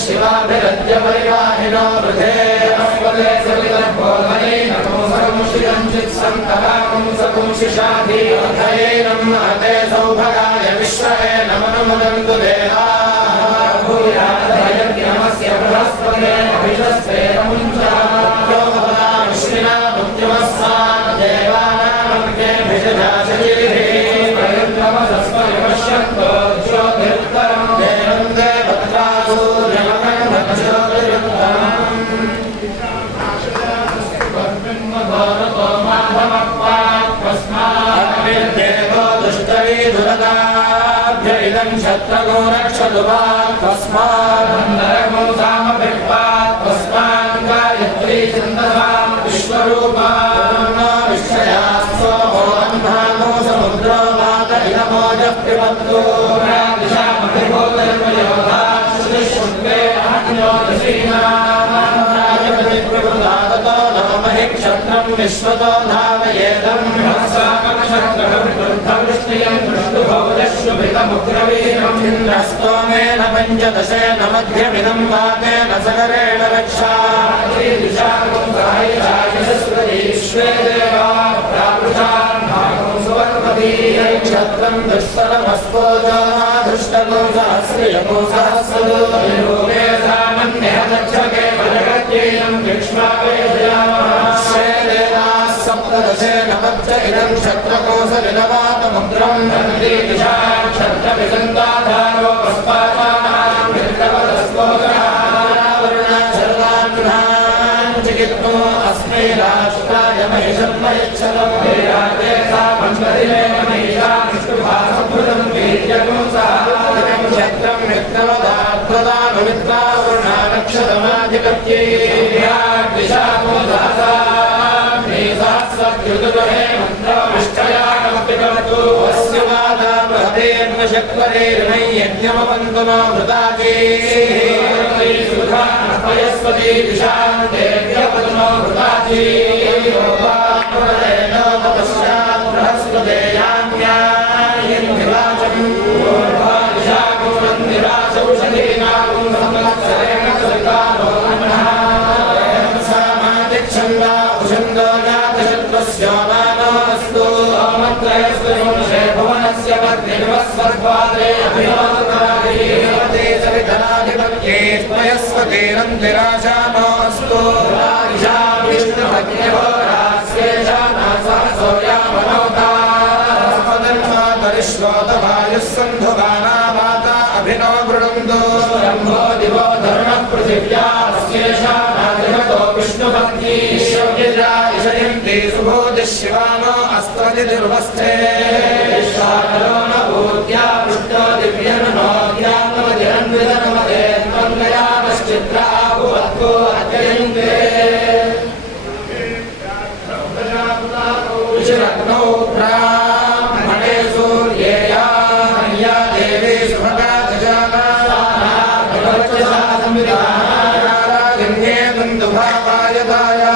शिवाभिरद्य परिवाहिनो वृधे अस्पदे सवितर्भोधने नमो सकंशिरञ्जित् सन्तराकं सकंशिषाधीर्थयेनम् अते सौभगाय विश्वये नमनमुदन्तु देवाः भूयादयज्ञमस्य बृहस्पते अभिषस्ते मुञ्चाद्यो भवता अग्निर्देवो दुष्टवीधुरताभ्य इदं क्षत्रगो रक्षतु वा तस्मादन्दरमो सामभिप्पात् तस्मान् गायत्री छन्दसां विश्वरूपा विश्वया सोमो अन्धानो समुद्रो मात इदमोजः पिबन्तु दिशामभिभूतर्मयोधा श्रुतिशुक्ले अहन्योदशीनाराजपतिप्रभुदादतो नमहि क्षत्रं विश्वतो धावयेदं हस्सामक्षत्रवृद्धवृष्टियं दृष्टुभौजश्रुभितमुग्रवीरं इन्द्रस्तोमेन पञ्चदशेन मध्यमिदं वातेन सकरेण रक्षा दिशाश्वरे देवा प्रावृषान् सुवर्णपदी क्षत्रं दुःसरमस्पोजाधृष्टगो सहस्रियगो सहस्रदूते सामन्यहदक्षके पदगत्येयं विक्ष्मावेशयामः सप्तदशेन मच्च इदं क्षत्रकोशलिलवातमुद्रं नन्दी दिशा क्षत्रविसन्दाधारो पुष्पाचानां विद्रवदस्पोजहारावरुणशरदान्नां चिकित्नो अस्मै राष्ट्राय महिषन्मयच्छलं वेदाते सा पञ्चदिनेन महिषा विष्णुभासभृतं वीर्यगो सहायं क्षत्रं विक्रमदाप्रदानुमित्रावरुणानक्षतमाधिपत्ये दिशागो सहसा सहस्रद्युतुहे मन्त्रमिष्टयागमपिकवतु अस्य वादा बृहदेर्नशक्वरेर्मै यज्ञमवन्तु नो भृताजे सुधानपयस्पति दिशां देव्यवतु नो भृताजे योगापुरेण तपस्यात् बृहस्पतेयान्यायन्निवाचम् ऊर्ध्वादिशाकुमन्दिराचौषधीनागुं संवत्सरेण सवितानो अन्नः सामादिच्छन्दा उषन्दो जातशत्रुस्योमानोऽस्तु ओमत्रयस्तु वंशे भुवनस्य पत्निर्वस्वर्गवादे अभिनवतरादिदेवते सवितराधिपत्ये स्वयस्वतीरन्तिराशानोऽस्तु राजा विष्णुभक्तिर्भोरास्येषानासहसोयामनोतास्मदन्मातरिश्वोतवायुः सन्धुवानावाता अभिनो गृणन्तु ब्रह्मो दिवो धर्मः पृथिव्यास्येषानाधिपतो विष्णुभक्ति शयन्ति सुभोजः शिवानो अस्त्वदिर्वस्थे विश्वाकरो न भूत्या पृष्ठो दिव्यनोद्यात्मजिरन्वितनमदे त्वङ्गयामश्चित्र आभुवत्को अत्ययन्ते विशरग्नौ ब्राह्मणे सूर्येया हन्या देवी सुभगा जजाना भगवत्यसा संविधानाराजन्ये बन्धुभावायताया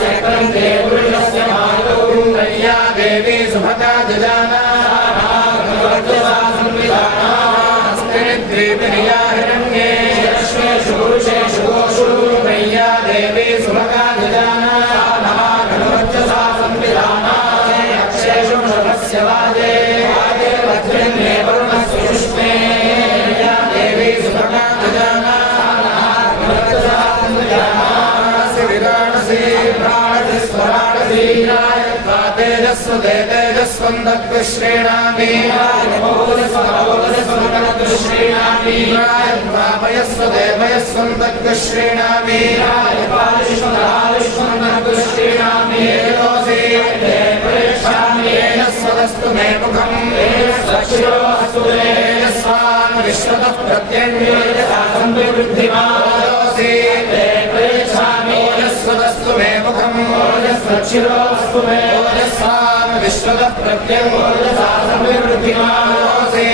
सेकन्ते पुरुषस्य मायो इन्द्रय्या देवी सुभगा जजाना भगवत्यसा संविधाना हस्ते द्वीपिनिया हिरण्ये यश्वेषु पुरुषेषु गोषु मय्या देवी सुभगा जजाना भगवत्यसा संविधाना अक्षेषु शतस्य वाजे वाजे वज्रन्ये वरुणस्य शुष्मे या देवी सुभगा जजाना भगवत्यसा संविधाना विराणसी प्राणसी स्वराणसी तेजस्वते तेजस्वन्दग्श्रेणामि श्रेणामि भयस्वते भयस्वन्दग्श्रेणामि श्रेणामि स्वदस्तु मे मुखम् तेजस्वान् विश्वतः प्रत्यङ्गेजसासंविवृद्धिमानोऽसि स्वदस्तु मे मुखम् ओजस्वच्छिरोऽस्तु मे ओजस्वान् विश्वतः प्रत्यङ्गेजसासंविवृद्धिमानोऽसि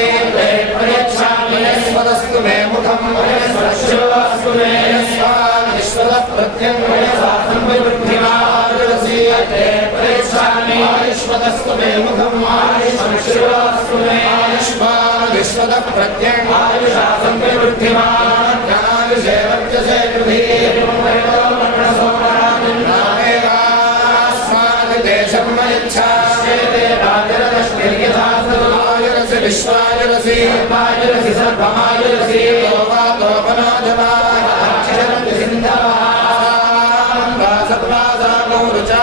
प्रयच्छामि स्वदस्तु मे मुखम् ओजस्वच्छिरोऽस्तु मे ओजस्वान् विश्वतः प्रत्यङ्गेजसासंविवृद्धिमानोऽसि प्रयच्छामि आयुष्वदस्तु मे मुखम् आयुष्वच्छिरोऽस्तु मे आयुष्मान् विश्वतः प्रत्यङ्गेजसासंविवृद्धिमान् आयुषे वर्चसे कृधि विश्वायरसि वायरसि सर्वमायरसि लोकालोकनाजवाक्षरन्ति सिन्धवान् वासप्रासामौरुचा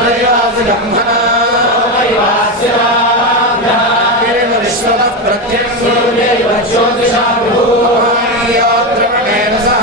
त्रैवासि ब्रह्मणा विश्वतः प्रत्यङ्गेव ज्योतिषा विभूयोद्रवणेन सह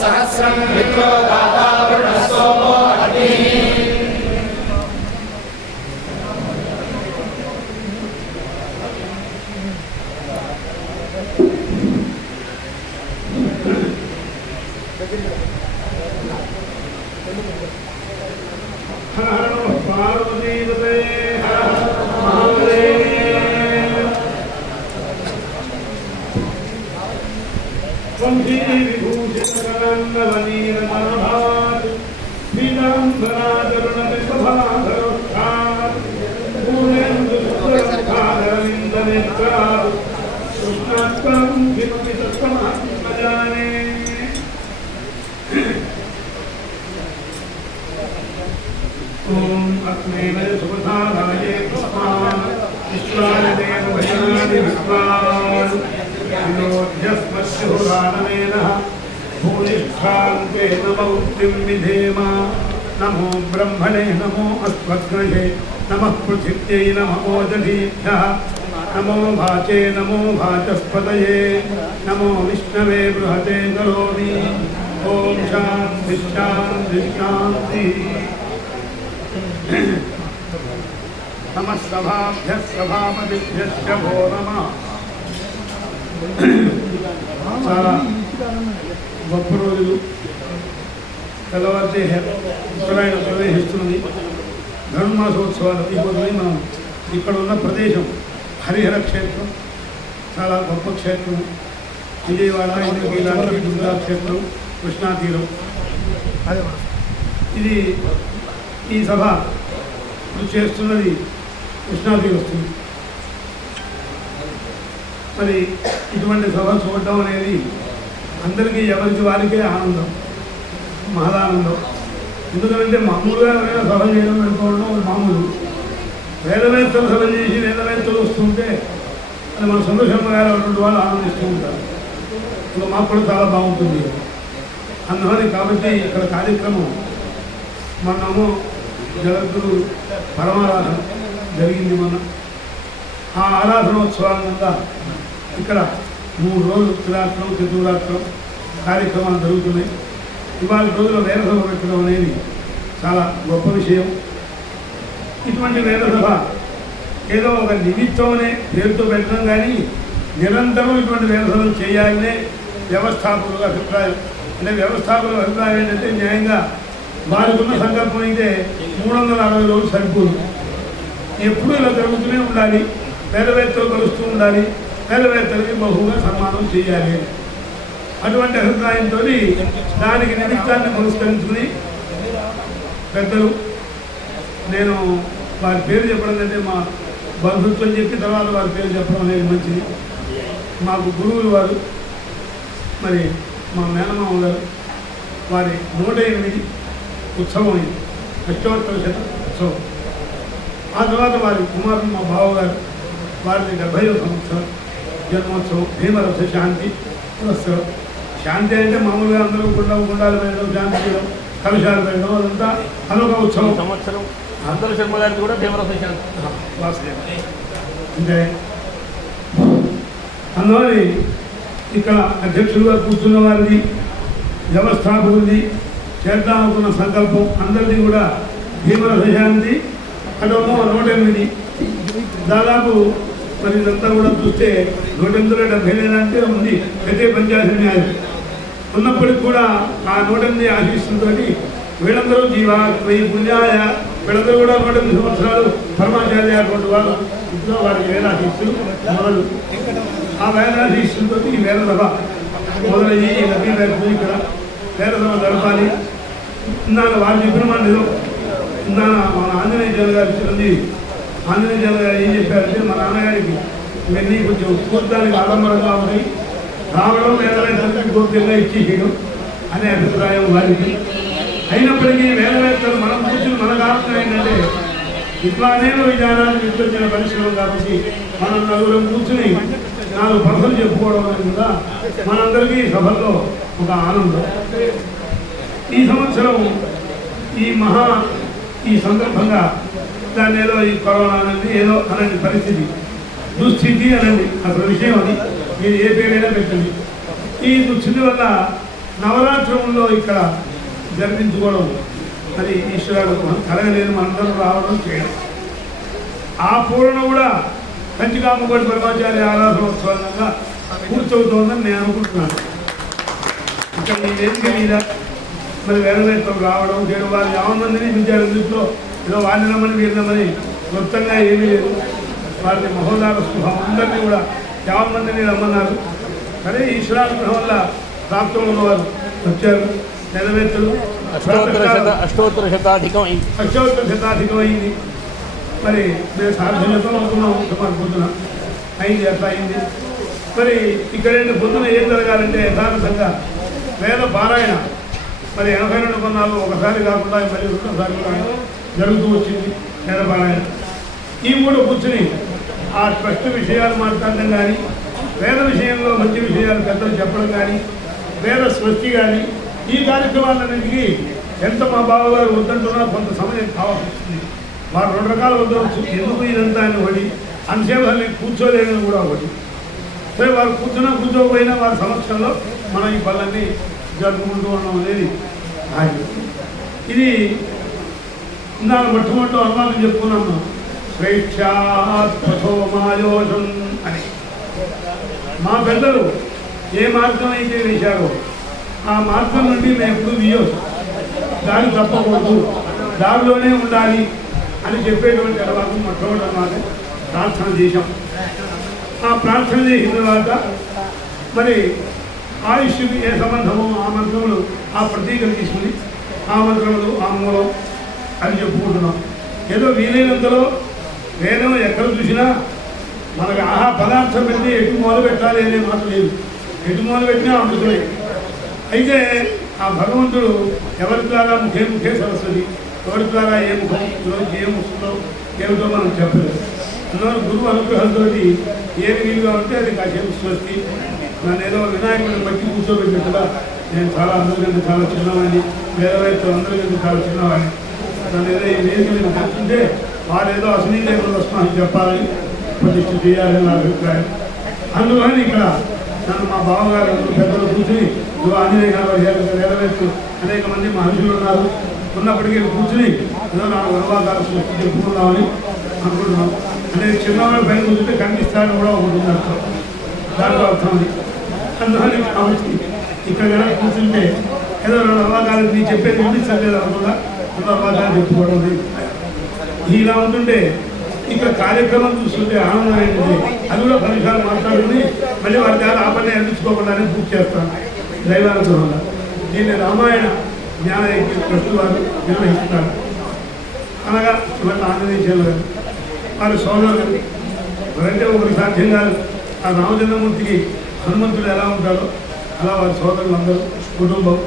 सहस्रं विप्रो दाता वरुणसोमो अग्निः नमो ब्रह्मणे नमो अस्मद्ग्रहे नमः पृथिव्यै नमो दधीभ्यः नमो भाचे नमो भाचस्पतये नमो विष्णवे बृहते करोमि ओम शांति शांति शांति नमः सभाभ्यः सभापतिभ्यश्च भो नमः చాలా గొప్ప రోజులు తెల్లవారితే ఉత్తరాయణ ప్రవేశిస్తున్నది. ధనుర్మాసోత్సవాలు అయిపోతుంది. మనం ఇక్కడ ఉన్న ప్రదేశం హరిహర క్షేత్రం, చాలా గొప్ప క్షేత్రం. విజయవాడ ఇంద్రకీలాద్రి దుర్గా క్షేత్రం, కృష్ణా తీరం. ఇది ఈ సభ చేస్తున్నది కృష్ణా తీరస్తుంది. మరి ఇటువంటి సభ చూడటం అనేది అందరికీ ఎవరికి వారికే ఆనందం, మహదానందం. ఎందుకంటే మామూలుగా ఎవరైనా సభ చేయడం అనుకోవడం మామూలు. వేదవేత్తలు సభ చేసి వేదవేత్తలు వస్తుంటే అది మన సుందరశర్మ గారు అటువంటి వాళ్ళు ఆనందిస్తూ ఉంటారు. ఇంకా మాకు కూడా చాలా బాగుంటుంది. అందువల్ల కాబట్టి ఇక్కడ కార్యక్రమం మనము జగద్గురు పరమారాధన జరిగింది. మొన్న ఆ ఆరాధనోత్సవాలంతా ఇక్కడ 3 రోజులు త్రిరాత్రం చతురాత్రం కార్యక్రమాలు జరుగుతున్నాయి. ఇవాళ రోజుల వేదసభ పెట్టడం అనేది చాలా గొప్ప విషయం. ఇటువంటి వేదసభ ఏదో ఒక నిమిత్తం అనే పేరుతో పెట్టడం కానీ నిరంతరం ఇటువంటి వేదసభలు చేయాలనే వ్యవస్థాపకుల అభిప్రాయం. అంటే వ్యవస్థాపకుల అభిప్రాయం ఏంటంటే న్యాయంగా వారికి ఉన్న సంకల్పం అయితే 360 రోజులు సరిపోదు. ఎప్పుడూ ఇలా జరుగుతూనే ఉండాలి, వేదవేత్తలు కలుస్తూ ఉండాలి, వేదవేత్తలకి బహుగా సన్మానం చేయాలి. అటువంటి అభిప్రాయంతో దానికి నిమిత్తాన్ని పురస్కరించుకుని పెద్దలు, నేను వారి పేరు చెప్పడం కంటే మా బంధుత్వం చెప్పి తర్వాత వారి పేరు చెప్పడం అనేది మంచిది. మాకు గురువులు వారు, మరి మా మేనమామ గారు, వారి 108 ఉత్సవం అయింది, అష్టోత్తర శత ఉత్సవం. ఆ తర్వాత వారి కుమారుడు మా బావగారు, వారిది 70వ సంవత్సరం జన్మోత్సవం, భీమరథ శాంతి పురస్కారం. శాంతి అంటే మామూలుగా అందరూ గుండాలు వేయడం, శాంతి చేయడం కలశాలు పెట్టడం అదంతా అదొక ఉత్సవం. సంవత్సరం అందరూ శర్మ గారికి కూడా భీమరథ శాంతి వాసుదేవ అంటే అందువల్ల ఇక్కడ అధ్యక్షులుగా కూర్చున్న వారిది వ్యవస్థాపకుడిది చేద్దామనుకున్న సంకల్పం అందరిది కూడా భీమరథ శాంతి అటమో 108 దాదాపు మరి ఇదంతా కూడా చూస్తే 170 అంటే ఉంది ప్రతి పంచాయతీ న్యాయం ఉన్నప్పటికి కూడా ఆ 108 ఆశీస్సులతో వీళ్ళందరూ జీవా 1000 పుణ్యాయ వీళ్ళందరూ కూడా 108 సంవత్సరాలు పరమాచార్య అటువంటి వాళ్ళు ఇంట్లో వారికి వేలాశీస్సులు మొదలు ఆ వేలాశీస్సులతో ఈ వేల సభ మొదలయ్యి ఈ నదీ వేలకు ఇక్కడ వేల సభ జరపాలి. ఇందాక వారు చెప్పిన మాట ఏదో ఇందాక మన ఆంజనేయ జన గారు చిరంజీవి ఆంజనేయ జన గారు ఏం చెప్పారంటే మా నాన్నగారికి ఇవన్నీ కొంచెం చూడడానికి ఆడంబరంగా ఉన్నాయి, రావడం వేదవేత్తలకు గోప్యంగా ఇచ్చేయడం అనే అభిప్రాయం వారికి. అయినప్పటికీ వేదవేత్తలు మనం కూర్చుని మన కారణం ఏంటంటే విద్వానేమ విధానాన్ని విస్తరించిన పరిశ్రమం కాబట్టి మనం నలుగురం కూర్చుని 4 పదవులు చెప్పుకోవడం అనేది కూడా మనందరికీ సభలో ఒక ఆనందం. ఈ సంవత్సరం ఈ సందర్భంగా దాన్ని ఏదో ఈ కరోనా అనేది ఏదో అనండి పరిస్థితి దుస్థితి అనండి అసలు విషయం అది మీరు ఏ పేరైనా పెట్టండి. ఈ దుస్థితి వల్ల నవరాత్రుల్లో ఇక్కడ జరిపించుకోవడం అది ఈశ్వరుడు కలగలేదు మనందరం రావడం చేయడం. ఆ పూర్ణ కూడా కంచికామకోటి పరమాచార్య ఆరాధనోత్సవంగా పూర్తవుతోందని నేను అనుకుంటున్నాను. ఇక్కడ ఈ వేదిక మీద మరి వేదవేత్తలు రావడం చేయడం వారు 50 మందిని పిలిచారు. ఇందులో ఏదో వారిని రమ్మని వీరినమ్మని మొత్తంగా ఏమీ లేదు. వారిని మహోదార శుభం అందరినీ కూడా 50 మందిని రమ్మన్నారు. కానీ ఈశ్వరానుగ్రహం వల్ల ప్రాప్తం ఉన్నవారు వచ్చారు. వేదవేత్తలు అష్టోత్తర శతాధికం అయింది. మరి మేము సాధ్యతతో అనుకున్నాం సుమారు పొద్దున అయింది, అట్లా అయింది. మరి ఇక్కడ పొద్దున ఏం జరగాలంటే యథార్థంగా వేద పారాయణ మరి 82 కొన్నాళ్ళు ఒకసారి కాకుండా మరి రెండోసారి కూడా జరుగుతూ వచ్చింది వేద పారాయణ. ఈ 3 కూర్చుని ఆ ట్రస్ట్ విషయాలు మాట్లాడడం కానీ, వేద విషయంలో మంచి విషయాలు పెద్దలు చెప్పడం కానీ, వేద స్వస్తి కానీ ఈ కార్యక్రమాలన్నింటికి ఎంత మా బావగారు వద్దంటున్నా కొంత సమయం కావాల్సి వస్తుంది. వారు 2 రకాలు వద్దవచ్చు. ఎందుకు ఇదంతా అని ఒకటి, అంశేవాళ్ళని కూర్చోలేదని కూడా ఒకటి. సరే వారు కూర్చోకపోయినా వారి సమక్షంలో మనం ఈ పనులన్నీ జరుపుకుంటూ ఉండడం అనేది ఇది ఇందాక మొట్టమొదటి అనుమానం చెప్పుకున్నాము. స్వేచ్ఛాత్మతో మాయోషం అని మా పెద్దలు ఏ మార్గం అయితే వేశారో ఆ మార్గం నుండి మేము ఎప్పుడు తీయొచ్చు, దారి తప్పకూడదు, దారిలోనే ఉండాలి అని చెప్పేటువంటి తర్వాత మొట్టమొదటి అన్నమాట ప్రార్థన చేశాం. ఆ ప్రార్థన చేసిన తర్వాత మరి ఆయుష్కి ఏ సంబంధమో ఆ మంత్రములు ఆ ప్రతీకలు తీసుకుని ఆ మంత్రములు ఆ మూలం అని చెప్పుకుంటున్నాం. ఏదో వీలైనంతలో వేదం ఎక్కడ చూసినా మనకు ఆహా పదార్థం పెట్టి ఎటు మొదలు పెట్టాలి అనే మాట లేదు. ఎటు మొదలు పెట్టినా అమృతమే. అయితే ఆ భగవంతుడు ఎవరి ద్వారా ముఖే సరస్వతి, ఎవరి ద్వారా ఏ ముఖం ఈరోజు ఏం వస్తుందో ఏమిటో మనం చెప్పలేదు. అందువల్ల గురువు అనుగ్రహంతో ఏది వీలుగా ఉంటే అది కాసేపు స్వస్తి. నన్ను ఏదో వినాయకుడిని బట్టి కూర్చోబెట్టినట్టుగా నేను చాలా అందరికంటే చాలా చిన్నవాడిని, వేదవేత్తలు అందరికంటే చాలా చిన్నవాడిని. నన్ను ఏదో ఈ వేదిక మీద కూర్చుంటే వారు ఏదో అశ్లీలేఖలు వస్తున్నారని చెప్పాలని ప్రతిష్ఠ చేయాలని నా అభిప్రాయం. అందువల్ల ఇక్కడ నన్ను మా బావగారు పెద్దలు కూర్చుని ఆంజనేయ గారు వేదవేత్తలు అనేక మంది మహర్షులు ఉన్నారు. ఉన్నప్పటికీ కూర్చుని ఏదో నా వనవాదాలు సృష్టి చెప్పుకుందామని అనుకుంటున్నాం. అంటే చిన్నవాడు పైన కూర్చుంటే కనిపిస్తాడని కూడా ఒకటి ఉంది అర్థం, దాంట్లో అర్థం అది. అందువల్ల కాబట్టి ఇక్కడ కనుక కూర్చుంటే ఏదో 2 అవాదాలు నీ చెప్పేది వినిపించలేదు అనుకున్నా 2 అవాదాలు చెప్పుకోవడం. ఇలా ఉంటుంటే ఇక్కడ కార్యక్రమం చూస్తుంటే ఆనందం ఏంటంటే అది కూడా 10 నిమిషాలు మాట్లాడుకుని మళ్ళీ వారి ద్వారా ఆ పని అనిపించుకోకుండానే పూర్తి చేస్తాను దైవానుగ్రహంగా. దీన్ని రామాయణ జ్ఞాన ట్రస్ట్ వారు నిర్వహిస్తున్నారు. అనగా ఇవాళ ఆంజనేయ గారు వారి సోదరులు మరంటే ఒకరి సాధ్యం కాదు. ఆ రామచంద్రమూర్తికి హనుమంతుడు ఎలా ఉంటాడో అలా వారి సోదరులు అందరూ కుటుంబం.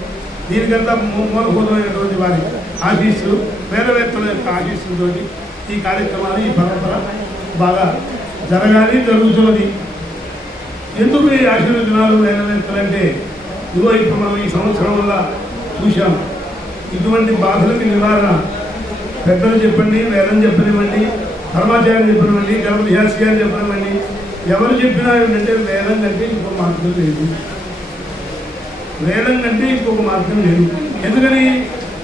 దీనికంతా మూలభూతమైనటువంటి వారి ఆశీస్సులు, వేదవేత్తల యొక్క ఆశీస్సులతో ఈ కార్యక్రమాలు ఈ పరంపర బాగా జరగాలి, జరుగుతున్నది. ఎందుకు ఈ ఆశీర్వచనాలు వేదవేత్తలంటే ఇదిగో ఇప్పుడు మనం ఈ సంవత్సరం వల్ల చూశాము. ఇటువంటి బాధలకి నివారణ పెద్దలు చెప్పండి, వేదం చెప్పనివ్వండి, ధర్మాచార్యం చెప్పనివ్వండి, గణపతి శాస్త్రి గారు చెప్పనివ్వండి, ఎవరు చెప్పినా ఏంటంటే వేదం కంటే ఇంకొక మార్గం లేదు. వేదం కంటే ఇంకొక మార్గం లేదు. ఎందుకని?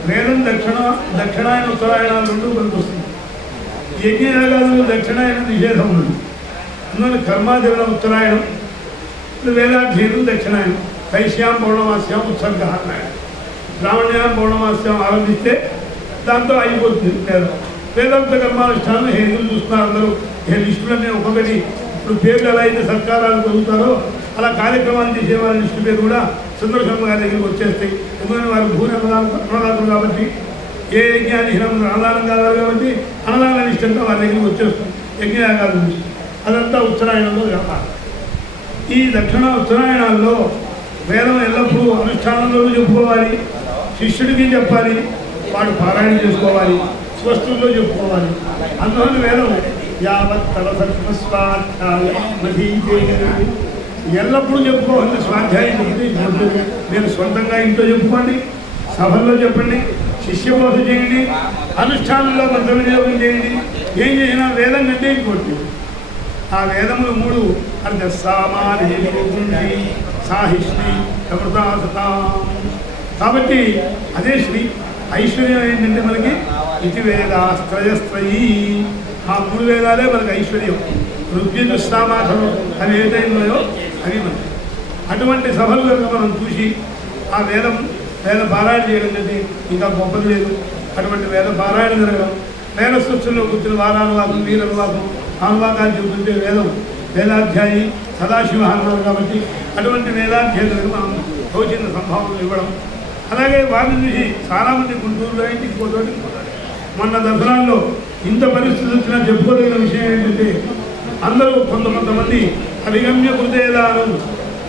వేదం దక్షిణాయన ఉత్తరాయణాలు రెండు మనకు వస్తుంది. యజ్ఞయాగాదులు దక్షిణాయన నిషేధం ఉంది. అందువల్ల కర్మాచరణ ఉత్తరాయణం, వేదాధ్యయనం దక్షిణాయనం. వైశ్యాం పౌర్ణమాస్యాం ఉత్సర్గ అన్నాడు. బ్రాహ్మణ్యాం పౌర్ణమాస్యాం ఆరంభిస్తే దాంతో అయిపోతుంది వేదం. వేదాంత కర్మానుష్ఠానం హేతులు చూస్తున్నారు అందరూ. ఏ లిస్టులన్నీ ఒక్కొక్కటి ఇప్పుడు పేర్లు ఎలా అయితే సత్కారాలు కలుగుతారో అలా కార్యక్రమాలు చేసే వాళ్ళ లిస్టు పేరు కూడా సుందరశర్మ గారి దగ్గరికి వచ్చేస్తాయి. ఎందుకంటే వారు భూమి అన్నదాతులు కాబట్టి, ఏ యజ్ఞానికి అన్నదానం కావాలి కాబట్టి అన్నదాన లిస్ట్ అంతా వారి దగ్గరికి వచ్చేస్తుంది. యజ్ఞయాగాల లిస్ట్ అదంతా ఉత్తరాయణంలో వ్యాపారం. ఈ దక్షిణ ఉత్తరాయణాల్లో వేదం ఎల్లప్పుడూ అనుష్ఠానంలోనూ చెప్పుకోవాలి, శిష్యుడికి చెప్పాలి, వాడు పారాయణ చేసుకోవాలి, స్వస్థుల్లో చెప్పుకోవాలి. అందువల్ల వేదం యావత్ తలసత్వస్వాధ్యాయ ఎల్లప్పుడూ చెప్పుకోవాలి. స్వాధ్యాయం చెప్తే మీరు సొంతంగా ఇంట్లో చెప్పుకోండి, సభల్లో చెప్పండి, శిష్యబోధ చేయండి, అనుష్ఠానంలో మంత్ర వినియోగం చేయండి. ఏం చేసినా వేదం కంటే ఇంకోటి. ఆ వేదములు మూడు అర్థ సామాని సాహిశ్రీ అమృతాసతాం. కాబట్టి అదే శ్రీ ఐశ్వర్యం ఏంటంటే మనకి ఇతి వేదాస్త్రయస్త్రయీ. ఆ మూడు వేదాలే మనకి ఐశ్వర్యం. ఋగ్యజుస్సామాసనం అవి ఏదైనాయో అవి మనకి. అటువంటి సభలు కనుక మనం చూసి ఆ వేద పారాయణ చేయడం కంటే ఇంకా గొప్పది లేదు. అటువంటి వేద పారాయణ జరగడం, వేద సృష్టిలో కూర్చుని వారానువాదం, వీరనువాదం, అనువాదాలు చెబుతుంటే వేదాధ్యాయి సదాశివ అన్నారు కాబట్టి అటువంటి వేదాధ్యాయులకు మనం తోచిన సంభావనలు ఇవ్వడం. అలాగే వారిని చూసి చాలామంది గుంటూరులో ఇంటికి పోటీ మొన్న దసరాల్లో ఇంత పరిస్థితి వచ్చినా చెప్పుకోదగిన విషయం ఏంటంటే అందరూ కొంతమంది అభిగమ్య కృతేదానం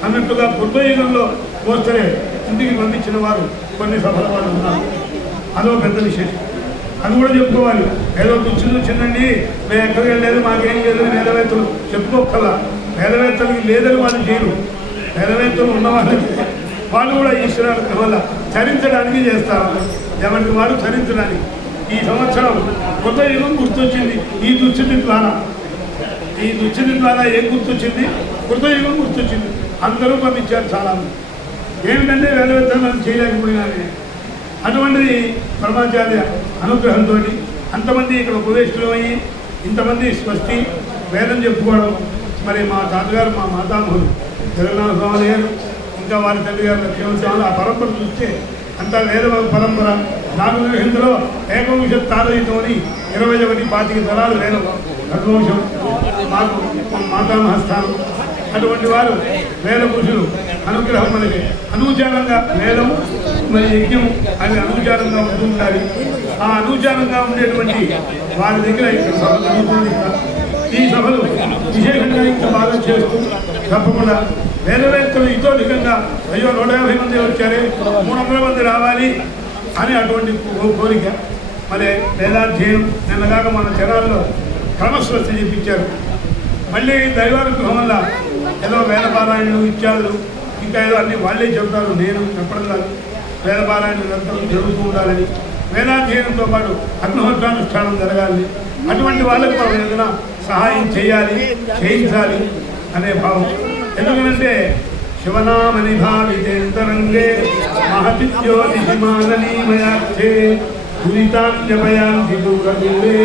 అన్నట్టుగా కృతయుగంలో వస్తే ఇంటికి పంపించిన వారు కొన్ని సభల వాళ్ళు ఉన్నారు. అదో పెద్ద విశేషం. అది కూడా చెప్పుకోవాలి. ఏదో చిన్నండి మేము ఎక్కడికి వెళ్ళలేదు, మాకేం లేదు, వేదవేత్తలు చెప్పుకోగల. వేదవేత్తలకి లేదని వాళ్ళు చేయరు. వేదవేత్తలు ఉన్నవాళ్ళకి వాళ్ళు కూడా ఈశ్వరానికి వల్ల చరించడానికి చేస్తారు. ఎవరికి వారు చరించడానికి. ఈ సంవత్సరం కొత్త యుగం గుర్తొచ్చింది. ఈ దుస్థితి ద్వారా ఏం గుర్తొచ్చింది? కృత యుగం గుర్తొచ్చింది. అందరూ పంపించారు చాలామంది. ఏమిటంటే వేదవేత్తలు మనం చేయలేకపోయినానే. అటువంటిది పరమాచార్య అనుగ్రహంతో అంతమంది ఇక్కడ ఉపదేశులు అయ్యి ఇంతమంది స్వస్తి వేదం చెప్పుకోవడం. మరి మా తాతగారు, మా మాతామహులు జగన్నాథ స్వామి గారు, ఇంకా వారి తల్లి గారు లక్ష్మీస్వామి, ఆ పరంపర చూస్తే అంతా వేద పరంపర. 400 ఏకవంశ తారయుతం అని 21 తరాలు వేదం రఘువంశం మాకు మాతామహస్థానం. అటువంటి వారు వేద పురుషులు అనుగ్రహం మనకి అనూచారంగా వేదం మరి యజ్ఞం అవి అనూచారంగా ఉంటూ ఉండాలి. ఆ అనూచారంగా ఉండేటువంటి వారి దగ్గర ఇక్కడ సభ జరుగుతుంది. ఈ సభలు విశేషంగా ఇంకా బాగా చేస్తూ తప్పకుండా వేదవేత్తలు ఇతోధికంగా అయ్యో 150 మంది వచ్చారే, 300 మంది రావాలి అని అటువంటి కోరిక. మరి వేదాధ్యయనం నిన్నగాక మన జనాల్లో క్రమస్వస్థ చెప్పించారు. మళ్ళీ దైవానుగ్రహం వల్ల ఏదో వేదపారాయణలు ఇత్యాదులు ఇంకా ఏదో అన్ని వాళ్ళే చెబుతారు. నేను చెప్పడం కాదు. వేదపారాయణ నిరంతరం జరుగుతూ ఉండాలని, వేదాధ్యయనంతో పాటు అగ్నిహోత్రానుష్ఠానం జరగాలని, అటువంటి వాళ్ళకి మనం ఏదైనా సహాయం చేయించాలి అనే భావం. ఎందుకంటే శివనామని భావితేంతరంగే మహతి జ్యోతిమానీమయార్థే గురితాన్యపయాంతి దూరదూరే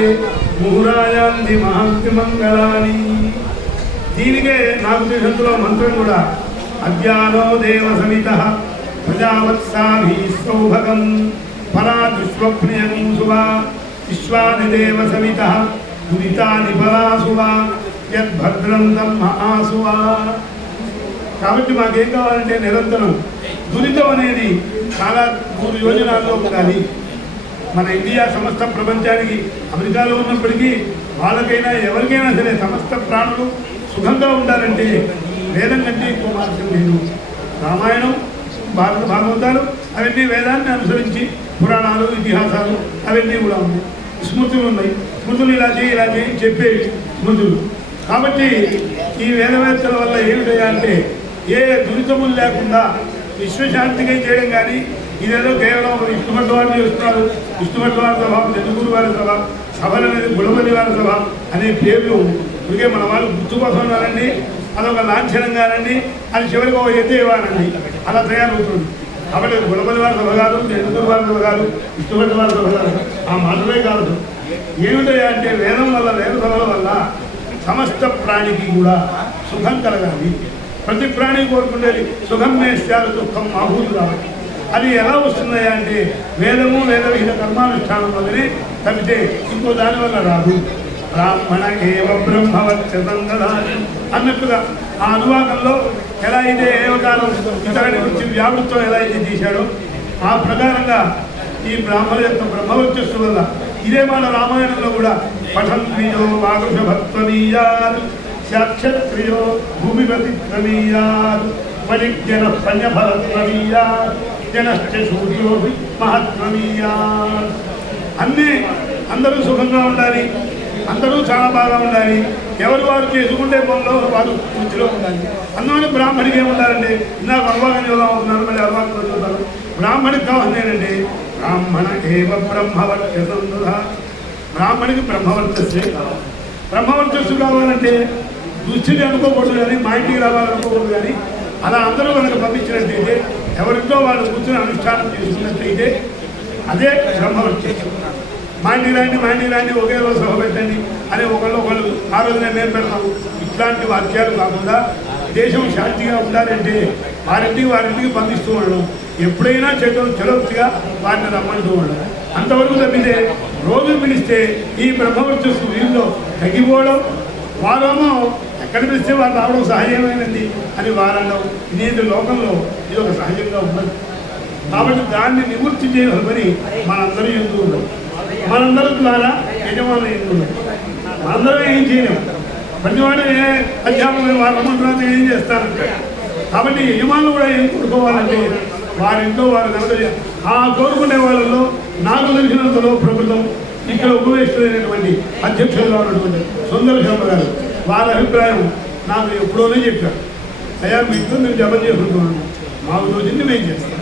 ముహురాయాంతి మహంతి మంగళాని. దీనికే నాకు తెలిసినంతలో మంత్రం కూడా అజ్ఞానో దేవ సమిత ప్రజావత్సాభి సౌభగం పరాజుస్వప్నియం సువా విశ్వాదిదేవ సమిత దురితాని పరాసువా యద్భద్రం బ్రహ్మ ఆసువా. కాబట్టి మాకేం కావాలంటే నిరంతరం దురితం అనేది చాలా 3 యోజనాల్లో ఉండాలి. మన ఇండియా సమస్త ప్రపంచానికి అమెరికాలో ఉన్నప్పటికీ వాళ్ళకైనా ఎవరికైనా సరే సమస్త ప్రాణులు సుఖంగా ఉండాలంటే వేదం కంటే ఎక్కువ మార్గం లేదు. రామాయణం, భాగవతాలు అవన్నీ వేదాన్ని అనుసరించి, పురాణాలు, ఇతిహాసాలు అవన్నీ కూడా ఉన్నాయి. స్మృతులు ఉన్నాయి. స్మృతులు ఇలా చేయి చెప్పేవి స్మృతులు. కాబట్టి ఈ వేదవేత్తల వల్ల ఏమిటంటే ఏ దురితములు లేకుండా విశ్వశాంతికై చేయడం కానీ, ఇదేదో కేవలం ఇష్టపడ్డ వారిని చేస్తున్నారు. ఇష్టపడ్డ వారి సభ, నెదుగురు వారి సభ, సభలు అనేది గుణమల్లి వారి సభ అనే పేర్లు ఇదిగే మన వాళ్ళు గుర్తు కోసం ఉన్నారండి, అదొక లాంఛనంగానండి, అది చివరికి ఒక ఎత్తేవారండి, అలా తయారవుతుంది. కాబట్టి గుణమల్లి వారి సభ కాదు, నెదుగురు వారి సభ కాదు, ఇష్టపడ్డ వారి సభ కాదు, ఆ మాటలే కాదు. ఏమిటంటే అంటే వేదం వల్ల, వేద సభల వల్ల సమస్త ప్రాణికి కూడా సుఖం కలగాలి. ప్రతి ప్రాణి కోరుకునేది సుఖం మేస్తారు, దుఃఖం మాహూలు కాబట్టి అది ఎలా వస్తున్నాయి అంటే వేదము, వేద విహిత కర్మానుష్ఠానం వల్లనే తప్పితే ఇంకో దానివల్ల రాదు. బ్రాహ్మణ ఏవ బ్రహ్మవత్సతం దదాతి అన్నట్టుగా ఆ అనువాదంలో ఎలా అయితే ఏవకాలం ఇతరుని గురించి వ్యావృత్వం ఎలా అయితే చేశాడో ఆ ప్రకారంగా ఈ బ్రాహ్మణ యొక్క బ్రహ్మవర్చస్సు వల్ల ఇదే మన రామాయణంలో కూడా పఠంత్రియో వాగృషభత్వమీయాత్ సాక్షత్రియో భూమిపతిత్వమీయాత్ పరిజ్ఞన పన్యఫలత్వమీయాత్ జనశ్చ సూర్యోభి మహత్వమీయాత్. అన్నీ అందరూ సుఖంగా ఉండాలి, అందరూ చాలా బాగా ఉండాలి, ఎవరు వారు చేసుకుంటే పనులు వారు వృత్తిలో ఉండాలి. అందువల్ల బ్రాహ్మడికి ఏముండాలండి, ఇందాక అనుభవం చదువుతున్నారు, మళ్ళీ అనుభవం చదువుతారు. బ్రాహ్మడికి కావాలి ఏంటంటే బ్రాహ్మణ ఏవ బ్రహ్మవర్చసం దదాతి. బ్రాహ్మడికి బ్రహ్మవర్చస్సే కావాలి. బ్రహ్మవర్చస్సు కావాలంటే దుస్థితి అనుకోకూడదు కానీ, మా ఇంటికి రావాలనుకోకూడదు కానీ, అలా అందరూ కనుక పంపించినట్టయితే ఎవరితో వాళ్ళు కూర్చొని అనుష్ఠానం చేసుకున్నట్టయితే అదే బ్రహ్మవర్చస్సు. మా ఇంటికి రాండి ఒకే రోజు సభ పెట్టండి అని ఒకళ్ళు ఆ రోజునే మేము పెడతాము, ఇట్లాంటి వాక్యాలు కాకుండా దేశం శాంతిగా ఉండాలంటే వారింటికి పంపిస్తూ ఉండడం, ఎప్పుడైనా చెలవుగా వారిని రమ్మంటూ ఉండడం. అంతవరకు తప్పితే రోజు పిలిస్తే ఈ బ్రహ్మవర్చస్సు వీరిలో తగ్గిపోవడం, వారేమో ఎక్కడ పిలిస్తే వారు రావడం సహజమైనది అని వారనడం, ఇది లోకంలో ఇది ఒక సహజంగా ఉన్నది. కాబట్టి దాన్ని నివృత్తి చేయమని మనందరూ ఎందుకు ఉన్నాం, మనందరి ద్వారా యజమానులు ఎందుకు ఉన్నాం, మనందరం ఏం చేయలేము. ప్రతివాడు అధ్యాపకులు వారు రమ్మంటున్నారు ఏం చేస్తారంటే, కాబట్టి యజమానులు కూడా ఏం కోరుకోవాలంటే వారింట్లో వారు కనుక ఆ కోరుకునే వాళ్ళలో నాకు తెలిసినంతలో ప్రభుత్వం ఇక్కడ ఉపవేశిస్తున్నటువంటి అధ్యక్షులుగా ఉన్నటువంటి సుందర శర్మ గారు వారి అభిప్రాయం నాకు ఎప్పుడోనే చెప్పారు. అయ్యా మీ ఇంట్లో మేము జప చేసుకుంటున్నాను, మాకు రోజుని మేము చేస్తాం.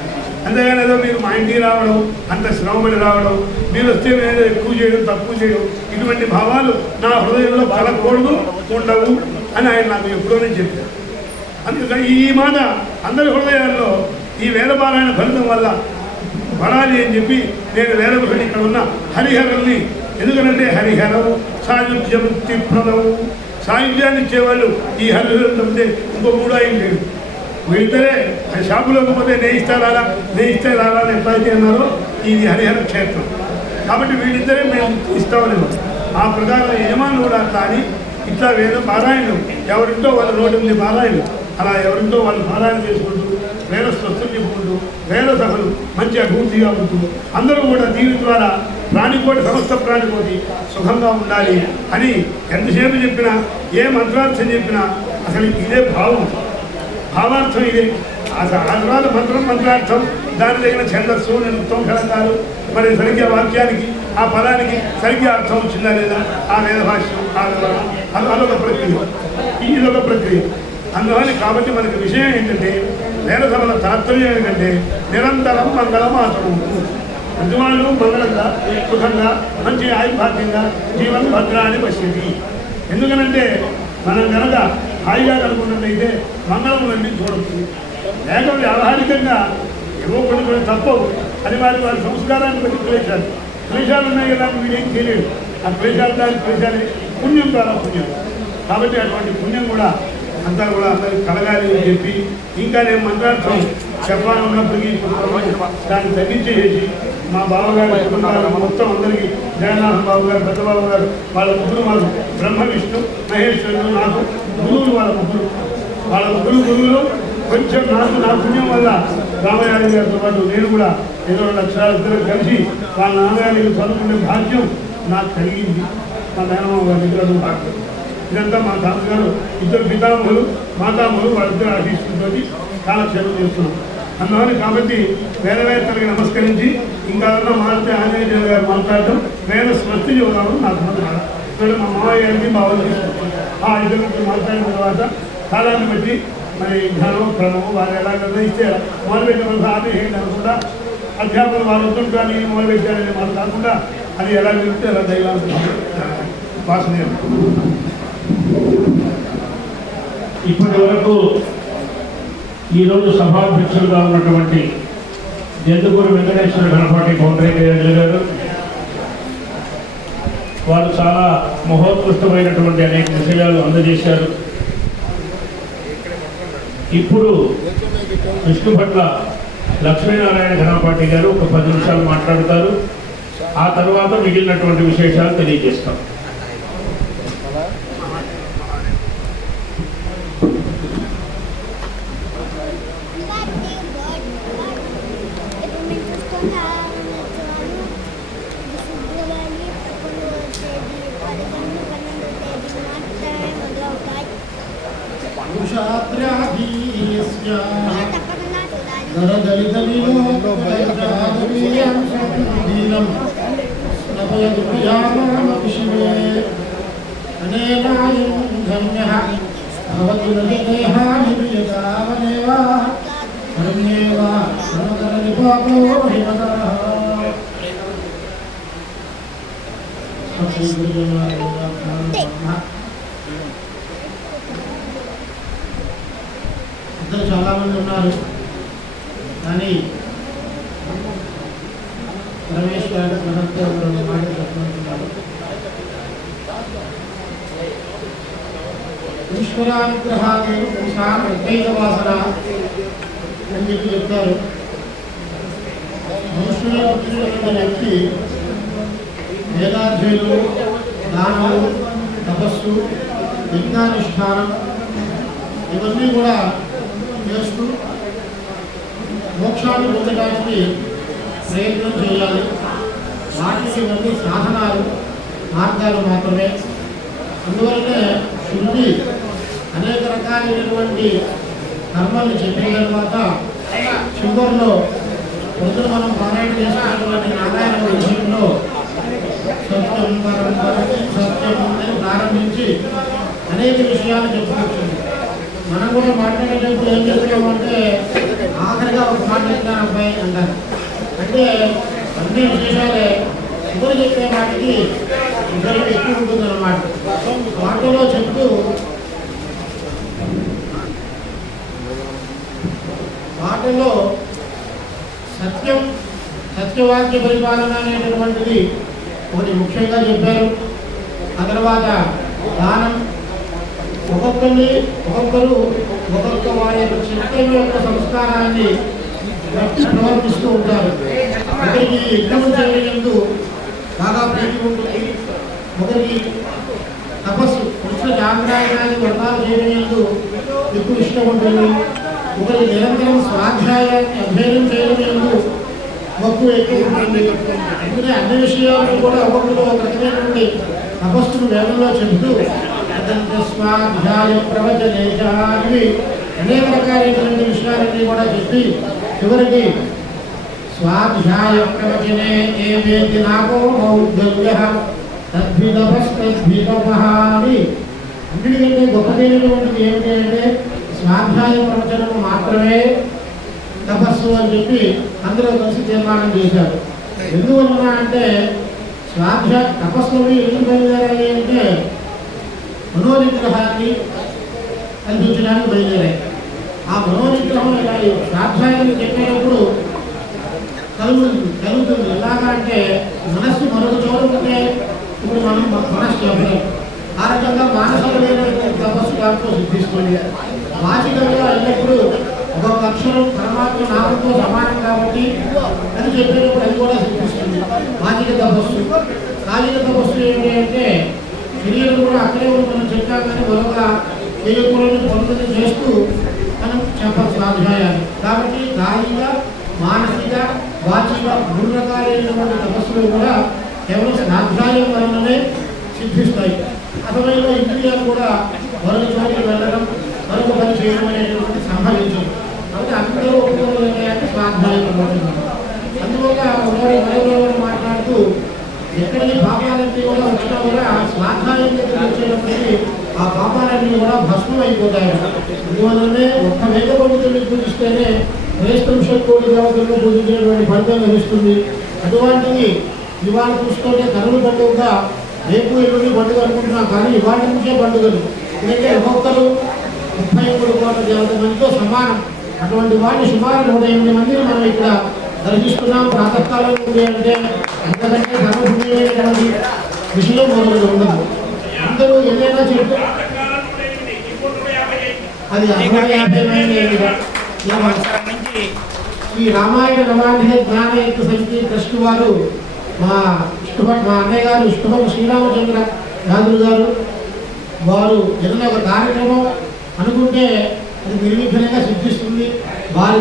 అంతేగాని ఏదో మీరు మా ఇంటికి రావడం, అంత శ్రమపడి రావడం, మీరు వస్తే ఏదో ఎక్కువ చేయడం తక్కువ చేయడం, ఇటువంటి భావాలు నా హృదయంలో కలగకూడదు, ఉండవు అని ఆయన నాకు ఎప్పుడోనే చెప్పారు. అందుకని ఈ మాట అందరి హృదయాల్లో ఈ వేదపారాయణ ఫలితం వల్ల పడాలి అని చెప్పి నేను వేదపురుషుని ఇక్కడ ఉన్న హరిహరుల్ని, ఎందుకంటే హరిహరవు సాయుధ్య ముక్తి ప్రదవు, సాయుధ్యాన్ని ఇచ్చేవాళ్ళు ఈ హరిహరులు తప్పితే ఇంకో కూడా ఏం లేదు. వీళ్ళిద్దరే షాపులోకి పోతే నేయిస్తే రాలా అని ఎట్లయితే అన్నారో ఇది హరిహర క్షేత్రం. కాబట్టి వీళ్ళిద్దరే మేము ఇస్తామని ఆ ప్రకారం యజమానులు కూడా కానీ ఇట్లా వేద పారాయణలు ఎవరింటో వాళ్ళ రోడ్డు ఉంది పారాయణలు, అలా ఎవరింటో వాళ్ళు పారాయణ చేసుకుంటూ వేద స్వస్థం చెప్పుకుంటూ వేద సభలు మంచి అభివృద్ధిగా ఉంటూ అందరూ కూడా దీని ద్వారా ప్రాణికోటి సమస్త ప్రాణికోటి సుఖంగా ఉండాలి అని ఎంతసేపు చెప్పినా, ఏ మంత్రార్థం చెప్పినా అసలు ఇదే భావార్థం ఇదే. ఆ తర్వాత మంత్రార్థం దాని తగిన ఛందస్సు, నృత్యం, కళంకాలు, మరి సరిగ్గా వాక్యానికి ఆ పదానికి సరిగ్గా అర్థం వచ్చిందా లేదా, ఆ వేద భాష్యం, అదొక ప్రక్రియ, ఇదొక ప్రక్రియ. అందువల్ల కాబట్టి మనకి విషయం ఏంటంటే వేద సభల తాత్పర్యం ఏంటంటే నిరంతరం మంగళమాచరణ, ప్రతివాళ్ళు మంగళంగా సుఖంగా మంచి ఆయుర్భాగ్యంగా జీవన భద్రాన్ని పశ్యతి. ఎందుకనంటే మనం కనుక హాయిగా కనుకున్నట్లయితే మంగళములన్నీ చూడవచ్చు. లేక వ్యావహారికంగా ఏవో కొన్ని తప్పవు, అది వారి సంస్కారాన్ని బట్టి క్లేశాలు ఉన్నాయి కదా, వీడేం చేయలేడు. ఆ క్లేశాలు పుణ్యం ద్వారా పుణ్యం. కాబట్టి అటువంటి పుణ్యం కూడా అంతా కూడా అందరికి కలగాలి అని చెప్పి ఇంకా నేను మంత్రార్థం చెప్పాలన్నప్పటికీ దాన్ని తగ్గించేసి మా బావగారు కుటుంబాలు మొత్తం అందరికీ జగన్నాథం బాబు గారు, పెద్ద బాబు గారు, వాళ్ళ ముగ్గురు వాళ్ళు బ్రహ్మ విష్ణు మహేశ్వరుడు, నాకు గురువులు, వాళ్ళ ముగ్గురు గురువులు. కొంచెం నా పుణ్యం వల్ల రామయారి గారితో పాటు నేను కూడా ఏదో 2 లక్షల ఇద్దరు కలిసి వాళ్ళ నాన్నగారికి చదువుకునే భాగ్యం నాకు కలిగింది. మా మేనమ్మ గారి దగ్గర ఇదంతా మా తాతగారు ఇద్దరు పితామహులు మాతామహులు వాళ్ళిద్దరు ఆశీస్సులతో కాలక్షేపం చేస్తున్నాం. అందువల్ల కాబట్టి వేదవేత్తలకి నమస్కరించి ఇంకా మాట్లాడితే ఆంజనేయ గారు మాట్లాడటం వేద స్వస్తి చూద్దామని నాకు ఇక్కడ మా మామయ్య గారికి బాగుంది. ఆ ఇద్దరు మాట్లాడిన తర్వాత కాలాన్ని బట్టి మరి జ్ఞానం ప్రణవం వారు ఎలా నిర్ణయిస్తే మొదలుపెట్టిన ఆపేయండి అనుకుంటా అధ్యాపకులు వాళ్ళు వద్దుంటాని మొదలుపెట్టారని వాళ్ళు కాకుండా అది ఎలా జరుగుతే ఎలా జరగాల్సిన వాసనీయం. ఇప్పటి వరకు ఈరోజు సభాధ్యక్షులుగా ఉన్నటువంటి జంతుకూరు వెంకటేశ్వర గణపతి కౌంటరేజీ గారు వారు చాలా మహోత్కృష్టమైనటువంటి అనేక విషయాలు అందజేశారు. ఇప్పుడు విష్ణుభట్ల లక్ష్మీనారాయణ గణపతి గారు ఒక 10 నిమిషాలు మాట్లాడతారు. ఆ తర్వాత మిగిలినటువంటి విశేషాలు తెలియజేస్తాం. ఇద్దరు చాలా మంది ఉన్నారు, కానీ రమేష్ గారు మనతో 2 మాటలు చెప్పుకుంటున్నారు. ఈశ్వరానుగ్రహాలు వాసన అని చెప్పి చెప్తారు. మనుషుల వ్యక్తి వేదాధ్యయులు, దానము, తపస్సు, యజ్ఞానుష్ఠానం ఇవన్నీ కూడా చేస్తూ మోక్షాన్ని పొందడానికి ప్రయత్నం చేయాలి. వాటికి ఇవన్నీ సాధనాలు, మార్గాలు మాత్రమే. అందువల్లనే శుద్ధి అనేక రకాలైనటువంటి కర్మల్ని చెప్పిన తర్వాత చివరిలో పొద్దున మనం పారాయణ చేసినటువంటి నారాయణ విషయంలో సత్యం సత్యం అని ప్రారంభించి అనేక విషయాలు చెప్పుకొచ్చింది. మనం కూడా మాట్లాడేటప్పుడు ఏం చేస్తున్నామంటే ఆఖరిగా ఒక మాట చెప్తాను అబ్బాయి అంటారు. అంటే అన్ని విశేషాలే చివరి చెప్పే వాటికి ఇద్దరికి ఎక్కువ ఉంటుంది అన్నమాట. వాటిలో చెప్తూ వాటిలో సత్యం, సత్యవాక్య పరిపాలన అనేటటువంటిది ఒకటి ముఖ్యంగా చెప్పారు. ఆ తర్వాత దానం, ఒక్కొక్కరు ఒక్కొక్క వారి యొక్క చిత్తం యొక్క సంస్కారాన్ని ప్రవర్తిస్తూ ఉంటారు. ఒకరికి యజ్ఞం చేయడంలో బాగా ప్రీతి ఉంటుంది, ఒకరికి తపస్సు కృష్ణ జాగ్రత్తని వ్రతాలు చేయడంలో ఎక్కువ ఇష్టం ఉంటుంది, ఒకరికి నిరంతరం స్వాధ్యాయాన్ని అధ్యయనం చేయడంలో మక్కువ ఎక్కువ ఉంటుంది. అందుకని అన్ని విషయాలను కూడా ఒక్కొక్కరు ఒక రకమైనటువంటి తపస్సును వేదంలో చెబుతూ స్వాధ్యాయ ప్రవచనేశాన్ని అనేక రకాలైనటువంటి విషయాలన్నీ కూడా చెప్పి చివరికి స్వాధ్యాయ ప్రవచనే ఏమేతి నాకో మౌద్గల్య తద్భితపస్తద్భితపహాని. అన్నిటికంటే గొప్పదైనటువంటిది ఏమిటి అంటే స్వాధ్యాయ ప్రవచనము మాత్రమే తపస్సు అని చెప్పి అందరూ కలిసి తీర్మానం చేశారు. ఎందువలన అంటే స్వాధ్యాయ తపస్సులు ఎందుకు బయలుదేరాలి అంటే మనోనిగ్రహాన్ని కల్పించడానికి బయలుదేరాయి. ఆ మనోనిగ్రహం స్వాధ్యాయాన్ని చెప్పేటప్పుడు కలుగుతుంది. ఎలాగా అంటే మనస్సు మరొక చోట ఉంటే ఇప్పుడు మనం మనస్సు చెప్పలేం. ఆ రకంగా మానసికమైన తపస్సు దాంట్లో సిద్ధిస్తుంది. వాచికంగా ఎల్లప్పుడూ ఒక్కొక్క అక్షరం పరమాత్మ నామంతో సమానం కాబట్టి అది చెప్పేటప్పుడు అది కూడా సిద్ధిస్తుంది. వాచిక తపస్సు. కాలిక తపస్సు ఏంటి అంటే శరీరం కూడా అక్కడే మనం చెప్పాం, కానీ మరొక చేయకూడని పనులను చేస్తూ మనం చెప్పాలి స్వాధ్యాయాన్ని. కాబట్టి కాయిక, మానసిక, వాచిక 3 రకాలైనటువంటి తపస్సులు కూడా కేవలం స్వాధ్యాయం వలననే సిద్ధిస్తాయి. అసలైన ఇంద్రియాలు కూడా మరొక చోటికి వెళ్ళడం, మరొక పని చేయడం అనేటువంటి సంభవించదు. కాబట్టి అందరూ ఒప్పుకోవాలంటే స్వాధ్యాయం అనుకుంటున్నాం. అందువల్ల మరొకరు మాట్లాడుతూ ఎక్కడికి పాపాలన్నీ కూడా వచ్చినా కూడా స్వాధ్యాయం వచ్చేటప్పటికీ ఆ పాపాలన్నీ కూడా భస్మం అయిపోతాయి. అందువల్లనే ఒక్క వేద పండితుడిని పూజిస్తేనే శ్రేష్ఠంశక్తి దేవతలను పూజించినటువంటి ఫలితం లభిస్తుంది. అటువంటిది ఇవాళ చూసుకుంటే కరువు పండుగగా రేపు ఎల్లుండి పండుగ అనుకుంటున్నాం, కానీ ఇవాళ నుంచే పండుగలు. ఎందుకంటే ఒక్కొక్కరు 33 కోట్ల దేవత మందితో సమానం. అటువంటి వాళ్ళు సుమారు 108 మందిని మనం ఇక్కడ దర్శిస్తున్నాం. ప్రాతకాలం ఉంది అంటే అంతకంటే ధర్మపుణ్యమైనటువంటి విషయంలో మరొకటి ఉండదు. అందరూ ఏదైనా చెప్తే అది 150 ఈ రామాయణ నవాధ్య జ్ఞానయుక్త సమితి ట్రస్ట్ వారు మా అన్నయ్య గారు ఇష్టపడ శ్రీరామచంద్ర యాదులు గారు వారు ఏదైనా ఒక కార్యక్రమం అనుకుంటే అది నిర్విఘ్నంగా సిద్ధిస్తుంది. వారి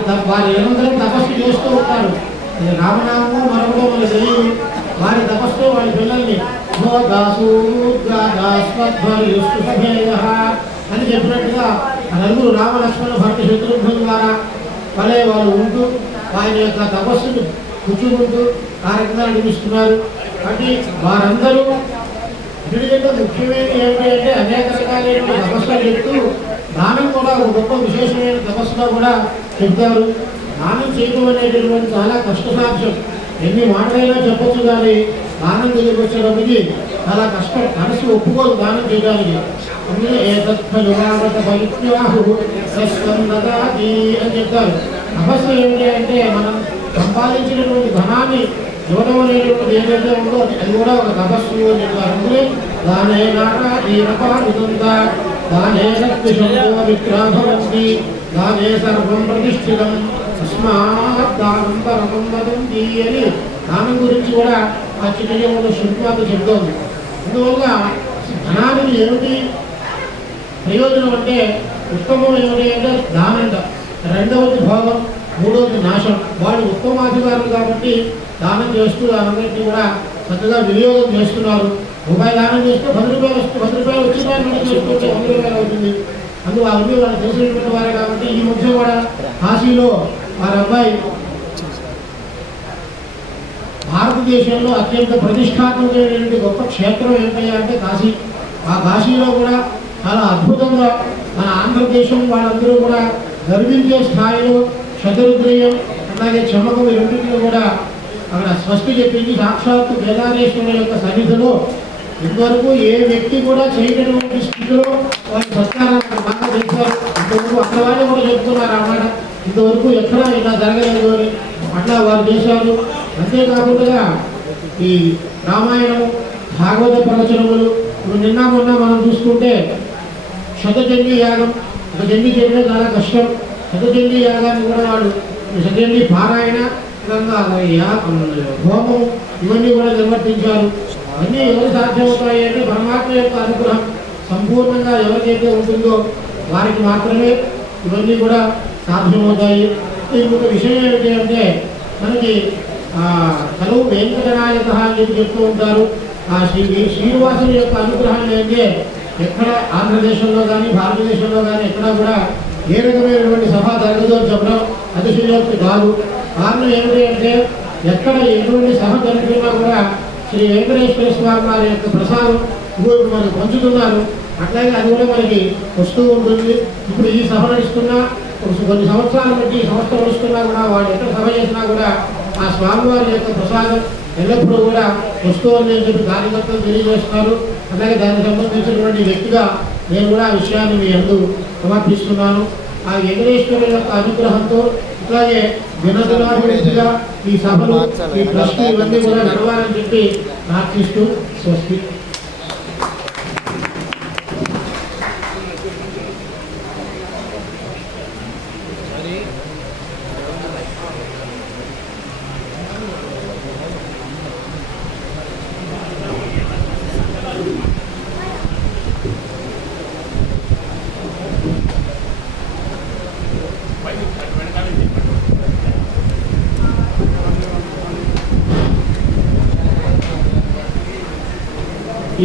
నిరంతరం తపస్సు చేస్తూ ఉంటారు. రామనామము మరొకటో మనకు తెలియదు. వారి తపస్సు వాళ్ళ పిల్లల్ని అని చెప్పినట్టుగా నలుగురు రామ లక్ష్మణ భరత శత్రుఘ్నుల ద్వారా వలె వాళ్ళు ఉంటూ ఆయన యొక్క తపస్సును కూర్చుకుంటూ కార్యక్రమాలు నడిపిస్తున్నారు. అంటే వారందరూ ఎందుకంటే ముఖ్యమైన ఏమిటంటే అనేక రకాలైన తపస్సులు చెప్తూ దానం కూడా ఒక గొప్ప విశేషమైన తపస్సుగా కూడా చెప్తారు. దానం చేయడం అనేటటువంటి చాలా కష్టసాధ్యం. ఎన్ని మాటలైనా చెప్పొచ్చు, కానీ దానం దగ్గరికి వచ్చేటప్పటికి చాలా కష్టం. మనసు ఒప్పుకోదు దానం చేయడానికి. అందుకే అని చెప్తారు. తపస్సు ఏమిటి అంటే మనం సంపాదించినటువంటి ధనాన్ని ఇవ్వడం అనేటువంటి ఏదైతే ఉందో అది కూడా ఒక తపస్సు అని చెప్తారు. అందుకే దానే దానే శక్తిశంభవంతి దానే సర్వం ప్రతిష్ఠితం తస్మాత్ దానం పరమం వదంతి అని దానం గురించి కూడా ఆ చిన్న శృంఖలాలు చెప్తోంది. అందువల్ల ధనానికి ఏమిటి ప్రయోజనం అంటే ఉత్తమం ఏమిటి అంటే దానంట, రెండవది భోగం, మూడవది నాశం. వాళ్ళు ఉత్తమాధికారులు కాబట్టి దానం చేస్తూ అందరికీ కూడా చక్కగా వినియోగం చేస్తున్నారు. రూపాయి దానం చేస్తే 10 రూపాయలు వస్తుంది, 10 రూపాయలు వచ్చిన మనం చేసుకుంటే 100 రూపాయలు అవుతుంది. అందులో అవన్నీ వాళ్ళు తెలిసినటువంటి వారే కాబట్టి ఈ మధ్య కూడా కాశీలో వారి అబ్బాయి భారతదేశంలో అత్యంత ప్రతిష్టాత్మకమైనటువంటి గొప్ప క్షేత్రం ఏంటయ్యా అంటే కాశీ. ఆ కాశీలో కూడా చాలా అద్భుతంగా మన ఆంధ్రదేశం వాళ్ళందరూ కూడా గర్వించే స్థాయిలో శతరుద్రయం అలాగే చమకం ఈ రెండింటిని కూడా అక్కడ స్పష్టి చెప్పింది. సాక్షాత్తు కేదారేశ్వరుల యొక్క సన్నిధిలో ఇంతవరకు ఏ వ్యక్తి కూడా చేయనటువంటి స్థితిలో వాళ్ళు సత్కారాన్ని బాగా చేశారు. ఇంతవరకు అక్కడ వాళ్ళే కూడా చెప్తున్నారు అన్నమాట, ఇంతవరకు ఎక్కడ ఇలా జరగలేదు అని. అట్లా వారు చేశారు. అంతేకాకుండా ఈ రామాయణం భాగవత ప్రవచనములు ఇప్పుడు నిన్న మొన్న మనం చూసుకుంటే శతచండీ యాగం, ఒక చండీ చేయడం చాలా కష్టం. శతచండీ యాగాన్ని కూడా వాడు శతచండీ పారాయణ హోమం ఇవన్నీ కూడా నిర్వర్తించారు. అన్నీ ఎవరు సాధ్యమవుతాయి అంటే పరమాత్మ యొక్క అనుగ్రహం సంపూర్ణంగా ఎవరికైతే ఉంటుందో వారికి మాత్రమే ఇవన్నీ కూడా సాధ్యమవుతాయి. ఇంకొక విషయం ఏమిటి అంటే మనకి కలువు వెంకటనాయక అని చెప్పి చెప్తూ ఉంటారు. ఆ శ్రీనివాసుని యొక్క అనుగ్రహం అంటే ఎక్కడ ఆంధ్రదేశంలో కానీ భారతదేశంలో కానీ ఎక్కడా కూడా ఏ రకమైనటువంటి సభ జరగదు అని చెప్పడం అతిశయోక్తి కాదు. కారణం ఏమిటి అంటే ఎక్కడ ఎటువంటి సభ జరుగుతున్నా కూడా శ్రీ వెంకటేశ్వర స్వామి వారి యొక్క ప్రసాదం ఇప్పుడు మనకు పంచుతున్నారు. అట్లాగే అది కూడా మనకి వస్తూ ఉంటుంది. ఇప్పుడు ఈ సభ నడుస్తున్నా కొన్ని సంవత్సరాల బట్టి సంవత్సరం నడుస్తున్నా కూడా వాళ్ళు ఎక్కడ సభ చేసినా కూడా ఆ స్వామివారి యొక్క ప్రసాదం ఎల్లప్పుడూ కూడా వస్తూ అని చెప్పి కార్యకర్తలు తెలియజేస్తున్నారు. అలాగే దానికి సంబంధించినటువంటి వ్యక్తిగా నేను కూడా ఆ విషయాన్ని మీ అందరూ సమర్పిస్తున్నాను. ఆ వెంకటేశ్వరుల యొక్క అనుగ్రహంతో అలాగే దినదినాభివృద్ధిగా ఈ సభలు ఈ ట్రస్ట్ ఇవన్నీ కూడా నడవాలని చెప్పి ప్రార్థిస్తూ స్వస్తి.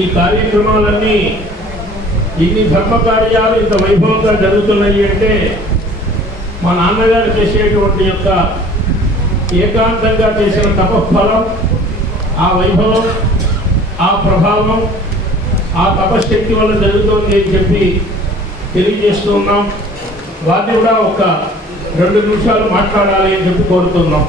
ఈ కార్యక్రమాలన్నీ ఇన్ని ధర్మ కార్యాలు ఇంత వైభవంగా జరుగుతున్నాయి అంటే మా నాన్నగారు చేసేటువంటి యొక్క ఏకాంతంగా చేసిన తపఫలం, ఆ వైభవం, ఆ ప్రభావం, ఆ తపశక్తి వల్ల జరుగుతుంది అని చెప్పి తెలియజేస్తూ ఉన్నాం. వారిని కూడా ఒక 2 నిమిషాలు మాట్లాడాలి అని చెప్పి కోరుతున్నాం.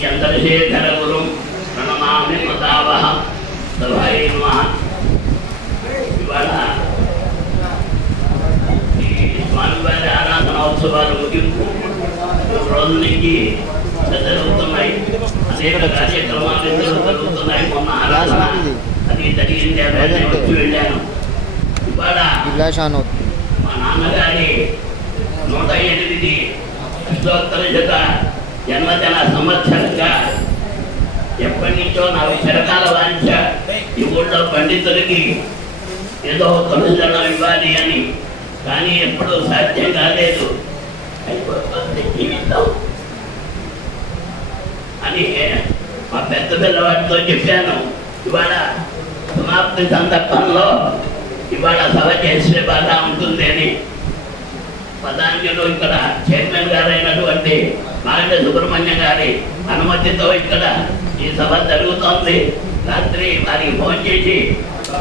చంద్రశేఖర గురు ప్రణమామి ప్రతాపః సభాయే నమః. ఇవాళ ఈ స్వామివారి ఆరాధనోత్సవాలు ముగింపు రోజు నుంచి జరుగుతున్నాయి. అనేక కార్యక్రమాలు జరుగుతున్నాయి. మొన్న ఆరాధన అది జరిగింది, అదే వచ్చి వెళ్ళాను. ఇవాళ మా నాన్నగారి 108 అష్టోత్తర శత జన్మదిన సంవత్సరంగా ఎప్పటి నుంచో నాకు చిరకాల వాంఛ ఈ ఊళ్ళో పండితులకి ఏదో తొలిదనం ఇవ్వాలి అని, కానీ ఎప్పుడూ సాధ్యం కాలేదు. అయిపోతుంది జీవితం అని మా పెద్ద పిల్లవాడితో చెప్పాను. ఇవాళ సమాప్తి సందర్భంలో ఇవాళ సభ చేస్తే బాగా ఉంటుంది అని పదాంజలు ఇక్కడ చైర్మన్ గారు అయినటువంటి మాగంటి సుబ్రహ్మణ్యం గారి అనుమతితో ఇక్కడ ఈ సభ జరుగుతోంది. రాత్రి వారికి ఫోన్ చేసి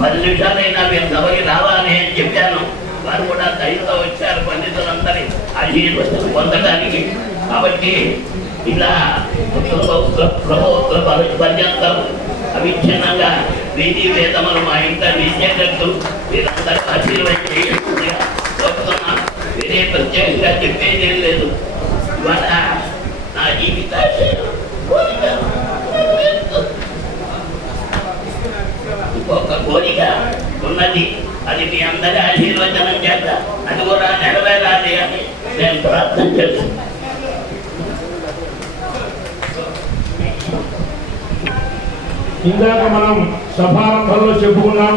10 నిమిషాలైనా మీరు సభకి రావాలి అని చెప్పాను. వారు కూడా దయతో వచ్చారు పండితులందరి ఆశీర్వచనం పొందడానికి. కాబట్టి ఇలా ప్రభుత్వ పర్యంతం అవిచ్ఛిన్నంగా వీధి వేదములు మా ఇంట విద్యార్థులు వీరందరూ ఆశీర్వదించి కోరుతున్నాను. వేరే ప్రత్యేకంగా చెప్పేది లేదు. ఇవాళ నా జీవితాన్ని ఇంకొక కోరిక ఉన్నది, అది మీ అందరి ఆశీర్వచనం చేత అది కూడా నెరవేరాలి అని నేను ప్రార్థన చేస్తున్నాను. ఇందాక మనం సభారంభంలో చెప్పుకున్నాం,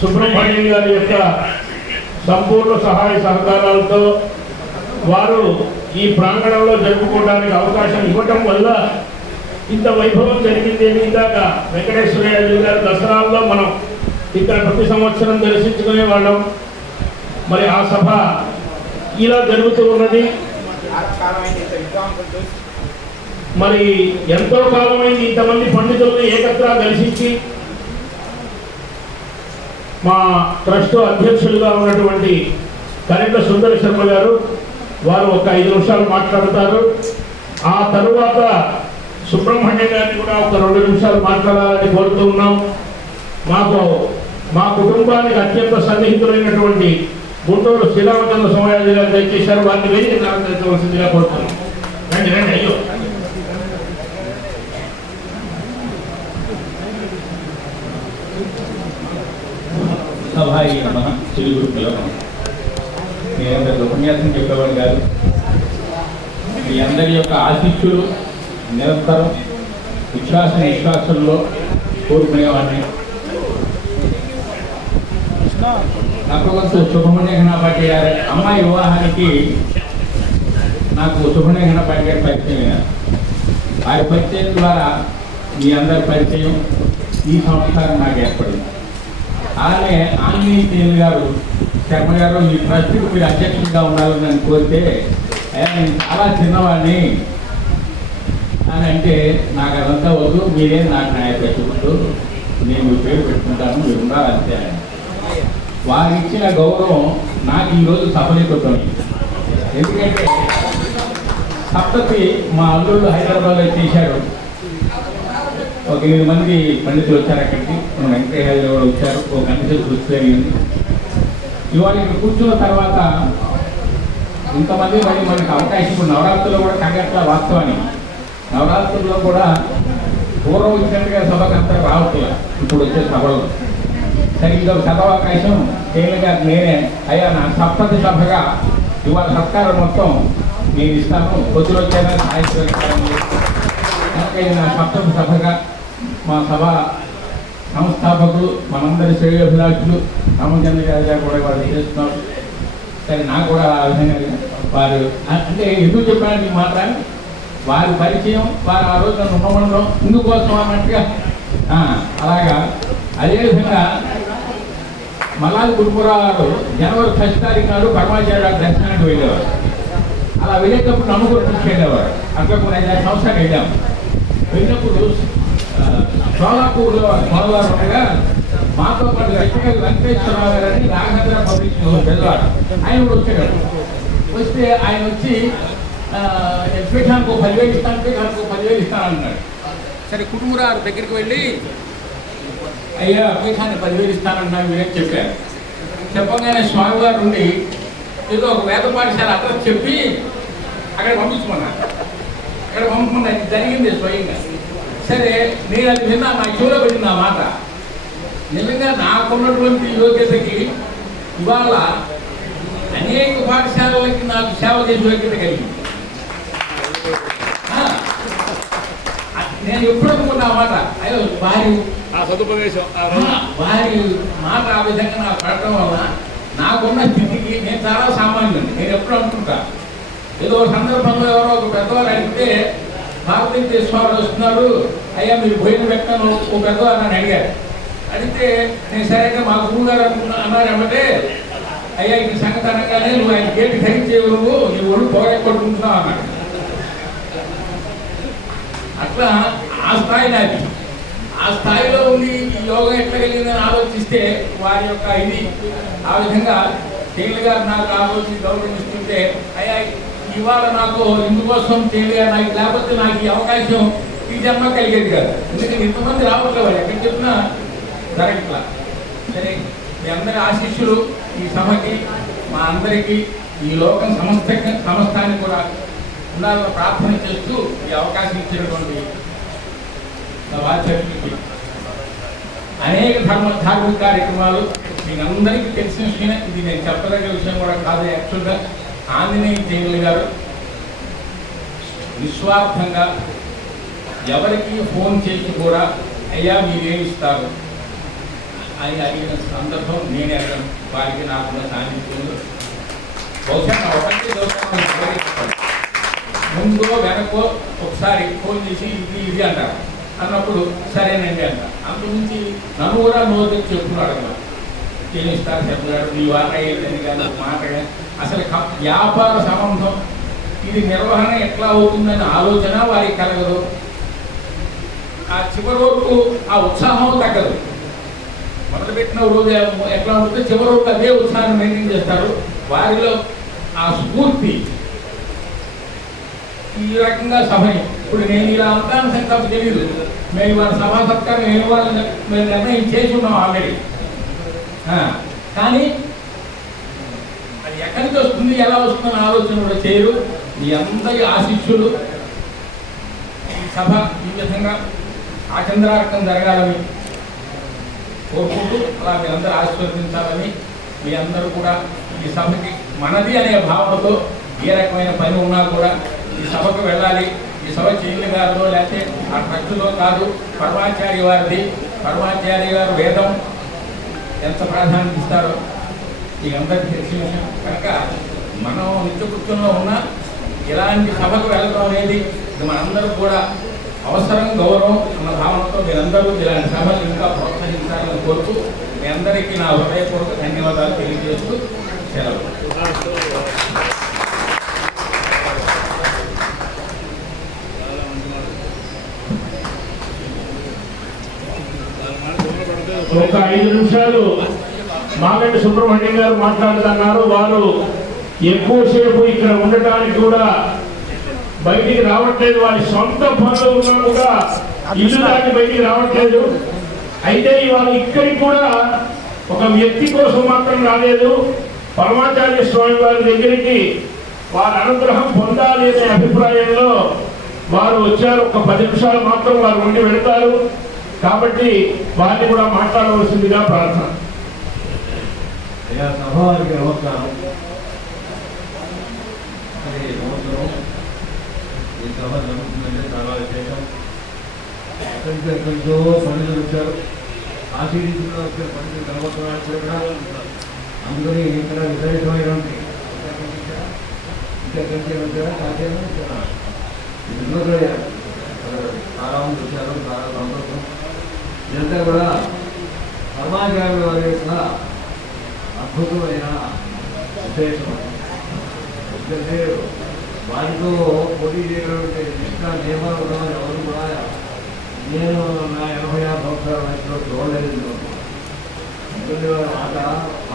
సుబ్రహ్మణ్యం గారి యొక్క సంపూర్ణ సహాయ సహకారాలతో వారు ఈ ప్రాంగణంలో జరుపుకోవడానికి అవకాశం ఇవ్వటం వల్ల ఇంత వైభవం జరిగింది. ఇందాక వెంకటేశ్వరయ్య గారి దసరాల్లో మనం ఇక్కడ ప్రతి సంవత్సరం దర్శించుకునే వాళ్ళం. మరి ఆ సభ ఇలా జరుగుతూ ఉన్నది. మరి ఎంతో కాలమైంది ఇంతమంది పండితులను ఏకత్రా దర్శించి. మా ట్రస్ట్ అధ్యక్షులుగా ఉన్నటువంటి కరెంట్ల సుందర శర్మ గారు వారు ఒక 5 నిమిషాలు మాట్లాడతారు. ఆ తరువాత సుబ్రహ్మణ్యం గారిని కూడా ఒక 2 నిమిషాలు మాట్లాడాలని కోరుతూ ఉన్నాం. మా కుటుంబానికి అత్యంత సన్నిహితులైనటువంటి గుంటూరు శ్రీరామచంద్ర సోమయాజి గారు దయచేశారు. వారిని వేదిక అలంకరించవలసిందిగా కోరుతున్నాం. రండి రండి. అయ్యో సభాయి నమః. తెలుగు పిల్లలు నేనందరి ఉపన్యాసం చెప్పేవాడు కాదు. మీ అందరి యొక్క ఆశీస్సులు నిరంతరం విశ్వాసంలో కోరుకునేవాడిని. నాకు సుబ్రహ్మణ్య ఘనపాటి గారి అమ్మాయి వివాహానికి నాకు సుబ్రహ్మణ్య ఘనపాటి గారి పరిచయం. వారి పరిచయం ద్వారా మీ అందరి పరిచయం ఈ సంవత్సరం నాకు ఏర్పడింది. అలానే ఆంజనేయ గారు శర్మ గారు ఈ ట్రస్ట్కి మీరు అధ్యక్షుడిగా ఉండాలని నన్ను కోరితే నేను చాలా చిన్నవాడిని అని అంటే నాకు అదంతా వద్దు, మీరే నాకు నాయకత్వంతో నేను మీ పేరు పెట్టుకుంటాను, మీరు ఉండాలంతే. వారు ఇచ్చిన గౌరవం నాకు ఈరోజు సఫలీకృతమైంది. ఎందుకంటే సప్తతి మా అల్లుళ్ళు హైదరాబాద్లో చేశారు. ఒక 8 మంది పండితులు వచ్చారు అక్కడికి. మన వెంకయ్య కూడా వచ్చారు. ఒక గంట సేపు కృషి జరిగింది. ఇవాళ ఇక్కడ కూర్చున్న తర్వాత ఇంతమంది మరి మనకి అవకాశం. ఇప్పుడు నవరాత్రుల్లో కూడా కంగట్ల వాస్తవాన్ని నవరాత్రుల్లో కూడా పూర్వం వచ్చినట్టుగా సభకు అంతా రావట్లేదు. ఇప్పుడు వచ్చే సభలో సరిగ్గా సభావకాశం తేలిక గారు నేనే అయ్యా నా సప్తతి సభగా ఇవాళ సత్కారం మొత్తం నేను ఇస్తాను. పొద్దున వచ్చాను సాయంత్రం నా సప్తతి సభగా మా సభ సంస్థాపకులు మనందరి శ్రేయోభిలాషులు రామచంద్ర గారు కూడా వాళ్ళు చేస్తున్నారు. సరే నాకు కూడా ఆ విధంగా వారు అంటే ఎందుకు చెప్పడానికి మాత్రాన్ని వారి పరిచయం వారు ఆ రోజు నన్ను ఉండమండడం ఇందుకోసం అన్నట్టుగా అలాగా. అదేవిధంగా మల్లాది గురుపురావు గారు జనవరి 1 తారీఖు నాడు పరమాచార్య దర్శనానికి వెళ్ళేవారు. అలా వెళ్ళేటప్పుడు నన్ను కూడా తీసుకెళ్ళేవారు. అట్లా కూడా 5-6 సంవత్సరాలు వెళ్ళాము. వెళ్ళినప్పుడు సోలాపూర్లో మొదలవారు ఉండగా మాతో పాటు వ్యక్తిగత వెంకటేశ్వరరావు గారు అని నాగేంద్ర పబ్లిక్ పెద్దవాడు, ఆయన కూడా వచ్చాడు. వస్తే ఆయన వచ్చి ఎడ్యుకేషన్కు 10,000 ఇస్తానంటే నాకు 10,000 ఇస్తానన్నాడు. సరే కుటుంబరావు దగ్గరికి వెళ్ళి అయ్యా ఎడ్యుకేషన్ 10,000 ఇస్తానన్నాడు మీరేం చెప్పారు. చెప్పగానే స్వామివారు ఉండి ఏదో ఒక వేద పాఠశాల అడ్రస్ చెప్పి అక్కడ పంపించుకున్నాను. అక్కడ పంపకుండా జరిగింది స్వయంగా. సరే నేను అది విన్నా, నా చెవులో పెట్టిన ఆ మాట. నిజంగా నాకున్నటువంటి యోగ్యతకి ఇవాళ అనేక పాఠశాలలకి నాకు సేవ చేసే యోగ్యత కలిగింది. నేను ఎప్పుడు అనుకున్నా మాట, అయ్యో వారి వారి మాట ఆ విధంగా నాకు పడటం వల్ల నాకున్న స్థితికి నేను చాలా సామాన్యుడు. నేను ఎప్పుడు అనుకుంటా, ఏదో సందర్భంలో ఎవరో ఒక పెద్దవారు అడిగితే భారతీయ స్వామి వస్తున్నారు, అయ్యా మీరు భోజనం పెట్టాను ఒక పెద్దవారు అని అడిగారు. అడిగితే నేను సరే మా గురువు గారు అన్నారేమంటే, అయ్యా ఈ సంగతి అనగానే నువ్వు ఆయన గేటు ఖరీచేవు, నీ ఒళ్ళు పోగొట్టుకుంటున్నావు అన్నాడు. అట్లా ఆ స్థాయి నాది. ఆ స్థాయిలో ఉండి ఈ యోగం ఎట్లా కలిగిందని ఆలోచిస్తే వారి యొక్క ఇది ఆ విధంగా తేలి గారు నాకు ఆలోచించి గౌరవిస్తుంటే, అయ్యా ఇవాళ నాకు ఇందుకోసం తేలి గారు నాకు లేకపోతే నాకు ఈ అవకాశం ఈ జన్మ కలిగేది కాదు. ఎందుకంటే ఇంతమంది రావట్లేదు, ఎక్కడ చెప్పినా జరగట్లా. సరే మీ అందరి ఆశీస్సులు ఈ సభకి, మా అందరికీ, ఈ లోకం సమస్తాన్ని కూడా ఉండాలని ప్రార్థన చేస్తూ ఈ అవకాశం ఇచ్చినటువంటి సభాధ్యక్షులకి అనేక ధార్మిక కార్యక్రమాలు మీరందరికీ తెలిసిన విషయం. ఇది నేను చెప్పదగ్గ విషయం కూడా కాదు. యాక్చువల్గా ఆంజనేయ తేలి గారు నిస్వార్థంగా ఎవరికి ఫోన్ చేసి కూడా అయ్యా మీరేమి ఇస్తారు అని అడిగిన సందర్భం నేను అడగను. వారికి నాకున్న సాన్నిధ్యంలో బహుశా ఒకటి ముందో వెనకో ఒకసారి ఫోన్ చేసి ఇది అంటారు. అన్నప్పుడు సరేనండి అంట. అంతకుమించి నన్ను కూడా నోరు చెప్పుకున్నాడు అడగ ఏమి ఇస్తారు చెప్పాడు, నీ వాట ఏంటని కానీ మాట అసలు వ్యాపార సంబంధం ఇది నిర్వహణ ఎట్లా అవుతుందనే ఆలోచన వారికి కలగదు. ఆ చివరి వరకు ఆ ఉత్సాహం తగ్గదు. మొదలుపెట్టిన రోజు ఎట్లా ఉంటుందో చివరి వరకు అదే ఉత్సాహాన్ని మెయింటైన్ చేస్తారు. వారిలో ఆ స్ఫూర్తి ఈ రకంగా సభని ఇప్పుడు నేను ఇలా అంతాను సంకల్పం తెలియదు. మేము వాళ్ళ సభా సత్కారం మేము వాళ్ళని మేము నిర్ణయం చేసి ఉన్నాం ఆల్రెడీ. కానీ అది ఎక్కడి నుంచి వస్తుంది, ఎలా వస్తుందని ఆలోచన కూడా చేయరు. మీ అందరి ఆశీస్సులు ఈ సభ ఈ విధంగా ఆచంద్రార్కం జరగాలని కోరుకుంటూ అలా మీరందరూ ఆశీర్వదించాలని, మీ అందరూ కూడా ఈ సభకి మనది అనే భావనతో ఏ రకమైన పని ఉన్నా కూడా ఈ సభకు వెళ్ళాలి. ఈ సభ చేయుల గారిలో లేకపోతే ఆ ట్రస్టులో కాదు, పరమాచార్య వారిది. పరమాచార్య గారు వేదం ఎంత ప్రాధాన్యత ఇస్తారో ఈ అందరికీ తెలిసిన విషయం కనుక మనం నిత్యకృత్యంలో ఉన్న ఇలాంటి సభకు వెళ్ళడం అనేది మనందరూ కూడా అవసరం, గౌరవం అన్న భావనతో మీరందరూ ఇలాంటి సభలు ఇంకా ప్రోత్సహించాలని కోరుతూ మీ అందరికీ నా హృదయపూర్వక ధన్యవాదాలు తెలియజేస్తూ సెలవు. ఒక 5 నిమిషాలు మాగంటి సుబ్రహ్మణ్యం గారు మాట్లాడుతున్నారు. వారు ఎక్కువసేపు ఇక్కడ ఉండటానికి కూడా బయటికి రావట్లేదు. వారి సొంత పనులు ఉన్నా కూడా ఇల్లు దాటి బయటికి రావట్లేదు. అయితే ఇవాళ ఇక్కడికి కూడా ఒక వ్యక్తి కోసం మాత్రం రాలేదు. పరమాచార్య స్వామి వారి దగ్గరికి వారి అనుగ్రహం పొందాలి అనే అభిప్రాయంలో వారు వచ్చారు. ఒక 10 నిమిషాలు మాత్రం వారు ఉండి వెళ్తారు. కాబట్టి వారిని కూడా మాట్లాడవలసిందిగా ప్రార్థన. సభావారికి నమస్కారం. ఈ సభ జరుగుతుందంటే చాలా విశేషం. ఎక్కడికో పండుగలు వచ్చారు, ఆశీర్వదించిన పండుగ కనబడుతున్నాడు కూడా. అందుకని ఇక్కడ విశేషమైనటువంటి ఇంకెక్కడికి వచ్చారా కాకేమో చాలా మంది వచ్చారు. చాలా సంతోషం. ఇదంతా కూడా పరమాచార్య వారి యొక్క అద్భుతమైన విశేషం. ఎందుకంటే వారితో పోటీ చేయగలిగే ఇష్ట నియమాలు ఉన్నవారు ఎవరు కూడా నేను నా 80 సంవత్సరాల వయసులో చూడలేదు. ఎందుకంటే వారి మాట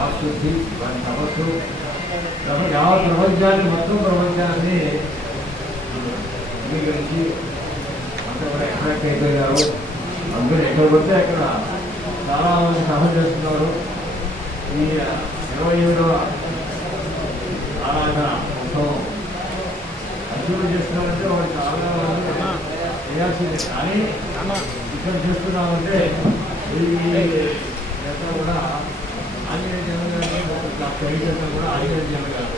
ఆశుద్ధి వారి తపస్సు యావత్ ప్రపంచాన్ని మొత్తం ప్రపంచాన్ని అంగీకరించి అంతా కూడా అట్రాక్ట్ అయిపోయారు. అందరూ ఎక్కడ పడితే అక్కడ చాలామంది సభ చేస్తున్నారు. ఈ 27వ ఆరాధన ఉత్సవం అర్జునుడు చేస్తున్నారంటే వాడు చాలా చేయాల్సిందే. కానీ ఇక్కడ చేస్తున్నామంటే ఈ అంతా కూడా ఆంజనేయ జనం కూడా ఆంజనేయ జనం కాదు.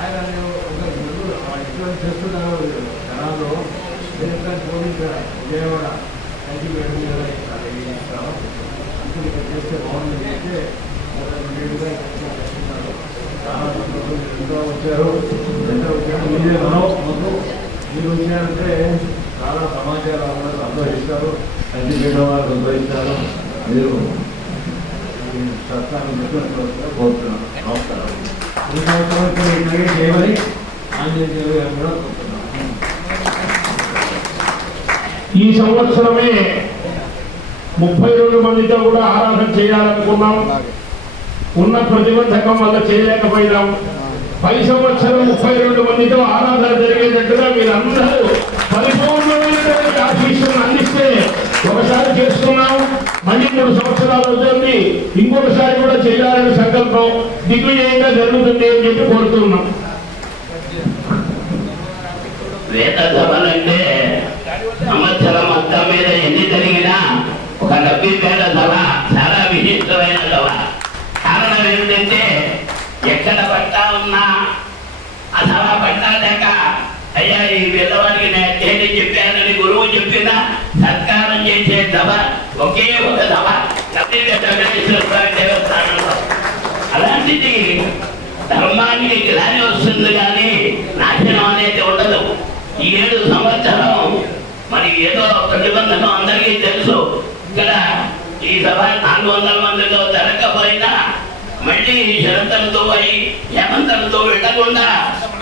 ఆయన ఒక ఇటువంటి చేస్తున్నారు జనాల్లో పోలీసు విజయవాడ కంచి ఇప్పుడు ఇక్కడ చేస్తే బాగుంటుంది అంటే నేడుగా చేస్తున్నారు. చాలా సంతోషం. ఎంతో వచ్చారు మీరే ముందు మీరు వచ్చారంటే చాలా సమాచారం సంతోషిస్తారు. కంచి మీద వారు సంతోషిస్తారు. మీరు సత్తాన్ని మెచ్చుకుంటూ కోరుతున్నాను. నమస్కారం. ఈ సంవత్సరం ఇలాగే చేయమని ఆంజనేయ గారు కూడా కోరుతున్నాను. ఈ సంవత్సరమే 32 మందితో కూడా ఆరాధన చేయాలనుకున్నాం. ఉన్న ప్రతిబంధకం వల్ల చేయలేకపోయినాం. పై సంవత్సరం 32 మందితో ఆరాధన జరిగేటట్టుగా మీరందరూ పరిపూర్ణమైనటువంటి ఆశీస్సులను అందిస్తే ఒకసారి చేస్తున్నాం. మళ్ళీ 3 సంవత్సరాలు అవుతుంది. ఇంకొకసారి కూడా చేయాలని సంకల్పం దిగ్విజయంగా జరుగుతుంది అని చెప్పి కోరుతున్నాం. వేద సభలంటే సంవత్సరం మొత్తం మీద ఎన్ని జరిగినా ఒక 70 వేల సభ చాలా విశిష్టమైన సభ. కారణం ఏమిటంటే ఎక్కడ పట్టా ఉన్నా ఆ సభ పట్టా లేక అయ్యా ఈ పిల్లవాడికి నేను చేయని చెప్పానని గురువు చెప్పిన సత్కారం చేసే సభ ఒకే ఒక సభ దేవస్థానంలో. అలాంటిది ధర్మానికి గ్లాని వస్తుంది కానీ నాశనం అనేది ఉండదు. ఈ 7 సంవత్సరం మరి ఏదో ప్రతిబంధకం అందరికీ తెలుసు. ఇక్కడ ఈ సభ 400 మందితో జరగకపోయినా మళ్ళీ శరతలతో అయి హేమంతలతో వెళ్ళకుండా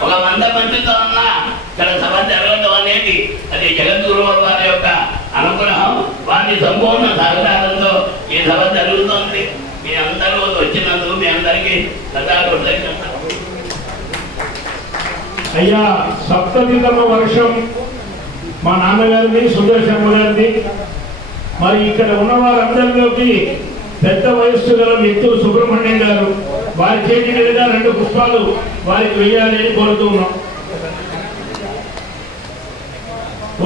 ఒక 100 మందితో అన్నా ఇక్కడ సభ జరగడం అనేది అది జగద్గురు వారి యొక్క అనుగ్రహం. వారి సంపూర్ణ సహకారంతో ఈ సభ జరుగుతుంది. మీ అందరూ వచ్చినందుకు మీ అందరికీ కృతజ్ఞతలు. అయ్యా సప్తతితమ వర్షం మా నాన్నగారిది సుదర్శన గారిది. మరి ఇక్కడ ఉన్న వారందరిలోకి పెద్ద వయస్సు గల వ్యక్తులు సుబ్రహ్మణ్యం గారు, వారి చేతి మీదుగా 2 పుష్పాలు వారికి వేయాలని కోరుతున్నాం.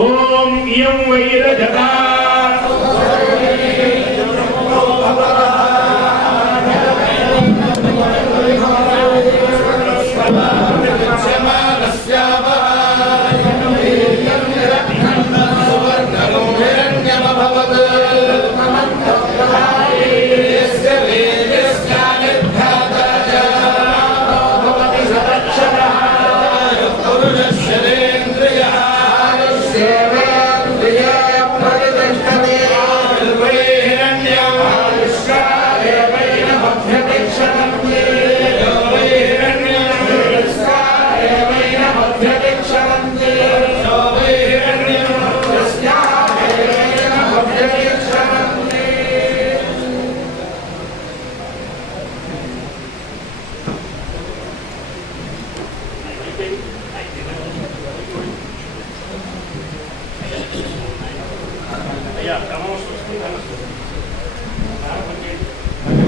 ఓం ఇయం వైర జగా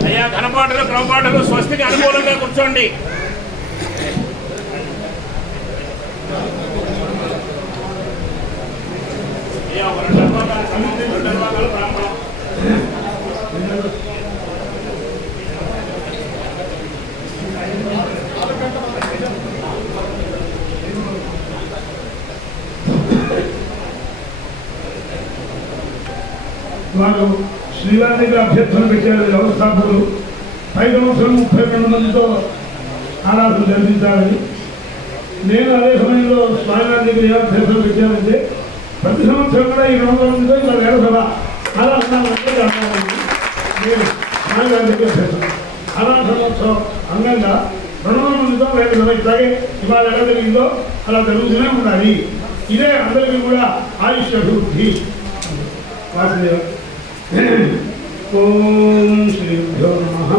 అయ్యా ఘనపాటలు క్రమపాటలు స్వస్తికి అనుకూలంగా కూర్చోండి. వారు శ్రీవారి దగ్గర అభ్యర్థన పెట్టారు వ్యవస్థాపకులు. 5వ సంవత్సరం 32 మందితో ఆరాధన జరిపించాలని. నేను అదే సమయంలో స్వామివారి దగ్గర ఏ అభ్యర్థన పెట్టానంటే ప్రతి సంవత్సరం కూడా ఈ 200 మందితో ఇలా వేల సభ ఆరాధన నేను స్వామివారి దగ్గర అభ్యర్థన ఆరాధనోత్సవం అంగంగా ప్రణామంతో వేడుకలు ఇట్లాగే ఇవాళ ఎలా జరిగిందో అలా జరుగుతూనే ఉండాలి. ఇదే అందరికీ కూడా ఆయుష్ అభివృద్ధి. వాసుదేవ. ఓం శ్రీభ్యో నమః.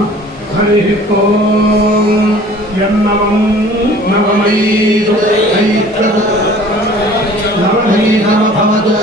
హరి ఓం. యన్నవం నవమైదు నవధీనమ భవతు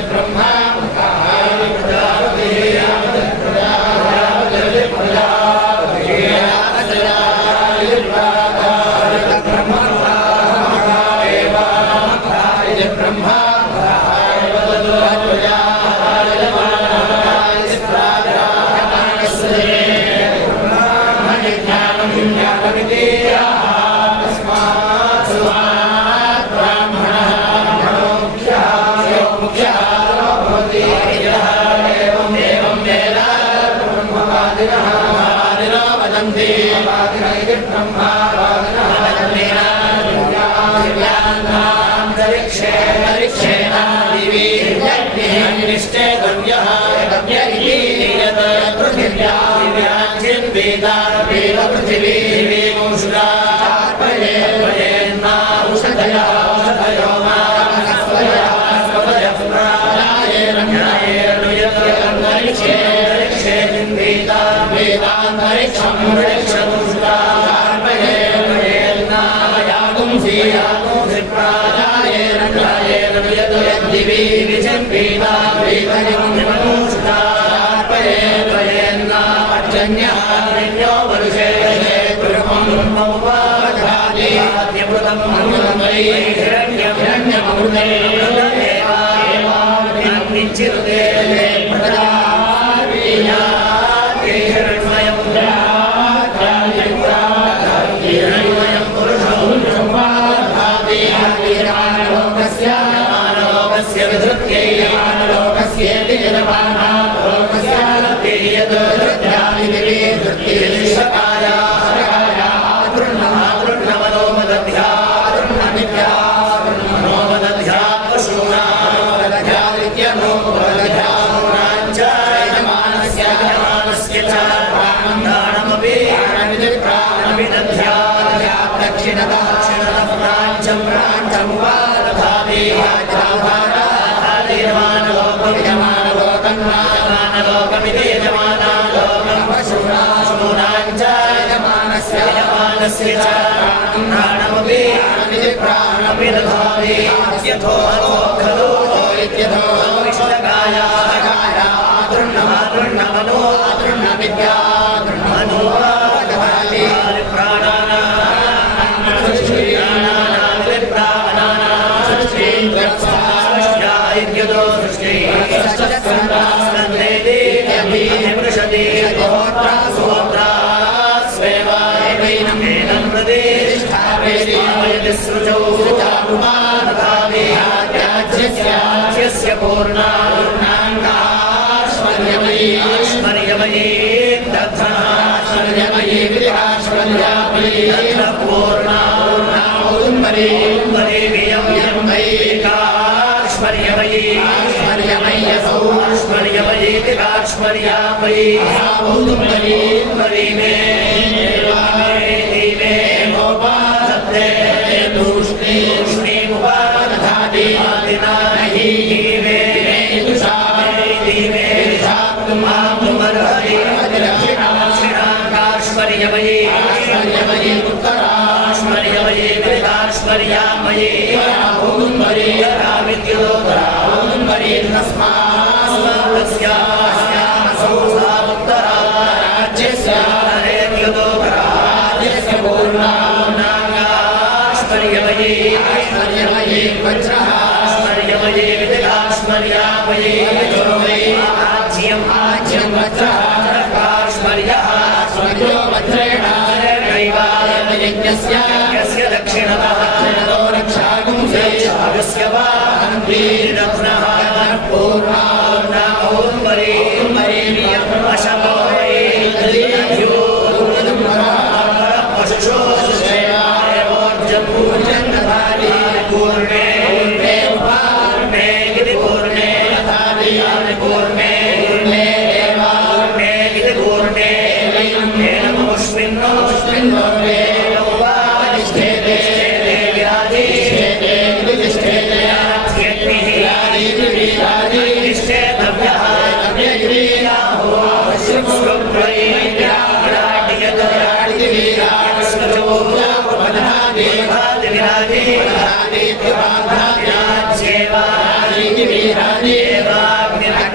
ब्रह्मा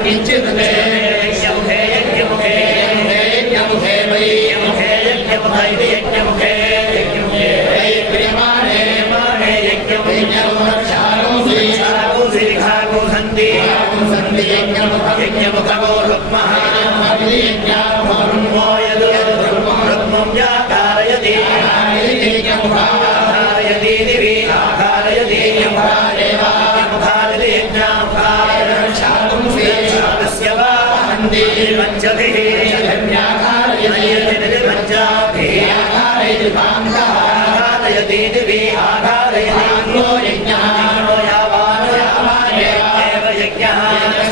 पंचभिः आधारयति दिवि आधारयति यज्ञः यावानेव यज्ञः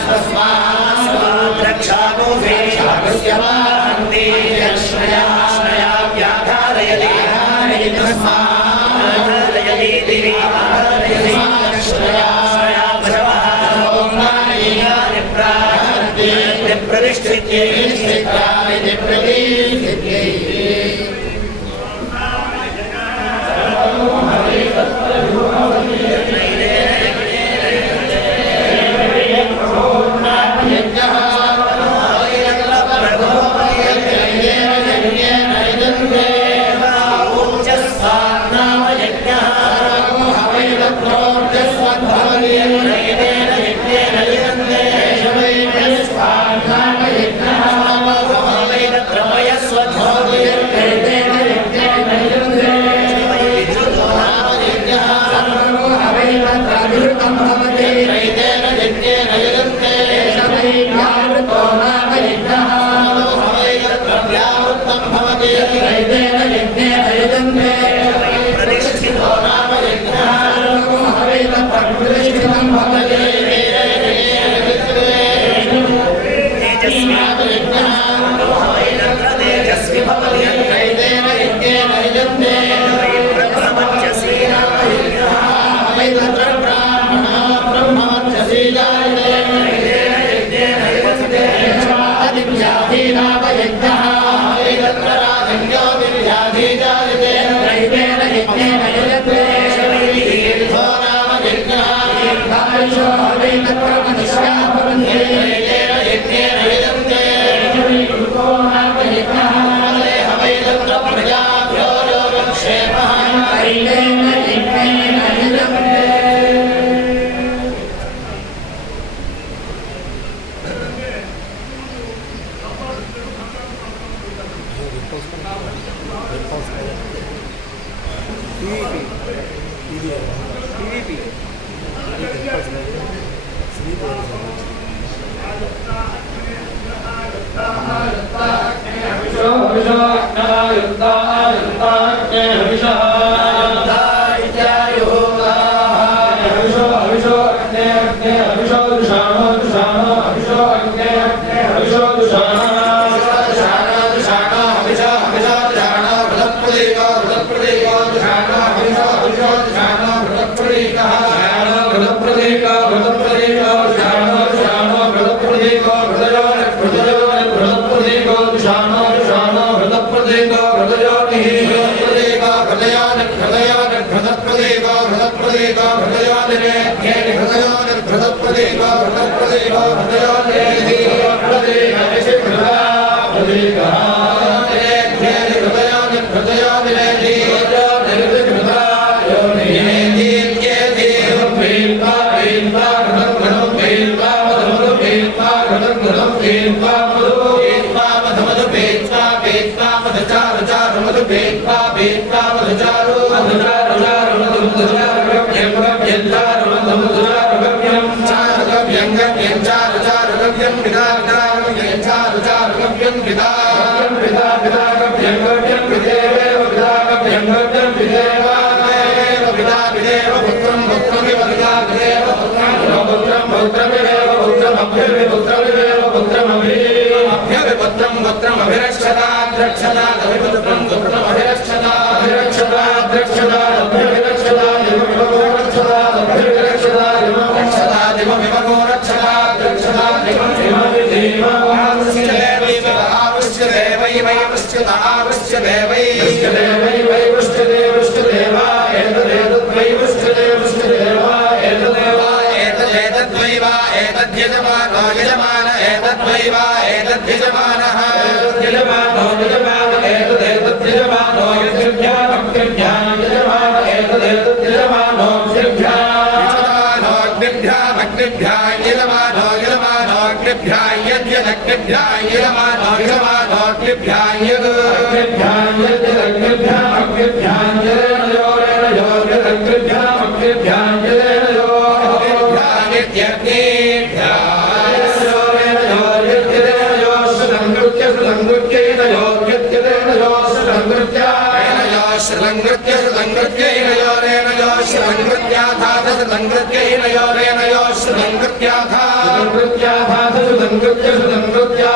तस्मात् रक्षागोभे शागस्यवान्ति यश्रया व्याधारयति तस्मात् दिवि आधारयति यश्रया पशवः प्रतिष्ठित्यै श्रुतङ्कृत्यैनयोरेनयो श्रुतङ्कृत्याधाथ श्रुतङ्कृत्यैनयोरेनयो श्रुतङ्कृत्याधाथ श्रुतङ्कृत्येति श्रुतङ्कृत्या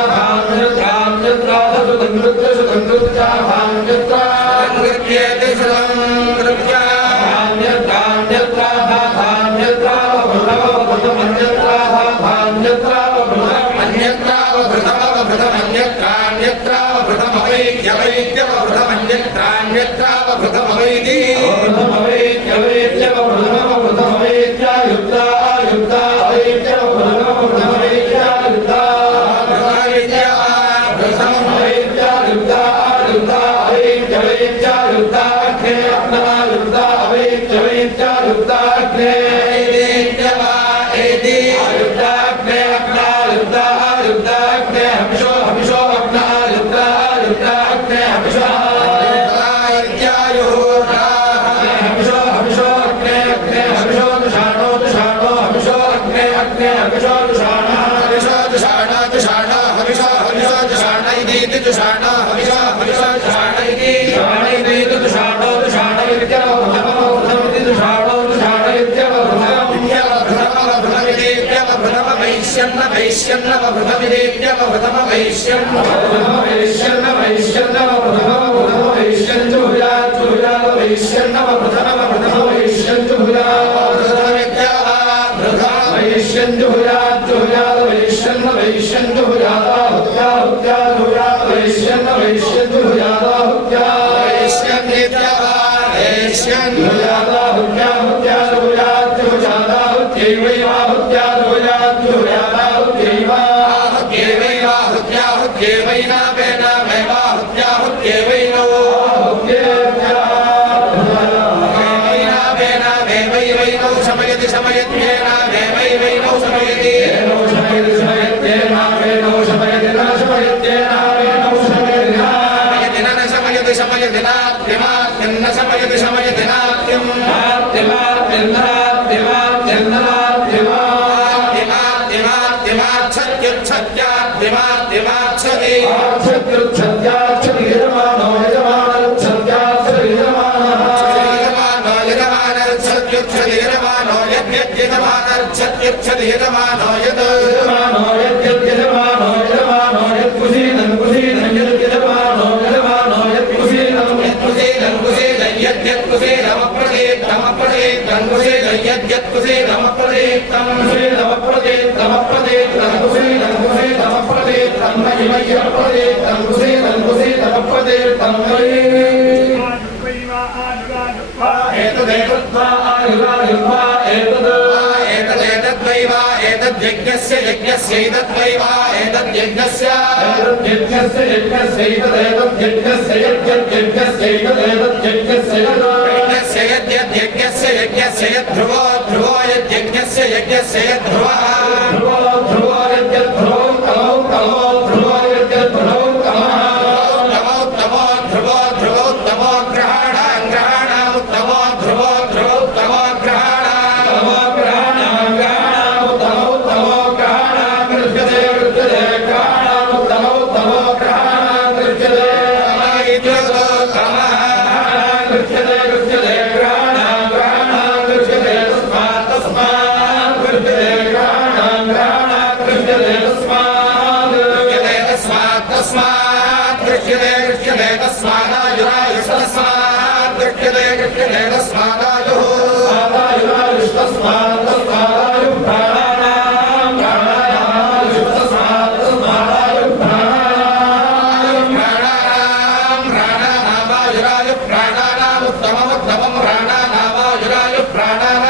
प्राणानां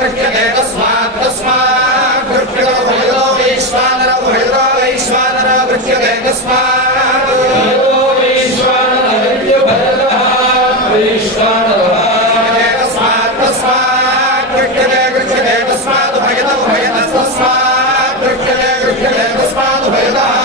गृह्यते तस्मात् तस्मात् गृह्यतो भयदो वैश्वानरो भयदो वैश्वानरो गृह्यते तस्मात् भयदो वैश्वानरो भयदः वैश्वानरो तस्मात् तस्मात् गृह्यते गृह्यते तस्मात् भयदो भयदस्तस्मात् गृह्यते गृह्यते तस्मात् भयदः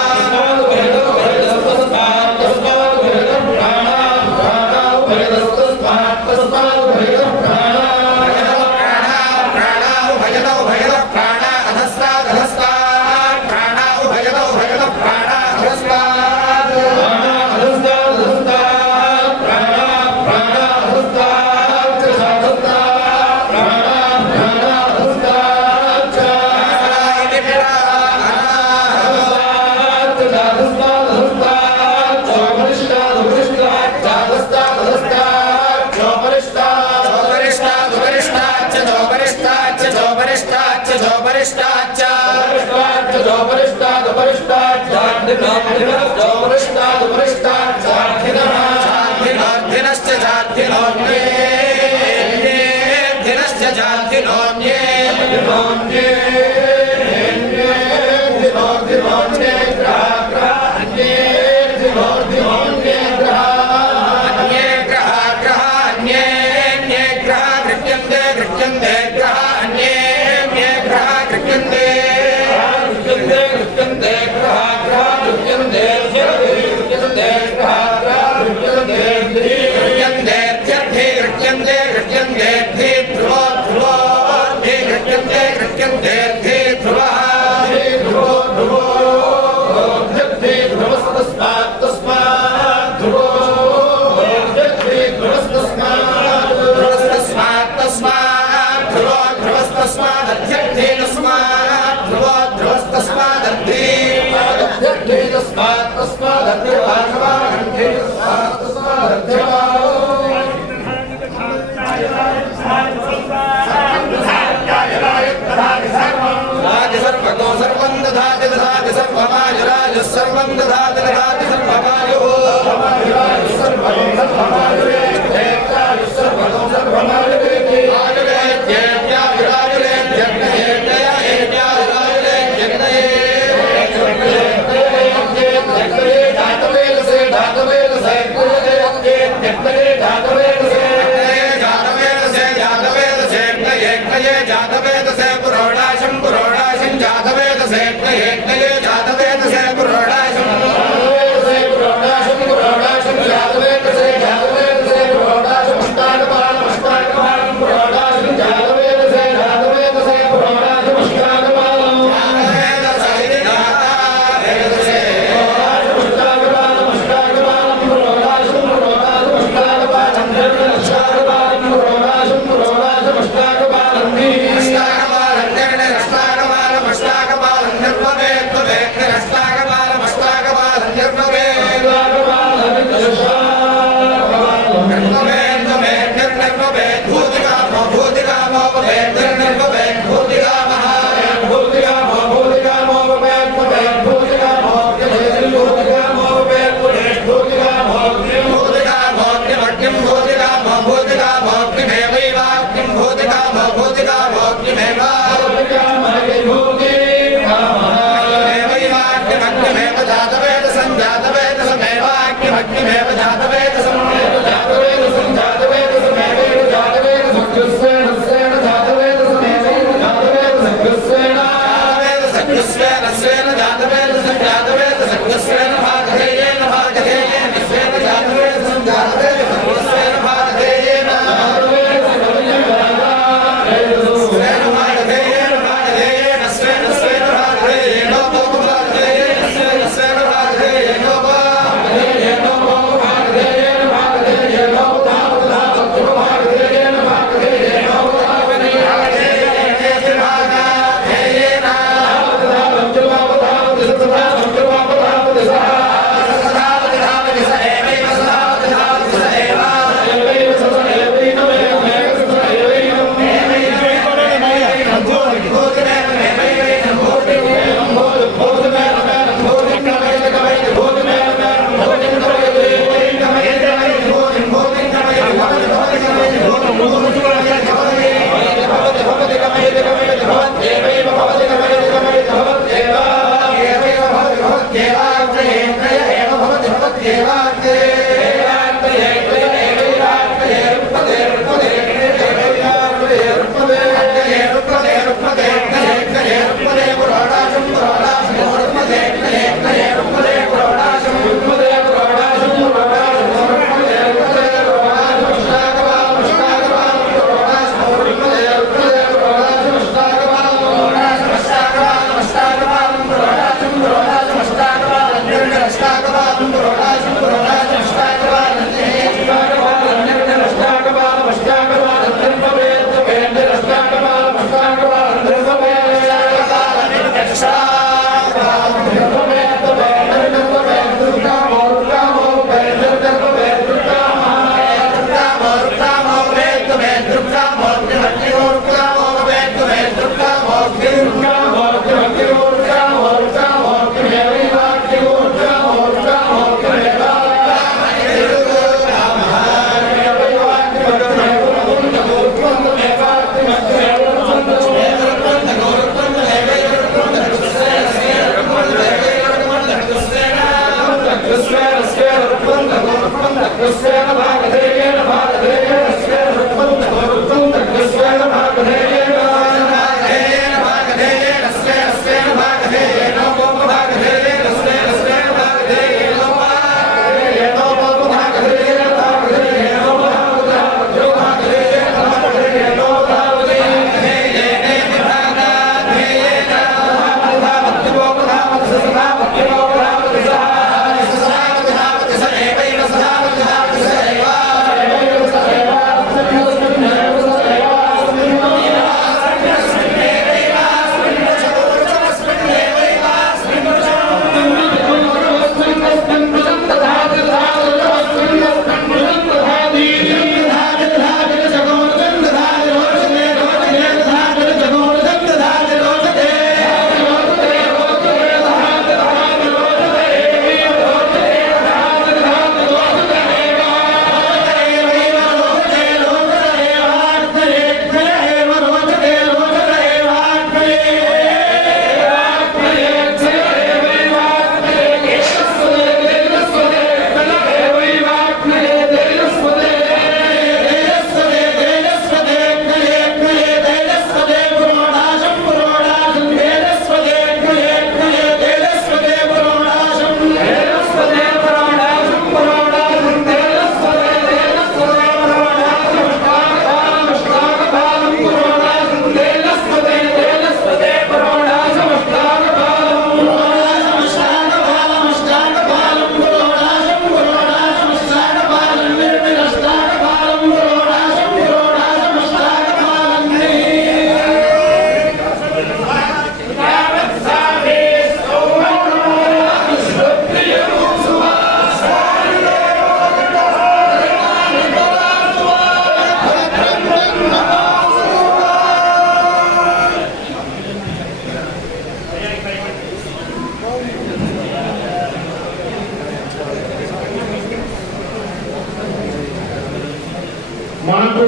మనకు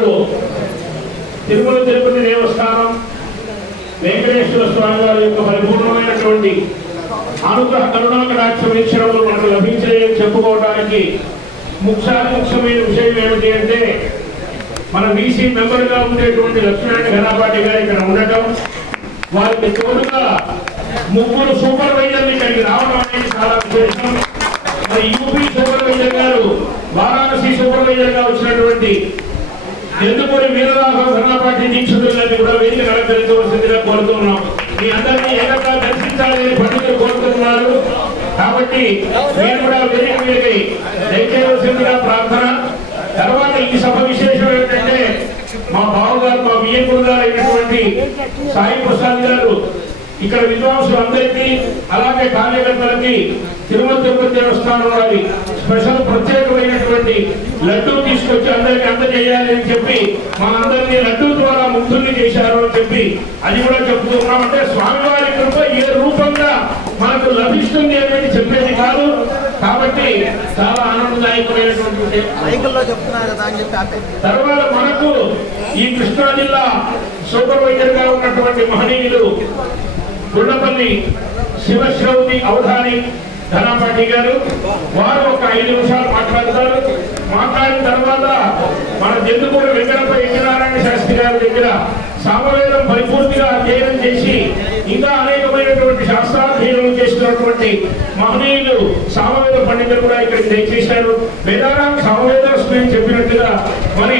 తిరుమల తిరుపతి దేవస్థానం వెంకటేశ్వర స్వామి వారి యొక్క పరిపూర్ణమైనటువంటి అనుగ్రహ కరుణాకటాక్ష వీక్షణలు మనకు లభించలేని చెప్పుకోవడానికి ముఖ్యమైన విషయం ఏమిటి అంటే మన బీసీ మెంబర్గా ఉండేటువంటి లక్ష్మీనారాయణ ఘనాపాటి గారు ఇక్కడ ఉండటం, వారికి తోడుగా 3 సూపర్వైజర్లు ఇక్కడికి రావడం అనేది చాలా విశేషం. మరి యూపీ సూపర్వైజర్ గారు వారాణసి సూపర్వైజర్ గా వచ్చినటువంటి ఎందుకని వీరరాఘవ ఘనాపాటి దీక్షితులని కూడా వేదిక అలంకరించవలసిందిగా కోరుతున్నాం. మీ అందరినీ ఏకంగా దర్శించాలని పండితులు కోరుతున్నారు కాబట్టి మీరు కూడా వేదిక మీదకి దయచేయవలసిందిగా ప్రార్థన. తర్వాత ఈ సభ విశేషం ఏంటంటే మా బావగారు మా బియ్యకుడు గారు అయినటువంటి సాయి ప్రసాద్ గారు ఇక్కడ విద్వాంసులందరికీ అలాగే కార్యకర్తలకి తిరుమల తిరుపతి దేవస్థానం వారి స్పెషల్ ప్రత్యేకమైనటువంటి లడ్డూ తీసుకొచ్చి అందరికీ అందజేయాలి అని చెప్పి మా అందరినీ లడ్డూ ద్వారా ముగ్ధుల్ని చేశారు అని చెప్పి అది కూడా చెప్తున్నాం. అంటే స్వామివారి కృప ఏ రూపంగా మనకు లభిస్తుంది అనేది చెప్పేది కాదు కాబట్టి చాలా ఆనందదాయకమైనటువంటి తర్వాత మనకు ఈ కృష్ణా జిల్లా సూపర్వైజర్ గా ఉన్నటువంటి మహనీయులు గుండపల్లి శివశ్రౌతి అవధాని ఘనాపాటి గారు వారు ఒక 5 నిమిషాలు మాట్లాడతారు. మాట్లాడిన తర్వాత మన జందుకూరు వెంకటప్ప యజ్ఞనారాయణ శాస్త్రి గారి దగ్గర సామవేదం పరిపూర్తిగా అధ్యయనం చేసి ఇంకా అనేకమైనటువంటి శాస్త్రాధ్యయనం చేసినటువంటి మహనీయులు సామవేద పండితులు కూడా ఇక్కడికి దయచేశారు. వేదారాం సామవేదం చెప్పినట్టుగా మరి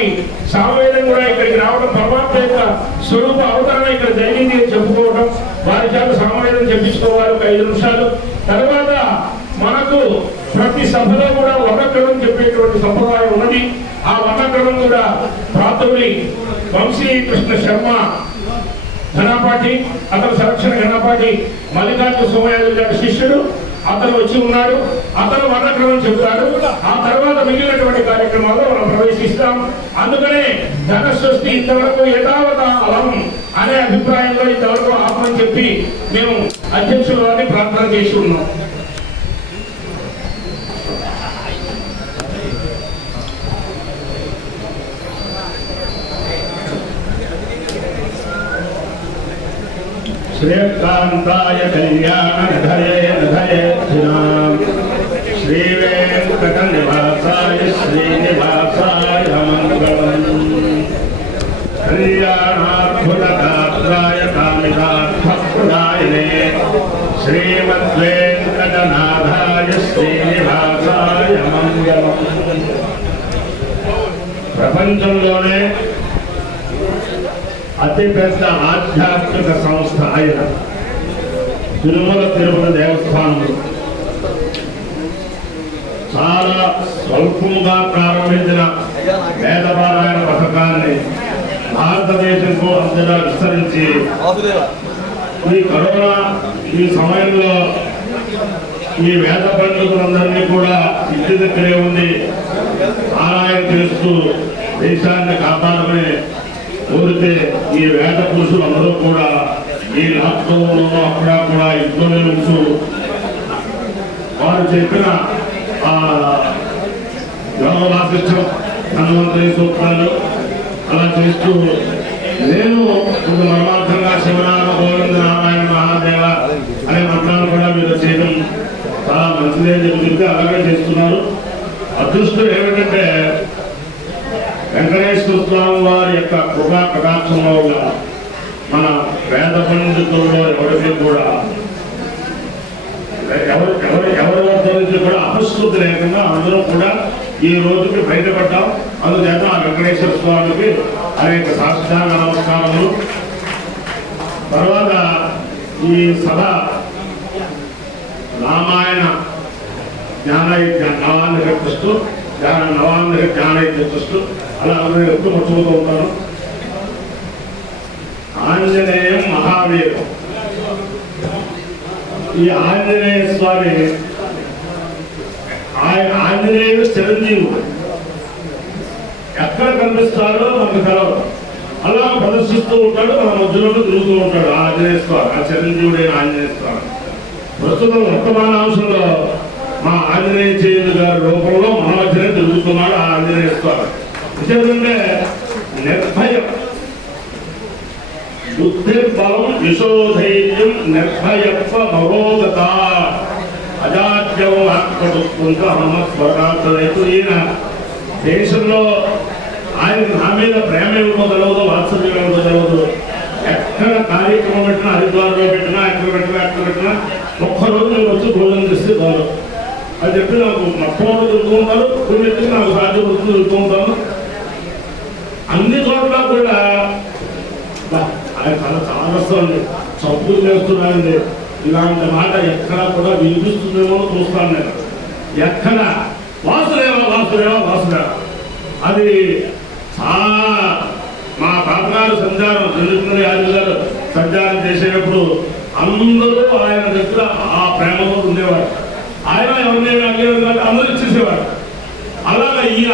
సామవేదం కూడా ఇక్కడికి రావడం పరమాత్మ యొక్క స్వరూప అవతరణ ఇక్కడ జరిగింది అని చెప్పుకోవడం, వారి చేత సామవేదం చెప్పించుకోవాలి ఒక 5 నిమిషాలు. తర్వాత మనకు ప్రతి సభలో కూడా వర్ణక్రమం చెప్పేటువంటి సంప్రదాయం ఉన్నది. ఆ వర్ణక్రమం కూడా ప్రాతులి వంశీ కృష్ణ శర్మ ఘనాపాటి, అతను సంరక్షణ ఘనాపాటి మల్లికార్జున సోమయాజు గారి శిష్యుడు. అతను వచ్చి ఉన్నాడు. అతను వర్ణక్రమం చెబుతాడు. ఆ తర్వాత మిగిలినటువంటి కార్యక్రమాల్లో మనం ప్రవేశిస్తాం. అందుకనే ధనస్వస్తి ఇంతవరకు యథావతాళం అనే అభిప్రాయంలో ఇంతవరకు ఆపమని చెప్పి మేము అధ్యక్షుల వారిని ప్రార్థన చేసి ఉన్నాం. శ్రీకాంతాయ కళ్యాణ నిధయే నిధయేధినాం శ్రీవేంకట నివాసాయ శ్రీనివాసాయ మంగళం కళ్యాణాద్భుతగాత్రాయ కామితార్థప్రదాయినే శ్రీమద్వేంకటనాథాయ శ్రీనివాసాయ మంగళం. ప్రపంచంలోనే అతిపెద్ద ఆధ్యాత్మిక సంస్థ అయిన తిరుమల తిరుపతి దేవస్థానం చాలా స్వల్పంగా ప్రారంభించిన వేదపారాయణ పథకాన్ని భారతదేశంకు అంతగా విస్తరించి ఈ కరోనా ఈ సమయంలో ఈ వేద పండితులందరినీ కూడా ఇంటి దగ్గరే ఉండి ఆరాయణ చేస్తూ దేశాన్ని కాపాడమని కోరితే ఈ వేద పురుషులందరూ కూడా ఈ లాక్డౌన్లో అక్కడ కూడా ఇంట్లోనే ఉంటూ వారు చెప్పిన యోగ వాసిష్టం ధన్వంతరి సూత్రాలు అలా చేస్తూ నేను ఒక మర్మార్థంగా శివనామ గోవింద నారాయణ మహాదేవ అనే మంత్రాలు కూడా మీరు చేయడం చాలా మంచిదే అని చెప్తే అలాగే చేస్తున్నారు. అదృష్టం ఏమిటంటే వెంకటేశ్వర స్వామి వారి యొక్క కృపా కటాక్షంలో మన వేద పండితుల్లో ఎవరికి కూడా ఎవరి వద్ద నుంచి కూడా అపశృతి లేకుండా అందరూ కూడా ఈ రోజుకి బయటపడ్డాం. అందుచేత ఆ వెంకటేశ్వర స్వామికి అనేక సాష్టాంగ నమస్కారములు. తర్వాత ఈ సభ రామాయణ జ్ఞానైక్య నవాంధ్ర ట్రస్ట్ నవాంధ్ర జ్ఞానైక్య ట్రస్ట్ అలా అందరూ ఎక్కువ మర్చిపోతూ ఉంటాను. ఆంజనేయం మహావీరం. ఈ ఆంజనేయ స్వామి ఆంజనేయుడు చిరంజీవుడు. ఎక్కడ కనిపిస్తాడో మనకు తెలవదు. అలా ప్రదర్శిస్తూ ఉంటాడు, మన మధ్యలో తిరుగుతూ ఉంటాడు ఆంజనేయ స్వామి, ఆ చిరంజీవుడైన ఆంజనేయ స్వామి. ప్రస్తుతం వర్తమానాంశంలో మా ఆంజనేయ చేయుడు గారి రూపంలో మన మధ్యనే తిరుగుతున్నాడు ఆ ఆంజనేయ స్వామి. ఎందుకంటే నిర్భయం, బుద్ధిర్బలం యశోధైర్యం నిర్భయత్వ భగోగత అజాడ్యం ఆత్మడుకుంటూ హనుమస్వరాత్రేతు. ఈయన దేశంలో ఆయన నా మీద ప్రేమ ఏమిటో తెలియదు, వాత్సల్యం ఏమిటో తెలియదు. ఎక్కడ కార్యక్రమం పెట్టినా, హరిద్వారంలో పెట్టినా, ఎక్కడ పెట్టినా ఒక్కరోజు నేను వచ్చి భోజనం చేస్తే చాలు అది చెప్పి నాకు మొట్టమొదటి తిరుగుతూ ఉంటారు. కొన్ని నాకు సాధ్యం వస్తుంది తిరుగుతూ ఉంటాను. అన్ని చోట్ల కూడా ఆయన చాలా చప్పులు చేస్తున్నానండి. ఇలాంటి మాట ఎక్కడ కూడా వినిపిస్తుందేమో చూస్తాను నేను. ఎక్కడ వాసుదేవ వాసుదేవ వాసుదేవ అది చాలా మా తాతగారు సంచారం చంద్రకుమారి యాదవ్ గారు సంచారం చేసేటప్పుడు అందరూ ఆయన దగ్గర ఆ ప్రేమతో ఉండేవారు. ఆయన ఎవరిని అడిగేవారు కాదు, అందరూ ఇచ్చేసేవారు. అలాగే ఈయన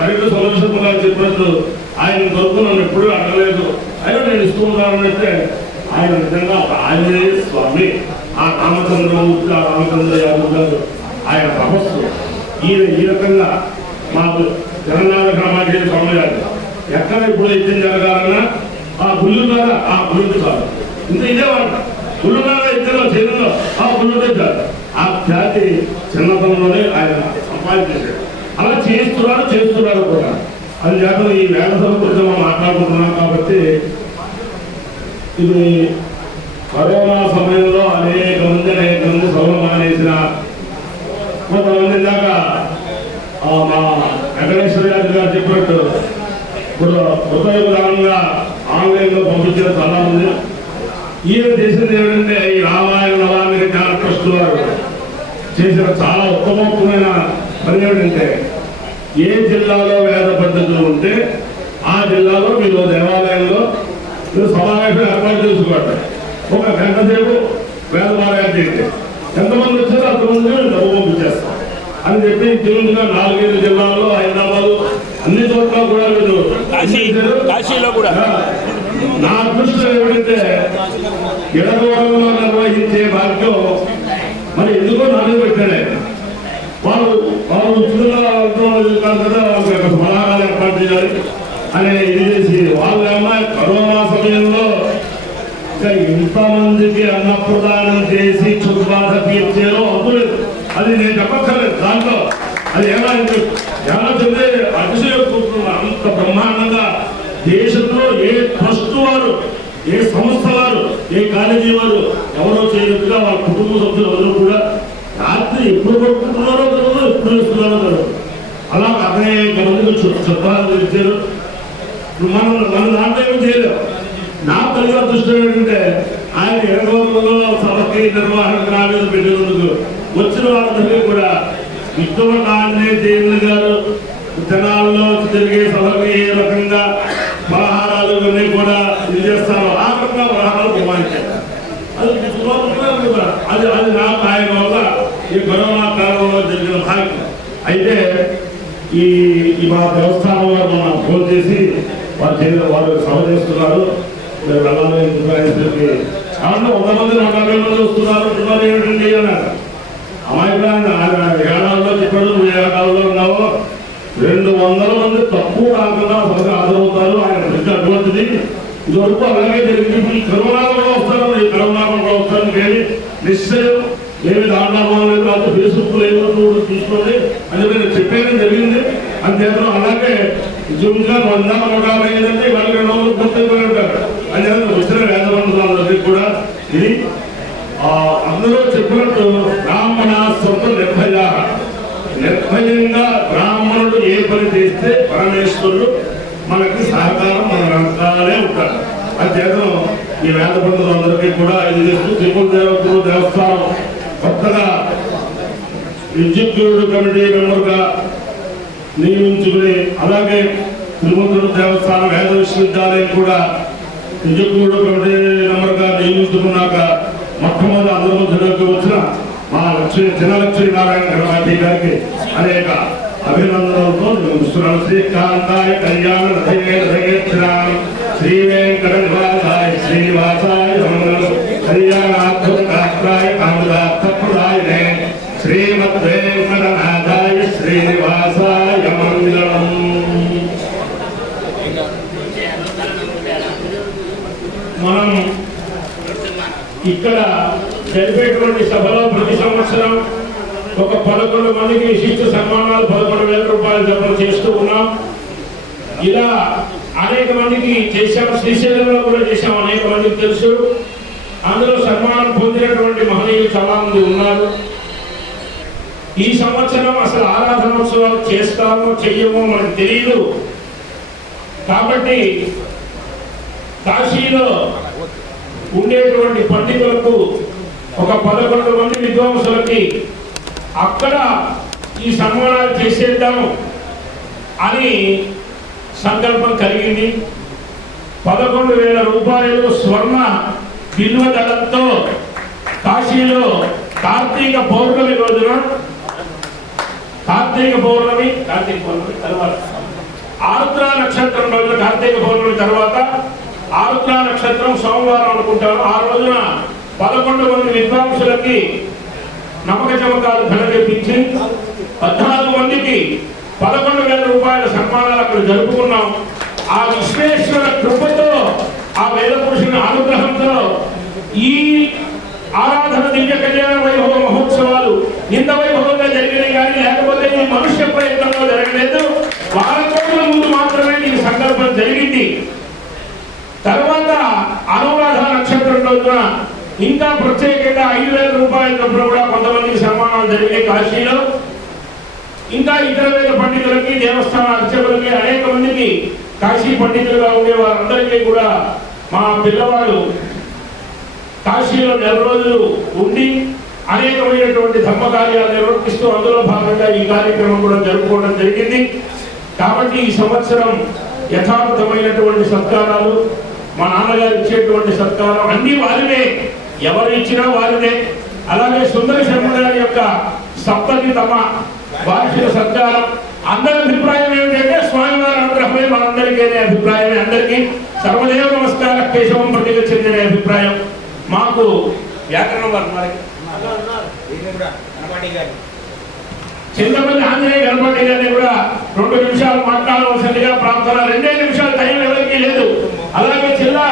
కరెక్ట్ సమావేశం గారు చెప్పినట్టు ఆయన దొరుకు నన్ను ఎప్పుడూ అడగలేదు, అయినా నేను ఇస్తూ ఉంటానని అయితే ఆయన నిజంగా ఒక ఆంజనేయ స్వామి. ఆ రామచంద్రమూర్తి, ఆ రామచంద్ర యాదవ్ గారు ఆయన తపస్సు. ఈ రకంగా మాకు తెలంగాణ గ్రామానికి స్వామి గారు ఎక్కడ ఇప్పుడు యజ్ఞం జరగాలన్నా ఆ గుళ్ళు ద్వారా ఆ గుళ్ళు చాలు. ఇంకా ఇదే వాట గుళ్ళు ద్వారా యజ్ఞంలో చేయడంలో ఆ గుళ్ళుదే చాలు. ఆ ఖ్యాతి చిన్నతనంలోనే ఆయన సంపాదించేశాడు. అలా చేస్తున్నారు కూడా. అది చేత ఈ వేద సభ గురించి మనం మాట్లాడుకుంటున్నాం కాబట్టి ఇది కరోనా సమయంలో అనేక మంది సభలు మానేసిన కొంతమంది దాకా మా వెంకటేశ్వర యాదవ్ గారు చెప్పినట్టు ఇప్పుడు హృదయపరంగా ఆన్లైన్లో పంపించిన చాలా మంది. ఈయన చేసింది ఏమిటంటే ఈ రామాయణ నవాంధ్ర జ్ఞాన ట్రస్ట్ వారు చేసిన చాలా ఉత్తమోత్తమైన పని ఏమిటంటే ఏ జిల్లాలో వేద పద్ధతులు ఉంటే ఆ జిల్లాలో మీరు దేవాలయంలో మీరు సమావేశం ఏర్పాటు చేసుకోండి. ఒక గంట సేపు వేద పారాయణ చేయండి. ఎంతమంది వచ్చారో అంతమంది డబ్బు పంపించేస్తాం అని చెప్పి తిరుగుతున్న 4-5 జిల్లాల్లో, హైదరాబాద్ అన్ని చోట్ల కూడా వీళ్ళు కాశీలో కూడా. నా దృష్టిలో ఏమిటంటే ఎడగోరంలో నిర్వహించే భాగ్యం మరి ఎందుకో నన్ను పెట్టాడే. వాళ్ళు కాదు కదా, వాళ్ళకి సమాధానాలు ఏర్పాటు చేయాలి అనే ఇది చేసి వాళ్ళేమో కరోనా సమయంలో ఇంతమందికి అన్నప్రదానం చేసి చుట్టుబాట తీర్చారో అవ్వలేదు. అది నేను చెప్పక్కర్లేదు. దాంట్లో అది ఎలా చెప్తే అతిశయోక్తున్నా అంత బ్రహ్మాండంగా దేశంలో ఏ ట్రస్ట్ వారు, ఏ సంస్థ వారు, ఏ కాలేజీ వారు ఎవరో చేయనట్టుగా వాళ్ళ కుటుంబ సభ్యులు అందరూ కూడా రాత్రి ఎప్పుడు పడుకుంటున్నారో తెలియదు, ఎప్పుడు వేస్తున్నారో తెలియదు. అలా అనేక మందికి చుట్టాలు ఇచ్చారు. మన దాంట్లో ఏమీ చేయలేవు. నా కలిగిన దృష్టి ఏంటంటే ఆయన 20 సభకి నిర్వహణకు నా మీద పెట్టినందుకు వచ్చిన వాళ్ళందరికీ కూడా ఇష్టమకాన్నే జైలు గారు జనాల్లో జరిగే సభకి ఏ రకంగా పలహారాలు ఇవన్నీ కూడా ఇది చేస్తారో ఆ రకంగా పలహారాలు ప్రమాణించారు. అది అది నాకు ఆయన వల్ల ఈ కరోనా కాలంలో జరిగిన భాగ్యం. అయితే ఈ మా దేవస్థానం వారు మనం ఫోన్ చేసి వారు సభ చేస్తున్నారు, వెళ్ళాలి ఇంద్రాయకి కాబట్టి 100 మంది 150 మంది వస్తున్నారు ఏమిటండి అన్నారు. అమాయకులు ఏడాదిలో చెప్పాడు, నువ్వు ఏ ఏడాదిలో ఉన్నావో 200 మంది తక్కువ కాకుండా సభగా హాజరవుతారు. ఆయన ప్రతి అటువంటిది ఇదివరకు అలాగే జరిగింది. ఈ కరోనా కూడా వస్తారు, ఈ కరోనా కూడా వస్తారు కానీ నిశ్చయం ఏమి దాంట్లో లేదు, లేకపోతే ఫేస్బుక్ లేదు చూసుకోండి అని చెప్పి నేను చెప్పేది జరిగింది. అంతేకాదు అలాగే జూమ్గా 150 అయిందంటే వాళ్ళు 200 పూర్తయిపోయి ఉంటారు. అంతేకాదు వచ్చిన వేదవంతులందరికీ కూడా ఇది అందరూ చెప్పినట్టు బ్రాహ్మణ సొంత నిర్భయంగా బ్రాహ్మణుడు ఏ పని చేస్తే పరమేశ్వరుడు మనకి సహకారం మన వెనకాలే ఉంటారు. అంతేకాదు ఈ వేద పండితులందరికీ కూడా ఇది చేస్తూ తిరుమల దేవస్థానం కొత్తగా ఎగ్జిక్యూటివ్ కమిటీ మెంబర్గా నియమించుకుని, అలాగే తిరుమల దేవస్థానం వేద విశ్వవిద్యాలయం కూడా ఎగ్జిక్యూటివ్ కమిటీ మెంబర్గా నియమించుకున్నాక మొట్టమొదటి అందరి మధ్యలోకి వచ్చిన మా చిన్నలక్ష్మీ నారాయణ గణపతి గారికి అనేక అభినందనలతో ముగిస్తున్నాను. శ్రీకాంతాయ కళ్యాణ శ్రీ వెంకట నివాసాయ శ్రీనివాసాయ కళ్యాణాత్మకాయ కామదార్థప్రదాయనే శ్రీమద్వేంకటనాథాయ శ్రీనివాసాయ మంగళం. మనం ఇక్కడ జరిపేటువంటి సభలో ప్రతి సంవత్సరం ఒక 11 మందికి విశిష్ట సన్మానాలు 11,000 రూపాయలు జమ చేస్తూ ఉన్నాం. ఇలా అనేక మందికి చేశాం. శ్రీశైలంలో కూడా చేశాం, అనేక మందికి తెలుసు. అందులో సన్మానం పొందినటువంటి మహనీయులు చాలా మంది ఉన్నారు. ఈ సంవత్సరం అసలు ఆరాధనోత్సవాలు చేస్తామో చెయ్యమో మనకు తెలియదు. కాబట్టి కాశీలో ఉండేటువంటి పండితులకు ఒక 11 మంది విద్వాంసులకి అక్కడ ఈ సన్మానాలు చేసేద్దాం అని సంకల్పం కలిగింది. 11,000 రూపాయలు స్వర్ణ బిల్వదళంతో కాశీలో కార్తీక పౌర్ణమి రోజున, కార్తీక పౌర్ణమి తర్వాత ఆరుద్ర నక్షత్రం రోజున, కార్తీక పౌర్ణమి తర్వాత ఆరుద్ర నక్షత్రం సోమవారం అనుకుంటారు. ఆ రోజున 11 మంది విద్వాంసులకి నమ్మక చమకాలు ఘన చేపించి 14 మందికి 11,000 రూపాయల సన్మానాలు అక్కడ జరుపుకున్నాం. ఆ విశ్వేశ్వర కృపతో, ఆ వేద పురుషుని అనుగ్రహంతో ఈ ఆరాధన దివ్య కళ్యాణ వైభవ మహోత్సవాలు ఇంత వైభవంగా జరిగినాయి. కానీ లేకపోతే ఈ మనుష్య ప్రయత్నంలో జరగలేదు. వారం రోజుల ముందు మాత్రమే ఈ సంకల్పం జరిగింది. తర్వాత అనురాధ నక్షత్రం రోజున ఇంకా ప్రత్యేకంగా 5,000 రూపాయల చొప్పున కూడా కొంతమందికి సన్మానాలు జరిగినాయి కాశీలో. ఇంకా ఇతర వేద పండితులకి, దేవస్థాన అర్చకులకి, అనేక మందికి కాశీ పండితులుగా ఉండే వారందరికీ కూడా మా పిల్లవాడు కాశీలో 4 రోజులు ఉండి అనేకమైనటువంటి ధర్మ కార్యాలు నిర్వర్తిస్తూ అందులో భాగంగా ఈ కార్యక్రమం కూడా జరుపుకోవడం జరిగింది. కాబట్టి ఈ సంవత్సరం యథార్థమైనటువంటి సత్కారాలు, మా నాన్నగారు ఇచ్చేటువంటి సత్కారం అన్ని వారినే, ఎవరు ఇచ్చినా వారినే. అలాగే సుందర శర్మ గారి యొక్క సప్తతితమ వార్షిక సత్కారం. అందరి అభిప్రాయం ఏమిటంటే స్వామివారి అనుగ్రహమే మనందరికీ అనే అభిప్రాయమే. అందరికీ సర్వదేవ నమస్కార కేశవం ప్రతిగా చెందిన అభిప్రాయం. మాకు వ్యాకరణ వర్గాలకి చింతపల్లి ఆంజనేయ గణపతి గారిని కూడా 2 నిమిషాలు మాట్లాడవలసిందిగా ప్రార్థన. 2 నిమిషాల టైం ఎవరికీ లేదు. అలాగే జిల్లా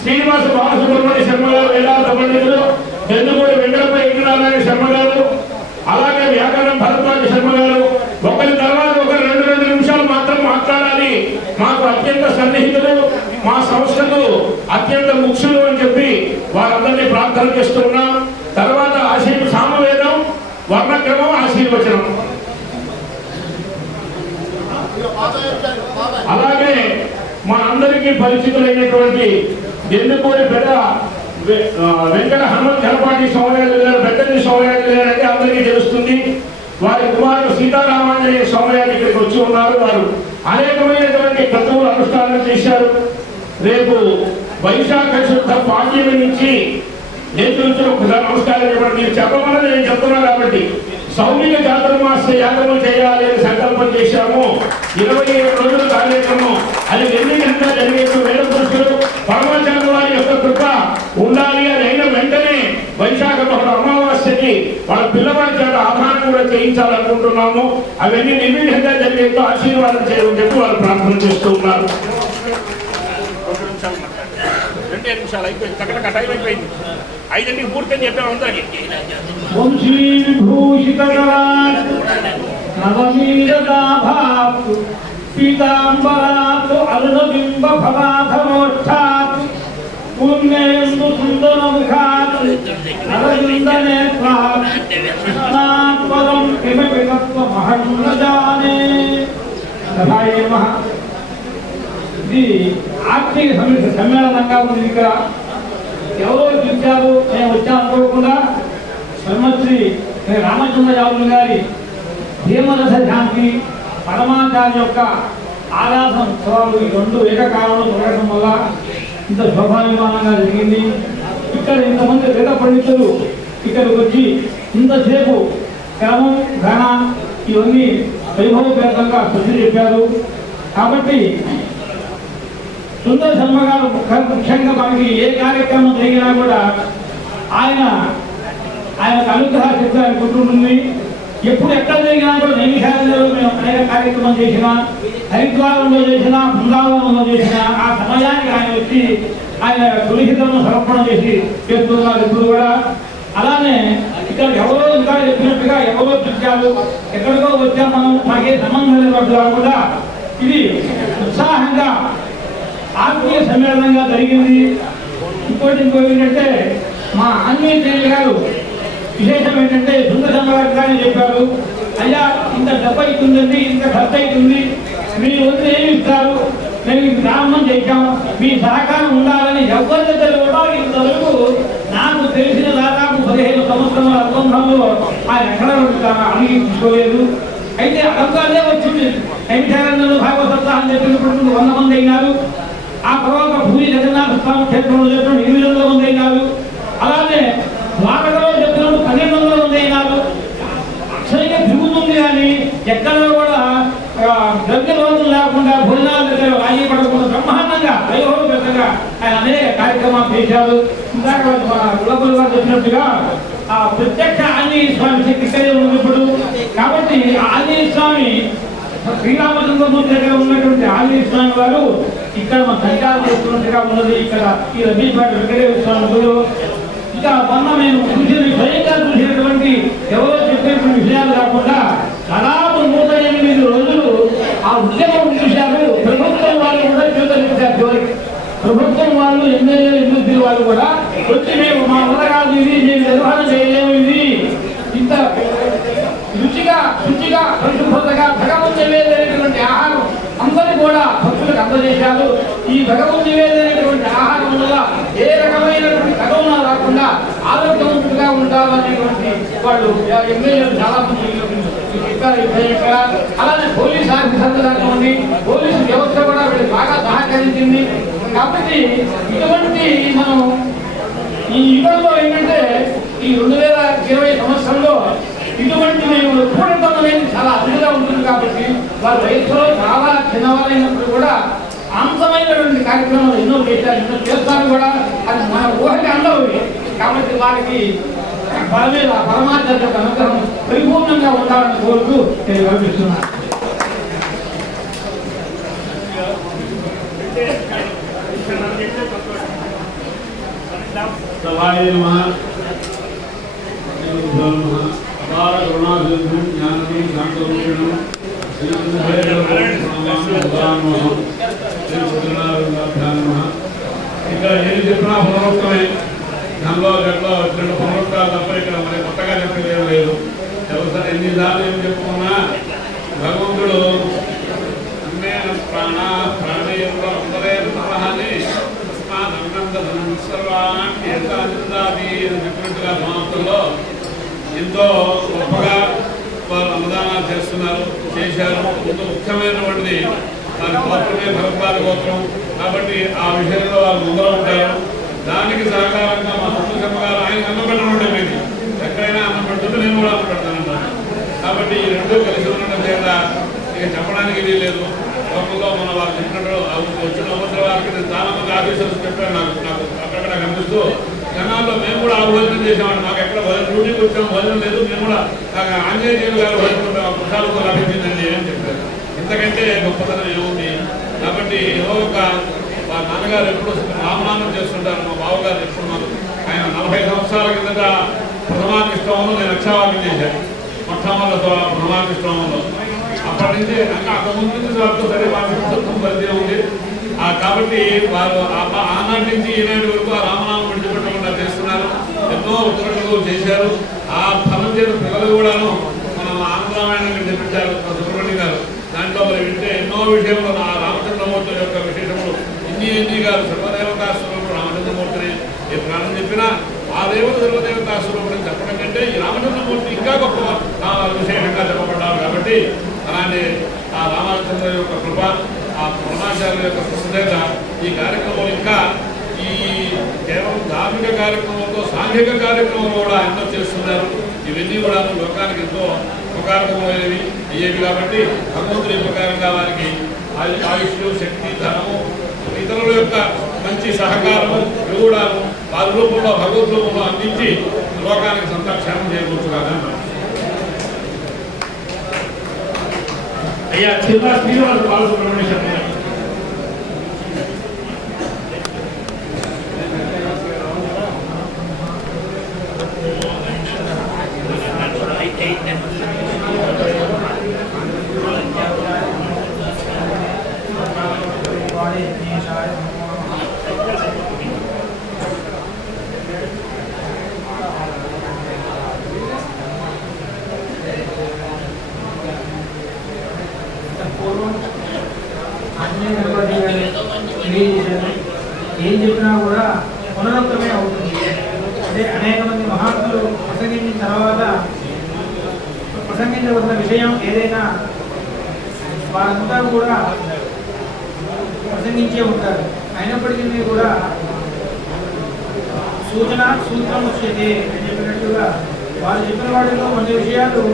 శ్రీనివాస బాలసుబ్రహ్మణ్య శర్మ గారు, వేదాంత పండితులు, ఎందుకూడి వెంకటప్ప ఇంద్రనారాయణ శర్మ గారు, అలాగే వ్యాకరణ భరద్వాజ శర్మ గారు ఒకరి తర్వాత ఒకరు 2 నిమిషాలు మాత్రం మాట్లాడాలి. మాకు అత్యంత సన్నిహితులు, మా సంస్థకు అత్యంత ముఖ్యులు అని చెప్పి వారందరినీ ప్రార్థన చేస్తున్నాం. తర్వాత సామవేదం, వర్ణక్రమం, ఆశీర్వచనం. అలాగే మా అందరికీ పరిచితులైనటువంటి ఎందుకూరి పెద్ద వెంకట హనుమంత్ గణపాటి సోమయాజు గారు, పెద్దని సోమయాజు గారు అంటే అందరికీ తెలుస్తుంది. వారి కుమారుడు సీతారామాంజనేయ సోమయాజు ఇక్కడికి వచ్చి ఉన్నారు. వారు అనేకమైనటువంటి క్రతువులు అనుష్ఠానం చేశారు. రేపు వైశాఖ శుద్ధ పాడ్యమి నుంచి నేతృత్వం ఒకసారి నమస్కారం చెప్పండి. మీరు చెప్పమని నేను చెప్తున్నా కాబట్టి సౌమిక చాతుర్మాస యాగము చేయాలి అని సంకల్పం చేశాము. 27 రోజుల కార్యక్రమం అది నిర్ణయంగా జరిగేందుకు వేద పురుషులు పరమాచార్య వారి యొక్క కృప ఉండాలి అని అయిన వెంటనే వైశాఖ బహుళ అమావాస్యకి వాళ్ళ పిల్లవాడి చేత ఆహ్వానం కూడా చేయించాలనుకుంటున్నాము. అవన్నీ నిర్విఘ్నంగా జరిగేందుకు ఆశీర్వాదం చేయమని చెప్పి వారు ప్రార్థన చేస్తూ ఉన్నారు. 2 నిమిషాలు అయిపోయింది. చక్కగా టైం అయిపోయింది. 5ంటికి పూర్తని చెప్పాము అందరికి. నవమీరదాభాత్ పీతాంబరాత్ అరుణబింబ ఫలాధరోష్ఠాత్ పుణ్యేందు సుందరముఖాత్ అరవిందనేత్రాత్ కృష్ణాత్పదం కిమపి తత్వమహం న జానే. సభాయే నమః. ఇది ఆర్థిక సమ్మేళనంగా ఉంది. ఇక్కడ ఎవరో పిలిచారు, నేను వచ్చాను అనుకోకుండా బ్రహ్మశ్రీ రామచంద్ర యాదవ్ గారి భీమరథ శాంతి పరమాచార్య యొక్క ఆరాధన ఉత్సవాలు ఈ 2 ఏకకాలంలో జరగడం వల్ల ఇంత శోభాభిమానంగా జరిగింది. ఇక్కడ ఇంతమంది వేద పండితులు ఇక్కడికి వచ్చి ఇంతసేపు క్రమం ఘన ఇవన్నీ వైభవపేతంగా శుద్ధి చెప్పారు. కాబట్టి సుందర శర్మ గారు ముఖ్యంగా మనకి ఏ కార్యక్రమం జరిగినా కూడా ఆయన అనుగ్రహ శక్తి ఆయన కుటుంబం. ఎప్పుడు ఎక్కడ జరిగినా కూడా నైమిషాలలో మేము అనేక కార్యక్రమం చేసినా, హరిద్వారంలో చేసినా, బృందావనంలో చేసినా ఆ సమయానికి ఆయన వచ్చి ఆయన తులసితలను సమర్పణ చేస్తున్నారు ఎప్పుడు కూడా. అలానే ఇక్కడ ఎవరో ఇంకా చెప్పినట్టుగా ఎవరో పిలిచారు, ఎక్కడికో వచ్చాం మనం, మాకే సంబంధం లేనట్టు కాకుండా ఇది ఉత్సాహంగా ఆత్మీయ సమ్మేళనంగా జరిగింది. ఇంకోటి ఏంటంటే మా ఆంజనేయ గారు విశేషం ఏంటంటే సుందర సంఘాన్ని చెప్పారు, అయ్యా ఇంత డబ్బు అవుతుందండి, ఇంత ఖర్చు అవుతుంది, మీరు వద్దు ఏమి ఇస్తారు, మేము గ్రామం చేశాము, మీ సహకారం ఉండాలని ఎవరి దగ్గర కూడా ఇంతవరకు నాకు తెలిసిన దాదాపు 15 సంవత్సరాల అనుబంధంలో ఆయన ఎక్కడ అడిగి తీసుకోలేదు. అయితే అడంగానే వచ్చింది. నైమిషారణ్యంలో భాగవత సప్తాహం చెప్పినప్పుడు 100 మంది అయినారు. ఆ తర్వాత భూమి జగన్నాథ స్వామి క్షేత్రంలో చెప్పినప్పుడు 800 మంది అయినారు. అలానే ద్వారకలో చెప్పినప్పుడు 1200 మంది అయినారు. అక్షరంగా తిరుగుతుంది కానీ ఎక్కడ కూడా ద్రవ్య రోజులు లేకుండా భోజనాల దగ్గర వాయి పడకుండా బ్రహ్మాండంగా వైభవపేతంగా ఆయన అనేక కార్యక్రమాలు చేశారు. ఇందాక మన కులపల్లి గారు చెప్పినట్టుగా ఆ ప్రత్యక్ష ఆంజనేయ స్వామి శక్తి ఇక్కడే ఉన్నప్పుడు కాబట్టి ఆంజనేయ స్వామి శ్రీరామచంద్రమూర్తి దగ్గర ఉన్నటువంటి ఆంజనేయ స్వామి వారు ఇక్కడ మన సంచారం చేస్తున్నట్టుగా ఉన్నది. ఇక్కడ ఈ రమేశ్వర వెంకటేశ్వర స్వామి గురు ఇంకా మొన్న మేము స్వయంగా చూసినటువంటి ఎవరో చెప్పినటువంటి విషయాలు కాకుండా దాదాపు 108 రోజులు ఆ ఉద్యమం చూశారు. ప్రభుత్వం వాళ్ళు కూడా చూసారు. చివరికి ప్రభుత్వం వాళ్ళు ఎమ్మెల్యేలు ఎంపీ వాళ్ళు కూడా వచ్చి మేము మా వల్ల కాదు, ఇది మేము నిర్వహణ చేయలేము, ఇది ఇంత రుచిగా శుచిగా పరిశుభ్రతగా భగవంతు నివేదైనటువంటి ఆహారం అందరూ కూడా భక్తులకు అందజేశారు. ఈ భగవంతు నివేదైనటువంటి ఆహారం వల్ల ఏ రకమైనటువంటి కరోనా రాకుండా ఆరోగ్యవంతులుగా ఉంటారు అనేటువంటి వాళ్ళు ఎమ్మెల్యేలు చాలా మంది చెప్పారు. ఇక్కడ అలానే పోలీస్ ఆఫీసర్లు కానివ్వండి, పోలీసు వ్యవస్థ కూడా వీళ్ళకి బాగా సహకరించింది. కాబట్టి ఇటువంటి మనం ఈ యుగంలో ఏంటంటే ఈ 2000 వాళ్ళ వయసులో చాలా చిన్నవారైనప్పుడు కూడా అంతమైనటువంటి కార్యక్రమాలు ఎన్నో చేశారు, ఎన్నో చేస్తారు కూడా. అది మన ఊహకి అందవు. కాబట్టి వారికి బలమైన పరమాత్మ యొక్క అనుగ్రహం పరిపూర్ణంగా ఉండాలని కోరుతూ నేను కల్పిస్తున్నాను. ఇక్కడ ఏది చెప్పినా పునరుక్తమే. దానిలో గట్లో రెండు పునరుక్తాలు తప్ప ఇక్కడ మరి కొత్తగా చెప్పేది లేదు. ఎవరు ఎన్నిసార్లు ఏం చెప్పుకున్నా భగవంతుడు అన్నే ప్రాణ ప్రాణయంలో అందరే సలహాన్ని సర్వాన్ని ఎంత అందాది అని చెప్పినట్టుగా సమాప్తంలో ఎంతో గొప్పగా వారు అన్నదానాలు చేస్తున్నారు, చేశారు. ఎంతో ముఖ్యమైనటువంటిది వారి గోత్రమే భగవద్వారి గోత్రం కాబట్టి ఆ విషయంలో వారు ముందర ఉంటారు. దానికి సహకారంగా మా సుబ్రహ్మ గారు ఆయన అన్నం పెట్టడం లేదు, ఎక్కడైనా అన్నం పెడుతుంటే నేను కూడా అన్నం పెడతానంటాను. కాబట్టి ఈ రెండూ కలిసి ఉండడం చేత ఇక చెప్పడానికి ఇది లేదు. లోకంలో మన వారు చెప్పినట్టు వచ్చిన అవసరం వారికి చాలా మంది ఆఫీసర్స్ చెప్పారు నాకు అక్కడక్కడ కనిపిస్తూ, జనాల్లో మేము కూడా ఆ భోజనం చేసామండి, మాకు ఎక్కడ డ్యూటీకి వచ్చాము, భోజనం లేదు, మేము కూడా ఆంజనేయ గారు భోజనం పురుషాలతో లభించిందండి అని చెప్పారు. ఇంతకంటే గొప్పతనం ఏముంది? కాబట్టి ఏదో ఒక మా నాన్నగారు ఎప్పుడు రామనామం చేస్తుంటారు, మా బావగారు ఎప్పుడు మాకు ఆయన 40 సంవత్సరాల కిందట ప్రథమాకృష్ణంలో నేను రక్షావాక్యం చేశాను. మొట్టమొదటి ప్రథమాకృష్ణంలో అప్పటి నుంచి అంతకుముందు నుంచి వారితో సరే వారి పరిచయం ఉంది. కాబట్టి వారు ఆనాటి నుంచి ఈనాటి వరకు ఆ రామనామం విడిచిపెట్టకుండా చేస్తున్నారు. ఎన్నో ఉత్తర్వులు చేశారు. ఆ ఫలం చేసిన పిల్లలు కూడాను మనం ఆంధ్రరామాయణంగా చెప్పించారు సుబ్రహ్మణ్యం గారు. దాంట్లో మరి వింటే ఎన్నో విషయంలో ఆ రామచంద్రమూర్తి యొక్క విశేషములు ఇన్ని గారు సర్వదేవతాస్వరూపుడు రామచంద్రమూర్తిని ఏ ప్రాణం చెప్పినా ఆ దేవత సర్వదేవతాస్వరూపుడిని చెప్పడం కంటే ఈ రామచంద్రమూర్తి ఇంకా గొప్ప విశేషంగా చెప్పబడ్డారు. కాబట్టి అలాంటి ఆ రామచంద్ర యొక్క కృప, ఆ పరమాచార్య యొక్క కృపచేత ఈ కార్యక్రమం ఇంకా ఈ కేవలం ధార్మిక కార్యక్రమంతో సాంఘిక కార్యక్రమం కూడా ఎన్నో చేస్తున్నారు. ఇవన్నీ కూడా లోకానికి ఎంతో ఉపకారకమైనవి అయ్యేవి. కాబట్టి భగవంతుడి ఉపకారంగా వారికి ఆయుష్, శక్తి, ధనము, ఇతరుల యొక్క మంచి సహకారము కూడా వారి రూపంలో భగవద్ రూపంలో అందించి లోకానికి సంతక్షేమం చేయకూర్చుగా. అయ్యా శ్రీనివాస బాలసుబ్రహ్మణ్యం ఏం చెప్పినా కూడా పునరుక్తమే అవుతుంది. అంటే అనేక మంది మహాత్ములు ప్రసంగించిన తర్వాత ప్రసంగించవలసిన విషయం ఏదైనా వారంతా కూడా ప్రసంగించే ఉంటారు. అయినప్పటికీ కూడా సూచన సూత్రం వచ్చేది అని చెప్పినట్టుగా వాళ్ళు చెప్పిన వాటిలో కొన్ని విషయాలు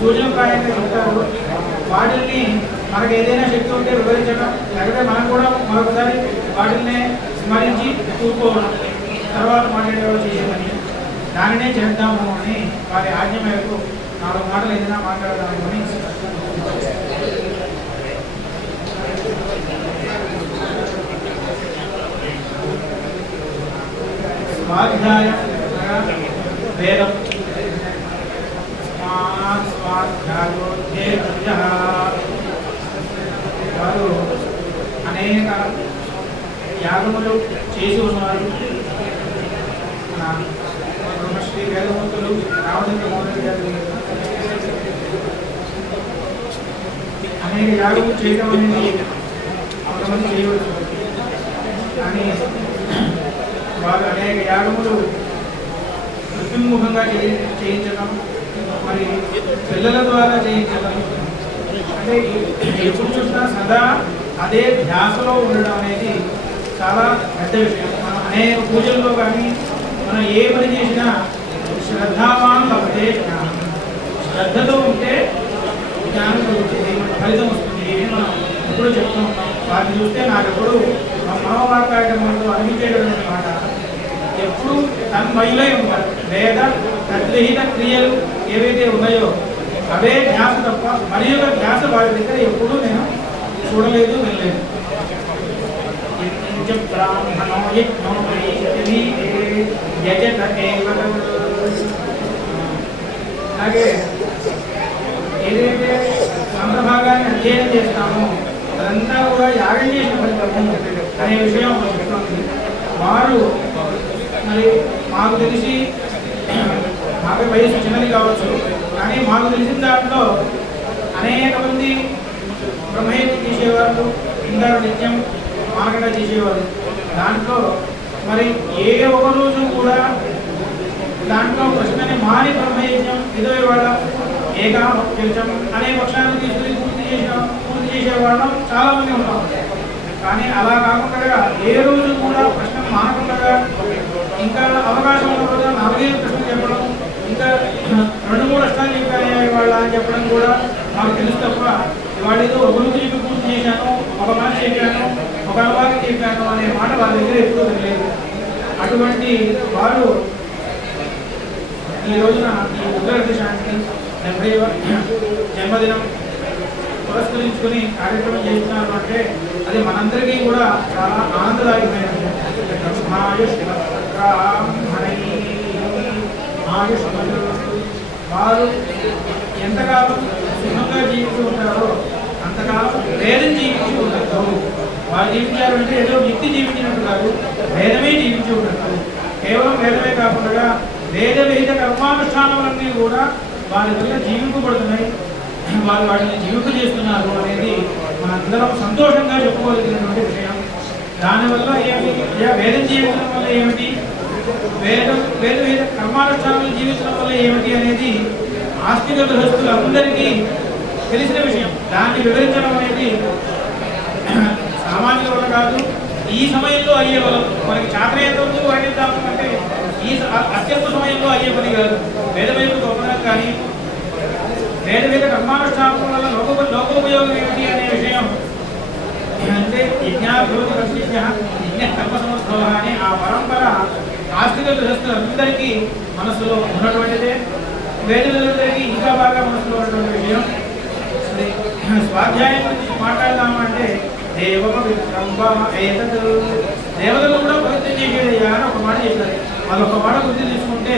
సూచనప్రాయంగా చెప్తారు. వాటిని మనకు ఏదైనా శక్తి ఉంటే వివరించడం, లేకపోతే మనం కూడా మరొకసారి వాటిని స్మరించి కూర్చోవడం, తర్వాత మాట్లాడేవాళ్ళు చేసేదని దానినే చేద్దాము అని వారి ఆజ్ఞ మేరకు 4 మాటలు ఏదైనా మాట్లాడదాము అని స్వాధ్యాయం వేదం వారు అనేక యాగములు చేసి ఉన్నారు. బ్రహ్మశ్రీ వేదమూర్తులు రామచంద్రమూర్తి గారు అనేక యాగములు చేయడం అనేది కొంతమంది చేయవచ్చు. కానీ వారు అనేక యాగములు మృత్యుముఖంగా చేయించడం, మరి పిల్లల ద్వారా చేయించడం, అంటే ఎప్పుడు చూసినా సదా అదే ధ్యాసలో ఉండడం అనేది చాలా పెద్ద విషయం. మనం అనేక పూజల్లో కానీ మనం ఏ పని చేసినా శ్రద్ధావాన్ లభతే జ్ఞానం, శ్రద్ధతో ఉంటే జ్ఞానం ఫలితం వస్తుంది. ఇది మనం ఎప్పుడు చెప్తూ ఉంటాం. వాటిని చూస్తే నాకు ఎప్పుడు మనోభావ కార్యక్రమంలో అనిపించేటటువంటి మాట, ఎప్పుడు తన్మయులై ఉంటారు. లేదా తద్విహిత క్రియలు ఏవైతే ఉన్నాయో అవే ధ్యాస తప్ప మరి యొక్క ధ్యాస వారి దగ్గర ఎప్పుడూ నేను చూడలేదు, వెళ్ళలేదు. అలాగే ఏదైతే సంప్రభాగాన్ని అధ్యయనం చేస్తామో అదంతా కూడా యాగం చేసిన ఫలితము అనే విషయం చెప్తుంది. వారు మరి మాకు తెలిసి మాకు వయసు చిన్నది కావచ్చు, కానీ మాకు తెలిసిన దాంట్లో అనేక మంది బ్రహ్మయజ్ఞం చేసేవారు, ఇందాక నిత్యం మానకుండా చేసేవారు. దాంట్లో మరి ఏ ఒక రోజు కూడా దాంట్లో ప్రశ్నని మాని బ్రహ్మయజ్ఞం ఏదో ఇవాళ ఏకాపక్షం అనే పక్షాన్ని తీసుకుని పూర్తి చేసేవాళ్ళం చాలా మంది ఉంటాం. కానీ అలా కాకుండా ఏ రోజు కూడా ప్రశ్న మానకుండా ఇంకా అవకాశం ఉన్నప్పుడు 4-5 ప్రశ్నలు చెప్పడం, ఇంకా 2-3 అష్టాలు చెప్పాయి వాళ్ళ అని చెప్పడం కూడా మాకు తెలుసు తప్ప ఇవాళ ఏదో ఒక రోజు చెప్పి పూర్తి చేశాను, ఒక మనిషి చెప్పాను, ఒక అనుభవం చెప్పాను అనే మాట వాళ్ళ దగ్గర ఎప్పుడూ తెలియదు. అటువంటి వారు ఈ రోజున ఈ ఉగ్రహ శాంతి 70వ జన్మదినం పురస్కరించుకుని కార్యక్రమం చేస్తున్నారు అంటే అది మనందరికీ కూడా చాలా ఆనందదాయకమైనది. వారు ఎంతకాలం సుఖంగా జీవిస్తూ ఉంటారో అంతకాలం వేదం జీవించి ఉంటారు. వారు జీవించారు అంటే ఏదో వ్యక్తి జీవించినట్టు కాదు, వేదమే జీవించి ఉంటారు. కేవలం వేదమే కాకుండా వేద విహిత కర్మానుష్ఠానాలన్నీ కూడా వారి వల్ల జీవింపబడుతున్నాయి, వారు వాటిని జీవింప చేస్తున్నారు అనేది మనందరం సంతోషంగా చెప్పుకోగలిగినటువంటి విషయం. దానివల్ల ఏమిటి, వేదం జీవించడం వల్ల ఏమిటి, వేద విహిత కర్మానుష్ఠానాలు జీవించడం వల్ల ఏమిటి అనేది ఆస్తిక గృహస్థులందరికీ తెలిసిన విషయం. దాన్ని వివరించడం అనేది సామాన్యుల వల్ల కాదు, ఈ సమయంలో అయ్యే వల్ల మనకి చాతనయంతో వర్ణిద్దాము అంటే ఈ అత్యంత సమయంలో అయ్యే పని కాదు. వేదవేద గొప్పదనం కానీ వేదవేద కర్మానుష్ఠానం వల్ల లోకోపయోగం ఏమిటి అనే విషయం అంటే యజ్ఞ కర్మ సమస్య అని ఆ పరంపర ఆస్తిక గృహస్థులందరికీ మనసులో ఉన్నటువంటిదే. వేదవేదందరికీ ఇంకా బాగా మనసులో ఉన్నటువంటి విషయం. స్వాధ్యాయం గురించి మాట్లాడదామంటే దేవతలు కూడా పవిత్రం చేసేది అని ఒక మాట చెప్పారు. వాళ్ళొక మాట గుర్తు తీసుకుంటే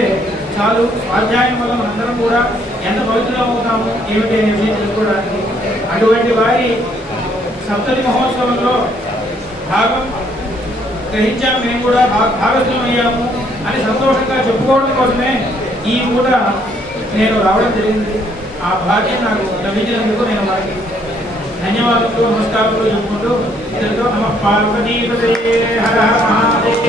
చాలు, స్వాధ్యాయం వల్ల మనందరం కూడా ఎంత పవిత్రం అవుతాము ఏమిటి అనే విషయం తెలుసుకోవడానికి. అటువంటి వారి సప్తతి మహోత్సవంలో భాగం గ్రహించాము, మేము కూడా భాగస్వామ్యం అయ్యాము అని సంతోషంగా చెప్పుకోవడం కోసమే ఈ పూట నేను రావడం జరిగింది. ఆ భాగ్యం నాకు లభించినందుకు నేను వారికి ధన్యవాదాలు, నమస్కారాలు చెప్పుకుంటూ ఇద్దరితో నమ పార్వతీపతే హర మహాదేవ.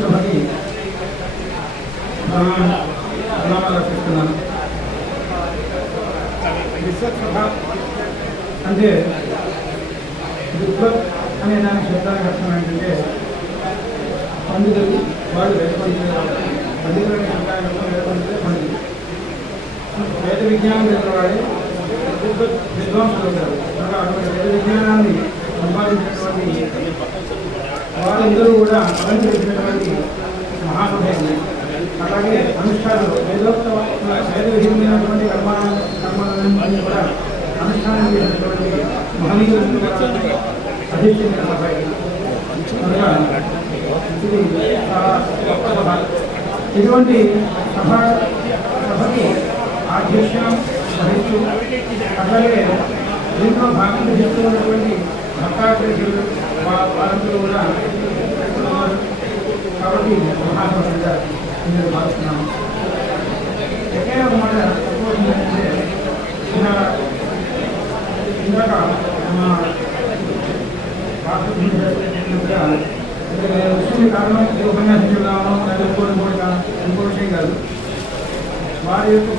సభకి ప్రణామాలు అర్పిస్తున్నాను. విశ్వసభ అంటే విద్వత్ అనే దాని శబ్దానికి అర్థం ఏంటంటే పండితులు, వాళ్ళు వేద పండితులు. పండితులు అనే శబ్దానికి అర్థం వేద పండితులే పండితులు. వేద విజ్ఞానం తెలిసిన వాడే విద్వాంసులు ఉంటారు. అటువంటి వేద విజ్ఞానాన్ని సంపాదించినటువంటి వారందరూ కూడా అలంకరించినటువంటి మహాసభ్యులు. అలాగే అనుష్ఠానాలు వేదోక్త వేద విధమైనటువంటి కర్మాలను కూడా అనుష్ఠానం చేసినటువంటి మహనీయులను అధిష్ఠించిన సభ. ఇది చాలా గొప్ప సభ. ఇటువంటి సభకి అధ్యక్షం వహిస్తూ అలాగే దీంట్లో భాగంగా చేస్తున్నటువంటి భక్తాగ్రహులు వారందరూ కూడా ఉన్నారు. కాబట్టి మహాసభగా నేను భావిస్తున్నాను. ఒకే ఒక మాట చెప్పబోతుందంటే, ఇందాక మా రాష్ట్ర చెప్పినట్టుగా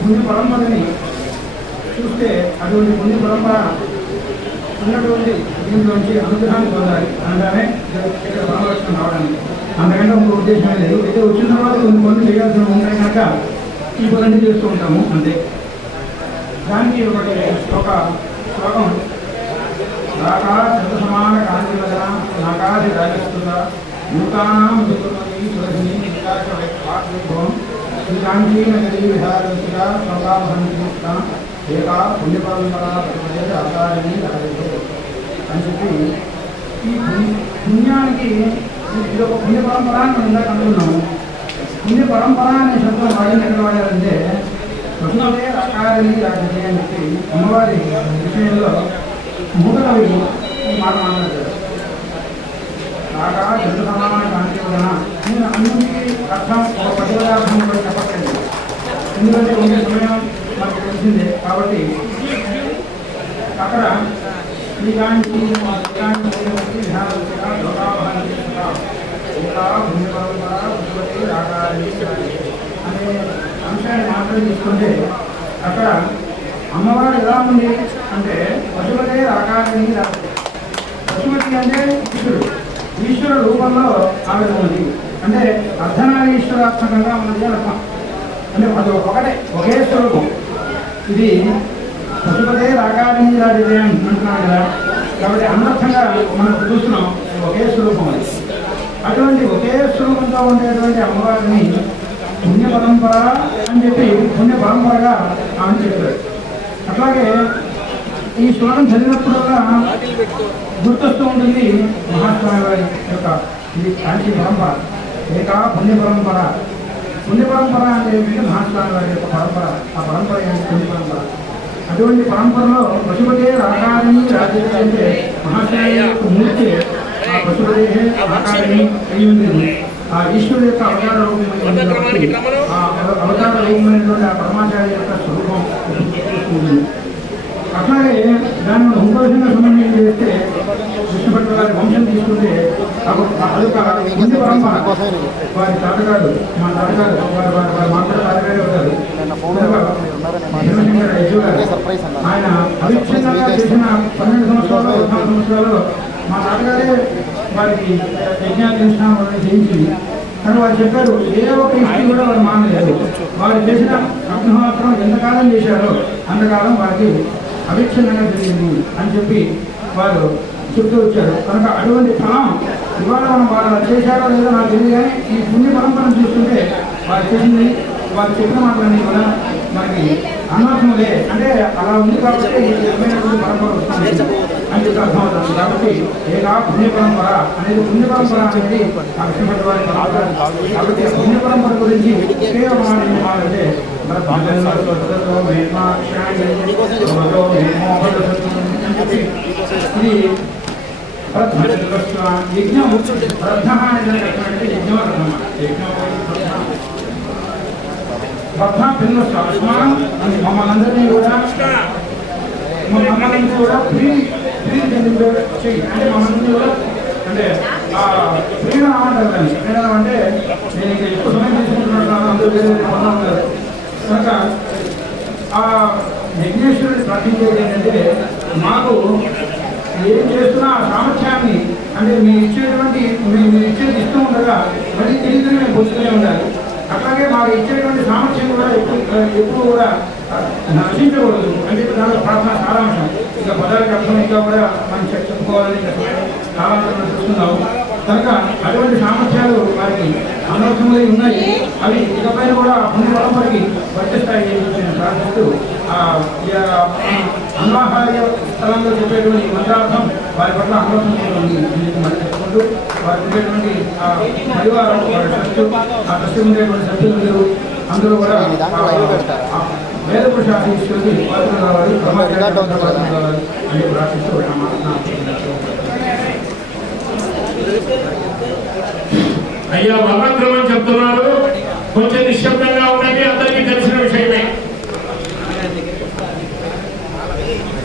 పుణ్య పరంపరని చూస్తే అటువంటి పుణ్య పరంపర ఉన్నటువంటి దీంట్లోంచి అనుగ్రహాన్ని పొందాలి అనగానే ఇక్కడ పరమలక్ష్యం రావడానికి. అంతకంటే ఒక ఉద్దేశం లేదు. అయితే వచ్చిన తర్వాత కొన్ని పనులు చేయాల్సి ఉంటాయి కనుక ఈ పనులన్నీ చేస్తూ ఉంటాము అంతే. దానికి ఒక శ్లోకం రాకా శత సమాన కాంతివదన నాకాది రాజస్తుగా నూతానాం దుర్గమీ సురహిణీ నిత్యాచవైభవం శ్రీకాంతీ నగరీ విహారంతిగా స్వభావహంత ఏకా పుణ్యపరంపరా ఆధారిని అని చెప్పి ఈ పుణ్యానికి ఇది ఒక పుణ్య పరంపర అని మనం ఇందాక అనుకున్నాము. పుణ్య పరంపర అనే శబ్దం వాడిని ఎక్కడ వాడారంటే కృష్ణవే రాకారిని రాజకీయ అని చెప్పి అమ్మవారి విషయంలో మూడవి ఈ మాట మాట్లాడతారు. రాకా జంతు సమాన కాంతి వలన నేను అన్నింటికి అర్థం ఒక పర్యార్థం కూడా చెప్పట్లేదు. ఎందుకంటే ఉండే సమయం మనకు తెలిసిందే కాబట్టి అక్కడ శ్రీకాంతి అనే అంశాన్ని మాత్రం తీసుకుంటే అక్కడ అమ్మవారు ఎలా ఉంది అంటే పశుపతే రాకారిని పశుపతి అంటే ఈశ్వరుడు రూపంలో ఆవిడ ఉంది. అంటే అర్ధనారీశ్వరాత్మకంగా ఉన్నది అర్థం. అంటే అది ఒకటే ఒకే స్వరూపం. ఇది పశుపతే రాకారిని రాజే అంటున్నాడు కదా. కాబట్టి అనర్థంగా మనం చూస్తున్నాం ఒకే స్వరూపం అది. అటువంటి ఒకే స్వరూపంతో ఉండేటువంటి అమ్మవారిని పుణ్య పరంపర అని చెప్పి పుణ్య పరంపరగా ఆమె చెప్పారు. అట్లాగే ఈ శ్లోకం చదివినప్పుడల్లా గుర్తొస్తూ ఉంటుంది మహాస్వామి వారి యొక్క ఇది కాంతి పరంపర. ఏకా పుణ్య పరంపర. పుణ్య పరంపర అంటే ఏమిటంటే మహాస్వామి వారి యొక్క పరంపర. ఆ పరంపర ఏంటి? పుణ్య పరంపర. అటువంటి పరంపరలో పశుపతే రాకారిని రాజకీయ అంటే మహాస్వామి యొక్క మూర్తి ఆ పశుపతే రాకారిని అయి ఉంది. ఆ ఈశ్వరుడు యొక్క అవతార రూపమైనటువంటి ఆ అవతార రూపమైనటువంటి ఆ పరమాచార్య యొక్క స్వరూపం ఉంటుంది. అట్లాగే దాన్ని మనం ఇంకో విధంగా సంబంధం చేస్తే విష్ణుభట్ల వారి వంశం తీసుకుంటే అదొక పుణ్య పరంపర. వారి తాతగారు మా తాతగారు వారి మాత్రం తాతగారే ఉంటారు. ఆయన అవిచ్ఛిన్నంగా చేసిన 12 సంవత్సరాలు 14 సంవత్సరాలు మా తాతగారే వారికి యజ్ఞాలు చేయించింది. కానీ వారు చెప్పారు ఏ ఒక్క ఇష్టి కూడా వారు మానలేదు. వారు చేసిన అగ్నిహోత్రం ఎంతకాలం చేశారో అంతకాలం వారికి అవిచ్ఛిన్నంగా జరిగింది అని చెప్పి వారు చెప్తూ వచ్చారు. కనుక అటువంటి ఫలం ఇవాళ మనం వారు చేశారో లేదో నాకు తెలియదు. కానీ ఈ పుణ్య పరంపరను చూస్తుంటే వారు చేసింది వారు చెప్పిన మాటలన్నీ కూడా మనకి అనర్థములే. అంటే అలా ఉంది కాబట్టి ఈ రకమైనటువంటి పరంపర వస్తుంది అని చెప్పి అర్థమవుతుంది. కాబట్టి ఏకా పుణ్య పరంపర అనేది పుణ్య పరంపర అనేది ఆ విష్ణుభట్ల వారి పరంపర. కాబట్టి ఆ పుణ్య పరంపర గురించి కేవలం అంటే ఇది యజ్ఞం శ్రద్ధ అనేది యజ్ఞం శ్రద్ధ పిల్ల స్వాస్మానం అని మమ్మల్ని కూడా ఫ్రీ చెందింపే చెయ్యి. అంటే మమ్మల్ని కూడా అంటే ఫ్రీడమ్ అంటారు. కానీ ఫ్రీడమ్ అంటే నేను ఇంకా ఎక్కువ సమయం తీసుకుంటున్నాను అందరూ వేరే పనులు ఉంటారు. కనుక ఆ యజ్ఞేశ్వరుని ప్రార్థించేది ఏంటంటే మాకు ఏం చేస్తున్నా ఆ సామర్థ్యాన్ని అంటే మీరు ఇచ్చేటువంటి మీరు ఇచ్చేది ఇస్తూ ఉండగా మళ్ళీ తిరిగి మేము పొందుతూనే ఉండాలి. అట్లాగే మాకు ఇచ్చేటువంటి సామర్థ్యం కూడా ఎప్పుడు కూడా నశించకూడదు అని చెప్పి దానిలో ప్రార్థన సారాంశం. ఇంకా పదాలకు అర్థం ఇంకా కూడా మనం చెప్పుకోవాలని చాలా చూస్తున్నాము. కనుక అటువంటి సామర్థ్యాలు వారికి అనవసరమై ఉన్నాయి. అవి ఇకపైన కూడా పుణ్య పరంపరకి వర్తిస్తాయి నేను ప్రార్థిస్తూ అన్వాహార్య స్థలంలో చెప్పేటువంటి మంత్రార్థం వారి పట్ల అనవసరం మరి చెప్పుకుంటూ వారికి ఉండేటువంటి ఆ పరివారం వారి ట్రస్ట్ ఆ ట్రస్ట్ ఉండేటువంటి సభ్యులందరూ అందరూ కూడా వేద పురుషాశీశ్వరుడి పాత్ర రావాలి రావాలి అని ప్రార్థిస్తూ అయ్యా